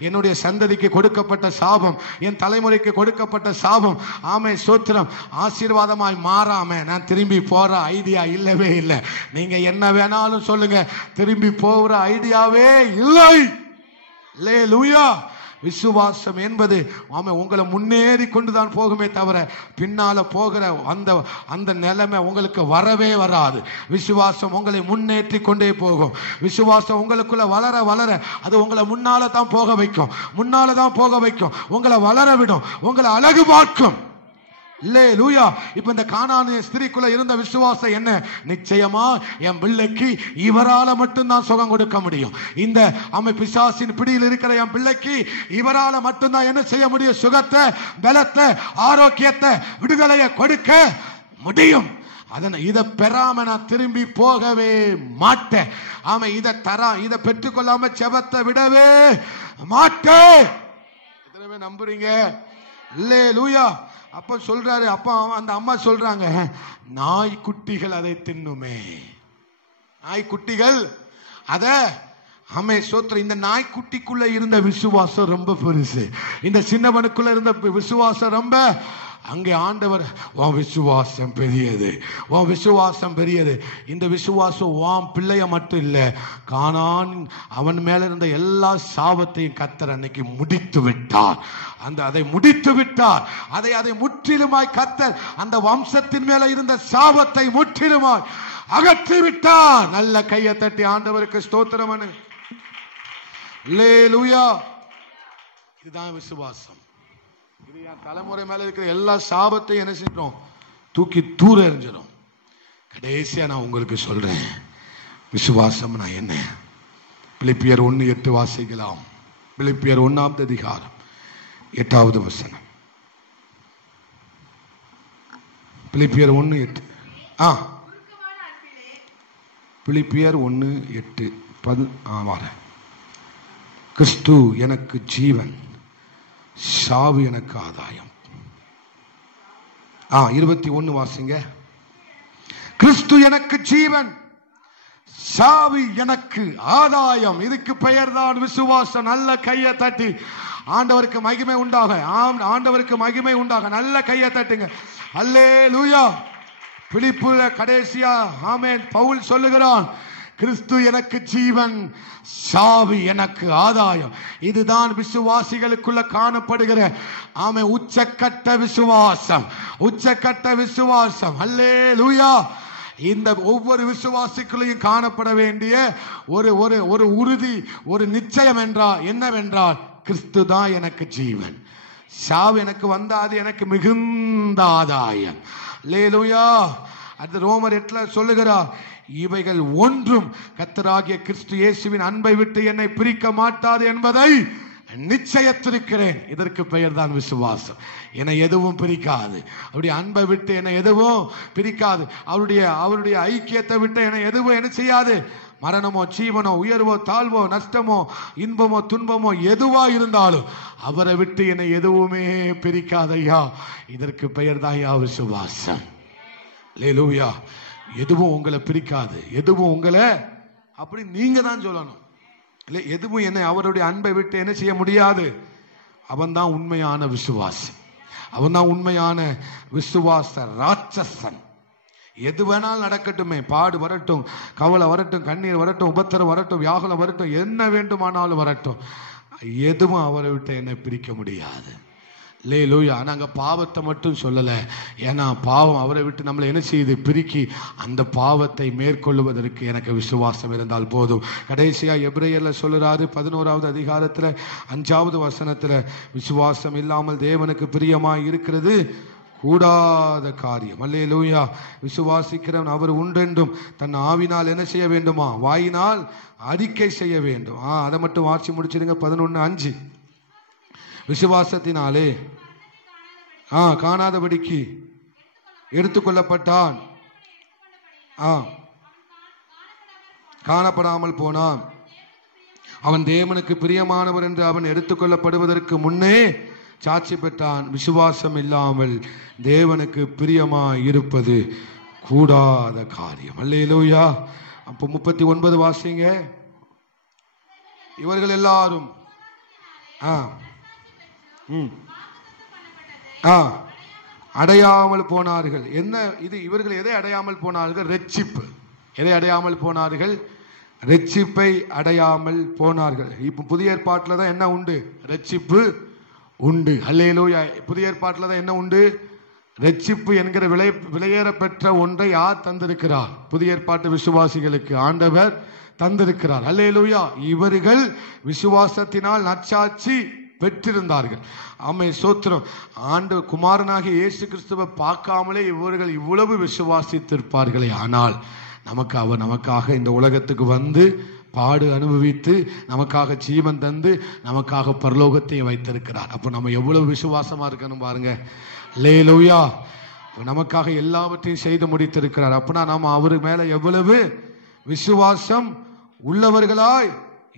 என்னுடைய சந்ததிக்கு கொடுக்கப்பட்ட சாபம், என் தலைமுறைக்கு கொடுக்கப்பட்ட சாபம், ஆமே ஸ்தோத்திரம், ஆசீர்வாதமாய் மாறாம நான் திரும்பி போற ஐடியா இல்லவே இல்லை. நீங்க என்ன வேணாலும் சொல்லுங்க, திரும்பி போகிற ஐடியாவே இல்லை. அல்லேலூயா. விசுவாசம் என்பது உங்களை முன்னேறி கொண்டுதான் போகுமே தவிர பின்னால போகிற அந்த நிலைமை உங்களுக்கு வரவே வராது. விசுவாசம் உங்களை முன்னேற்றி கொண்டே போகும். விசுவாசம் உங்களுக்குள்ள வளர வளர அது உங்களை முன்னால தான் போக வைக்கும், உங்களை வளர விடும், உங்களை அழகு பார்க்கும். அல்லேலூயா. இப்ப இந்த கானானிய ஸ்திரீக்குள்ள இருந்த விசுவாசம் என்ன? நிச்சயமா என் பிள்ளைக்கு இவரால மட்டும்தான் சுகம் கொடுக்க முடியும். இந்த பிசாசின் பிடியில் இருக்கிற என் பிள்ளைக்கு இவரால மட்டும்தான் என்ன செய்ய முடியும்? சுகத்தை, பலத்தை, ஆரோக்கியத்தை, விடுதலையை கொடுக்க முடியும். இதை பெறாம நான் திரும்பி போகவே மாட்டேன். இதை பெற்றுக்கொள்ளாம செபத்தை விடவே மாட்டேன். எத்தனை நம்புறீங்க? அல்லேலூயா. அப்ப சொல்றாரு, அப்ப அந்த அம்மா சொல்றாங்க, நாய்க்குட்டிகள் அதை தின்னுமே. நாய்க்குட்டிகள் அத சோத்திரம். இந்த நாய்க்குட்டிக்குள்ள இருந்த விசுவாசம் ரொம்ப பெருசு. இந்த சின்னவனுக்குள்ள இருந்த விசுவாசம் ரொம்ப. அங்கே ஆண்டவர், உன் விசுவாசம் பெரியது, உன் விசுவாசம் பெரியது. இந்த விசுவாசம் உன் பிள்ளைய மட்டும் இல்லை, கானான் அவன் மேல இருந்த எல்லா சாபத்தையும் கர்த்தர் அன்னைக்கு முடித்து விட்டார். அதை முடித்து விட்டார். அதை முற்றிலுமாய் கர்த்தர் அந்த வம்சத்தின் மேல இருந்த சாபத்தை முற்றிலுமாய் அகற்றி விட்டார். நல்ல கையை தட்டி ஆண்டவருக்கு ஸ்தோத்திரம். அல்லேலூயா. இதுதான் விசுவாசம். இது என் தலைமுறை மேல இருக்கிற எல்லா சாபத்தையும் என்ன செஞ்சோம்? தூக்கி தூர எறிஞ்சிடும். கடைசியா நான் உங்களுக்கு சொல்றேன், விசுவாசம் நான் என்ன? பிலிப்பியர் 1:8 வாசிக்கலாம். பிலிப்பியர் 1ஆம் அதிகாரம் 8வது வசனம். பிலிப்பியர் 1:8. பிலிப்பியர் 1:8 கிறிஸ்து எனக்கு ஜீவன், சாவு எனக்கு ஆதாயம். 21 வாசிங்க. கிறிஸ்து எனக்கு ஜீவன், சாவு எனக்கு ஆதாயம். இதுக்கு பெயர் தான் விசுவாசம். நல்ல கையை தட்டி ஆண்டவருக்கு மகிமை உண்டாக, ஆண்டவருக்கு மகிமை உண்டாக. நல்ல கையை தட்டுங்க. அல்லேலூயா. பிலிப்புல கடைசியா ஆமென் பவுல் சொல்லுகிறான், கிறிஸ்து எனக்கு ஜீவன், சாவு எனக்கு ஆதாயம். இதுதான் விசுவாசிகளுக்குள்ள காணப்படுகிற உச்சக்கட்ட விசுவாசம், உச்சக்கட்ட விசுவாசம். அல்லேலூயா. இந்த ஒவ்வொரு விசுவாசிக்குள்ளையும் காணப்பட வேண்டிய ஒரு உறுதி, ஒரு நிச்சயம் என்னவென்றால், கிறிஸ்து தான் எனக்கு ஜீவன், சாவு எனக்கு வந்தாது எனக்கு மிகுந்த ஆதாயம். அல்லேலூயா. அது ரோமர் 8 சொல்லுகிறார், இவைகள் ஒன்றும் கர்த்தராகிய கிறிஸ்து இயேசுவின் அன்பை விட்டு என்னை பிரிக்க மாட்டாது என்பதை நிச்சயத்திருக்கிறேன். இதற்கு பெயர் தான் விசுவாசம். என்னை எதுவும் பிரிக்காது. அவருடைய அன்பை விட்டு என்னை எதுவும் பிரிக்காது. அவருடைய ஐக்கியத்தை விட்டு என்னை எதுவும் என்ன செய்யாது. மரணமோ, ஜீவனோ, உயர்வோ, தாழ்வோ, நஷ்டமோ, இன்பமோ, துன்பமோ எதுவா இருந்தாலும் அவரை விட்டு என்னை எதுவுமே பிரிக்காதையா. இதற்கு பெயர் தான் விசுவாசம். அல்லேலூயா. எதுவும் உங்களை பிரிக்காது, எதுவும் உங்களை அப்படி நீங்க தான் சொல்லணும். இல்லை, எதுவும் என்னை அவருடைய அன்பை விட்டு என்ன செய்ய முடியாது. அவன் தான் உண்மையான விசுவாசி, அவன் தான் உண்மையான விசுவாச ராட்சசன். எது வேணாலும் நடக்கட்டுமே, பாடு வரட்டும், கவலை வரட்டும், கண்ணீர் வரட்டும், உபத்திரம் வரட்டும், வியாகுலம் வரட்டும், என்ன வேண்டுமானாலும் வரட்டும், எதுவும் அவரை விட்டு என்னை பிரிக்க முடியாது. அல்லேலூயா. நாங்க பாவத்தை மட்டும் சொல்லல, ஏன்னா பாவம் அவரை விட்டு நம்மளை என்ன செய்யுது, பிரிக்கி. அந்த பாவத்தை மேற்கொள்வதற்கு எனக்கு விசுவாசம் இருந்தால் போதும். கடைசியா எபிரேயர்ல சொல்லுறாரு 11வது அதிகாரத்துல 5வது வசனத்துல, விசுவாசம் இல்லாமல் தேவனுக்கு பிரியமாய் இருக்கிறது கூடாத காரியம். அல்லேலூயா. விசுவாசிக்கிறவன் அவர் உண்டென்றும் தன் ஆவினால் என்ன செய்ய வேண்டுமா, வாயினால் அறிக்கை செய்ய வேண்டும். அதை மட்டும் வாசி முடிச்சிருங்க. 11:5. விசுவாசத்தினாலே காணாதபடிக்கு எடுத்துக்கொள்ளப்பட்டான், காணப்படாமல் போனான். அவன் தேவனுக்கு பிரியமானவர் என்று அவன் எடுத்துக்கொள்ளப்படுவதற்கு முன்னே சாட்சி பெற்றான், விசுவாசம் இல்லாமல் தேவனுக்கு பிரியமாய் இருப்பது கூடாத காரியம். அல்லேலூயா. அப்போ 39 வாசிங்க. இவர்கள் எல்லாரும் அடையாமல் போனார்கள். என்ன இது? இவர்கள் எதை அடையாமல் போனார்கள்? ரட்சிப்பு. எதை அடையாமல் போனார்கள்? ரட்சிப்பை அடையாமல் போனார்கள். இப்ப புதிய ஏற்பாட்டில் தான் என்ன உண்டு? ரட்சிப்பு உண்டு. அல்லேலூயா. புதிய ஏற்பாட்டில் தான் என்ன உண்டு? ரட்சிப்பு என்கிற விலையேற பெற்ற ஒன்றை யார் தந்திருக்கிறார்? புதிய ஏற்பாட்டு விசுவாசிகளுக்கு ஆண்டவர் தந்திருக்கிறார். அல்லேலூயா. இவர்கள் விசுவாசத்தினால் நற்சாட்சி பெற்றிருந்தார்கள். ஆமென், ஸ்தோத்திரம். ஆண்டவர் குமாரனாகிய இயேசு கிறிஸ்துவை பார்க்காமலே இவர்கள் இவ்வளவு விசுவாசித்திருப்பார்களே. ஆனால் அவர் நமக்காக இந்த உலகத்துக்கு வந்து பாடு அனுபவித்து நமக்காக ஜீவன் தந்து நமக்காக பரலோகத்தையும் வைத்திருக்கிறார். அப்போ நம்ம எவ்வளவு விசுவாசமா இருக்கணும் பாருங்க. அல்லேலூயா. நமக்காக எல்லாவற்றையும் செய்து முடித்திருக்கிறார். அப்படின்னா நாம அவரு மேல எவ்வளவு விசுவாசம் உள்ளவர்களாய்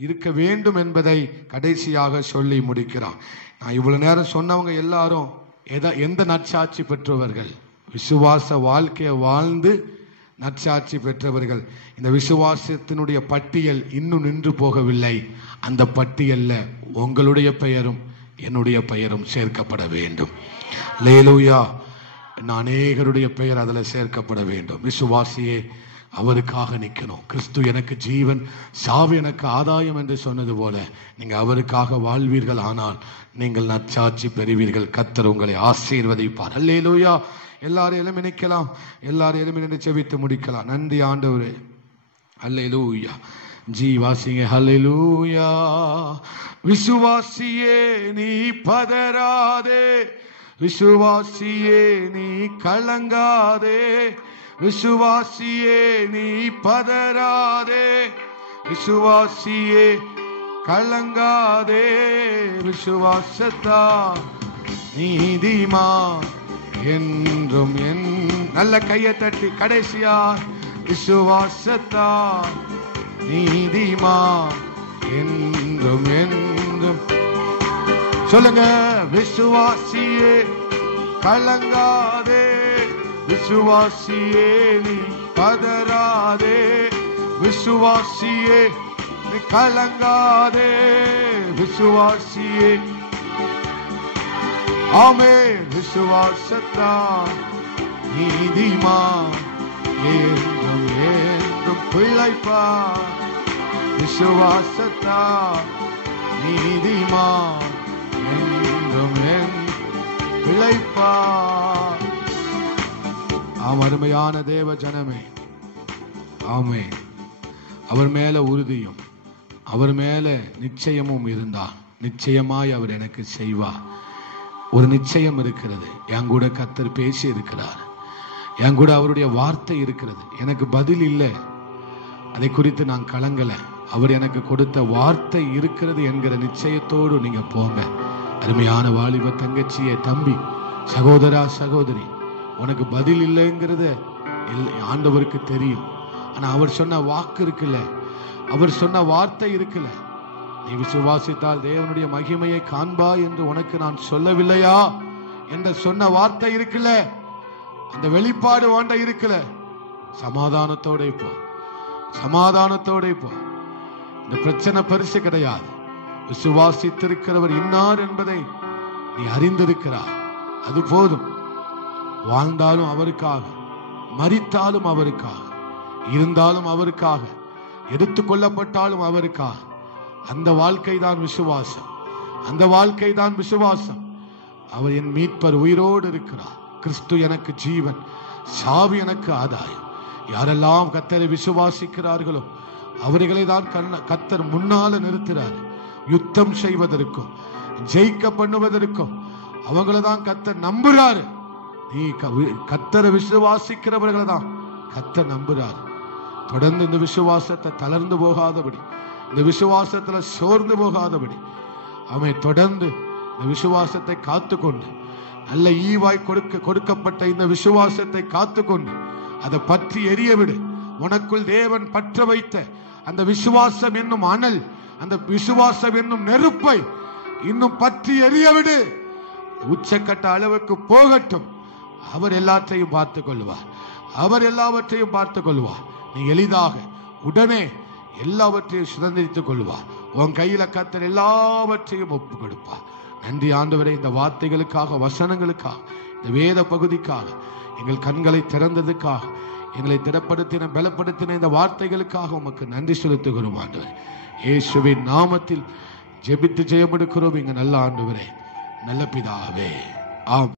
இருக்க வேண்டும் என்பதை கடைசியாக சொல்லி முடிக்கிறான். நான் இவ்வளவு நேரம் சொன்னவங்க எல்லாரும் எந்த நற்சாட்சி பெற்றவர்கள்? விசுவாச வாழ்க்கையை வாழ்ந்து நற்சாட்சி பெற்றவர்கள். இந்த விசுவாசத்தினுடைய பட்டியல் இன்னும் நின்று போகவில்லை. அந்த பட்டியல்ல உங்களுடைய பெயரும் என்னுடைய பெயரும் சேர்க்கப்பட வேண்டும். அல்லேலூயா. அநேகருடைய பெயர் அதில் சேர்க்கப்பட வேண்டும். விசுவாசியே, அவருக்காக நிற்கணும். கிறிஸ்து எனக்கு ஜீவன், சாவு எனக்கு ஆதாயம் என்று சொன்னது போல நீங்க அவருக்காக வாழ்வீர்கள். ஆனால் நீங்கள் நற்சாட்சி பெறுவீர்கள். கர்த்தர் உங்களை ஆசீர்வதிப்பார். அல்லேலூயா. எல்லாரும் எழுமி நிற்கலாம். எல்லாரும் எழுமி நின்று செபித்து முடிக்கலாம். நன்றி ஆண்டவரே. அல்லேலூயா. வாசிங்க. அல்லேலூயா. விசுவாசியே நீ பதறாதே, விசுவாசியே நீ கலங்காதே, விசுவாசியே நீ பதறாதே, விசுவாசியே கலங்காதே. விசுவாசத்தா நீதிமான் என்றும் நல்ல கையை தட்டி கடைசியா விசுவாசத்தா நீதிமான் என்றும் என்றும் சொல்லுங்க. விசுவாசியே கலங்காதே, விசுவாசியே நீ பதறாதே, விசுவாசியே நீ கலங்காதே, விசுவாசியே. ஆமென். விசுவாசத்தா நீதிமான் என்றும் என்றும் பிழைப்பார். விசுவாசத்தா நீதிமான் என்றும் பிழைப்பார். அருமையான தேவ ஜனமே, ஆமென். அவர் மேல உறுதியும் அவர் மேல நிச்சயமும் இருந்தால் நிச்சயமாய் அவர் எனக்கு செய்வார். ஒரு நிச்சயம் இருக்கிறது. என் கூட கர்த்தர் பேசி இருக்கிறார். என் கூட அவருடைய வார்த்தை இருக்கிறது. எனக்கு பதில் இல்லை, அதை குறித்து நான் கலங்கல. அவர் எனக்கு கொடுத்த வார்த்தை இருக்கிறது என்கிற நிச்சயத்தோடு நீங்க போங்க. அருமையான வாலிப தங்கச்சியே, தம்பி, சகோதரா, சகோதரி, உனக்கு பதில் இல்லைங்கிறது ஆண்டவருக்கு தெரியும். ஆனா அவர் சொன்ன வாக்கு இருக்குல்ல, அவர் சொன்ன வார்த்தை இருக்குல்ல, நீ விசுவாசித்தால் தேவனுடைய மகிமையை காண்பாய் என்று உனக்கு நான் சொல்லவில்லையா என்ற சொன்ன வார்த்தை இருக்குல்ல, அந்த வெளிப்பாடு வாண்ட இருக்குல்ல, சமாதானத்தோட இப்போ, சமாதானத்தோட இப்போ. இந்த பிரச்சனை பரிசு கிடையாது. விசுவாசித்திருக்கிறவர் இன்னார் என்பதை நீ அறிந்திருக்கிறார். அது போதும். வாழ்ந்தாலும் அவருக்காக, மரித்தாலும் அவருக்காக, இருந்தாலும் அவருக்காக, எடுத்துக்கொள்ளப்பட்டாலும் அவருக்காக. அந்த வாழ்க்கை தான் விசுவாசம். அந்த வாழ்க்கை தான் விசுவாசம். அவர் என் மீட்பர், உயிரோடு இருக்கிறார். கிறிஸ்து எனக்கு ஜீவன், சாவு எனக்கு ஆதாயம். யாரெல்லாம் கர்த்தரை விசுவாசிக்கிறார்களோ அவர்களை தான் கர்த்தர் முன்னால நிறுத்துறார். யுத்தம் செய்வதற்கும் ஜெயிக்க பண்ணுவதற்கும் அவங்கள தான் கர்த்தர் நம்புறாரு. நீ கர்த்தரை விசுவாசிக்கிறவர்களை தான் கர்த்தர் நம்புறாரு. தொடர்ந்து இந்த விசுவாசத்தை தளர்ந்து போகாதபடி, இந்த விசுவாசத்துல சோர்ந்து போகாதபடி அவன் தொடர்ந்து இந்த விசுவாசத்தை காத்துக்கொண்டு, நல்ல ஈவாய் கொடுக்கப்பட்ட இந்த விசுவாசத்தை காத்துக்கொண்டு அதை பற்றி எரிய விடு. உனக்குள் தேவன் பற்ற வைத்த அந்த விசுவாசம் என்னும் அனல், அந்த விசுவாசம் என்னும் நெருப்பை இன்னும் பற்றி எரிய விடு. உச்சக்கட்ட அளவுக்கு போகட்டும். அவர் எல்லாத்தையும் பார்த்துக் கொள்வார். அவர் எல்லாவற்றையும் பார்த்துக் கொள்வார். நீ எளிதாக உடனே எல்லாவற்றையும் சுதந்திரித்துக் கொள்வார். உன் கையில கர்த்தர் எல்லாவற்றையும் ஒப்பு கொடுப்பார். நன்றி ஆண்டவரே, இந்த வார்த்தைகளுக்காக, வசனங்களுக்காக, இந்த வேத பகுதிக்காக, எங்கள் கண்களை திறந்ததுக்காக, எங்களை திடப்படுத்தின பலப்படுத்தின இந்த வார்த்தைகளுக்காக உமக்கு நன்றி செலுத்துகிறோம் ஆண்டவரே. இயேசுவின் நாமத்தில் ஜெபித்து ஜெயம் எடுக்கிறோம் எங்க நல்ல ஆண்டவரே, நல்ல பிதாவே. ஆம்.